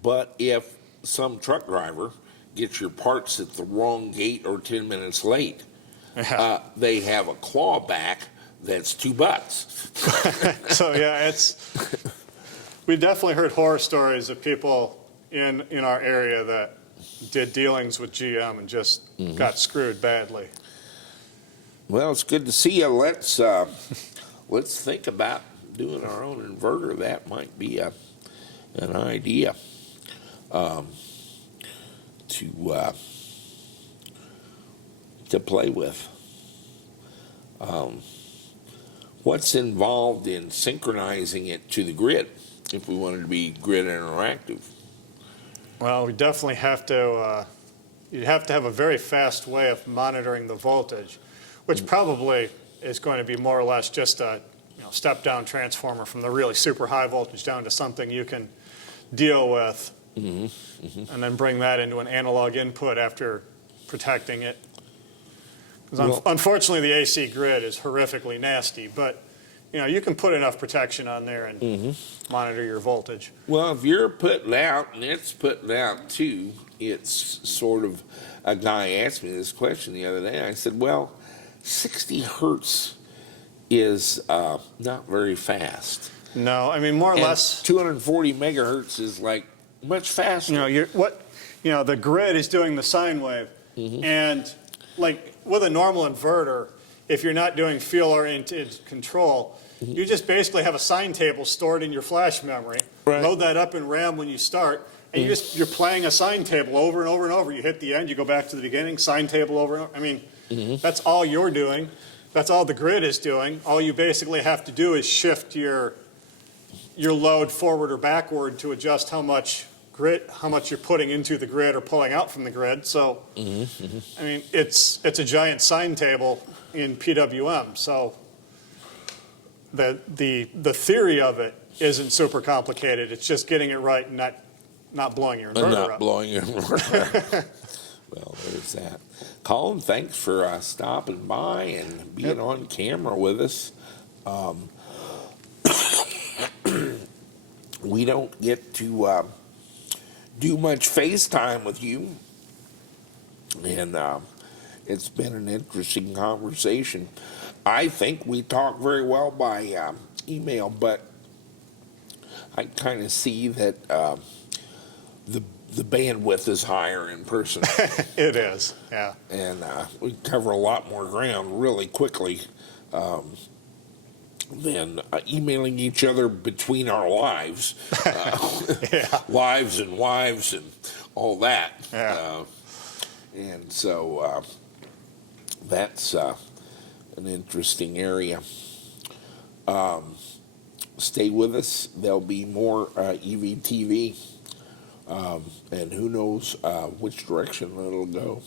But if some truck driver gets your parts at the wrong gate or 10 minutes late, they have a clawback that's $2. So yeah, we've definitely heard horror stories of people in our area that did dealings with GM and just got screwed badly. Well, it's good to see you. Let's think about doing our own inverter. That might be an idea to play with. What's involved in synchronizing it to the grid if we wanted to be grid interactive? Well, we definitely have to, you'd have to have a very fast way of monitoring the voltage, which probably is going to be more or less just a step-down transformer from the really super high voltage down to something you can deal with, and then bring that into an analog input after protecting it. 'Cause unfortunately, the AC grid is horrifically nasty, but you can put enough protection on there and monitor your voltage. Well, if you're putting out and it's putting out too, it's sort of, a guy asked me this question the other day. I said, well, 60 hertz is not very fast. No, I mean, more or And less. 240 megahertz is like much faster. The grid is doing the sine wave, and like with a normal inverter, if you're not doing field-oriented control, you just basically have a sine table stored in your flash memory. Right. Load that up in RAM when you start, And you're playing a sine table over and over and over. You hit the end, you go back to the beginning, sine table over and over. I mean, that's all you're doing. That's all the grid is doing. All you basically have to do is shift your load forward or backward to adjust how much you're putting into the grid or pulling out from the grid. So, I mean, it's a giant sine table in PWM. So the theory of it isn't super complicated. It's just getting it right and not blowing your inverter up. Not blowing your inverter up. Well, there's that. Collin, thanks for stopping by and being on camera with us. We don't get to do much FaceTime with you, and it's been an interesting conversation. I think we talk very well by email, but I kind of see that the bandwidth is higher in person. It is, yeah. And we cover a lot more ground really quickly than emailing each other between our lives. Lives and wives and all that. Yeah. And so that's an interesting area. Stay with us. There'll be more EVTV. And who knows which direction it'll go.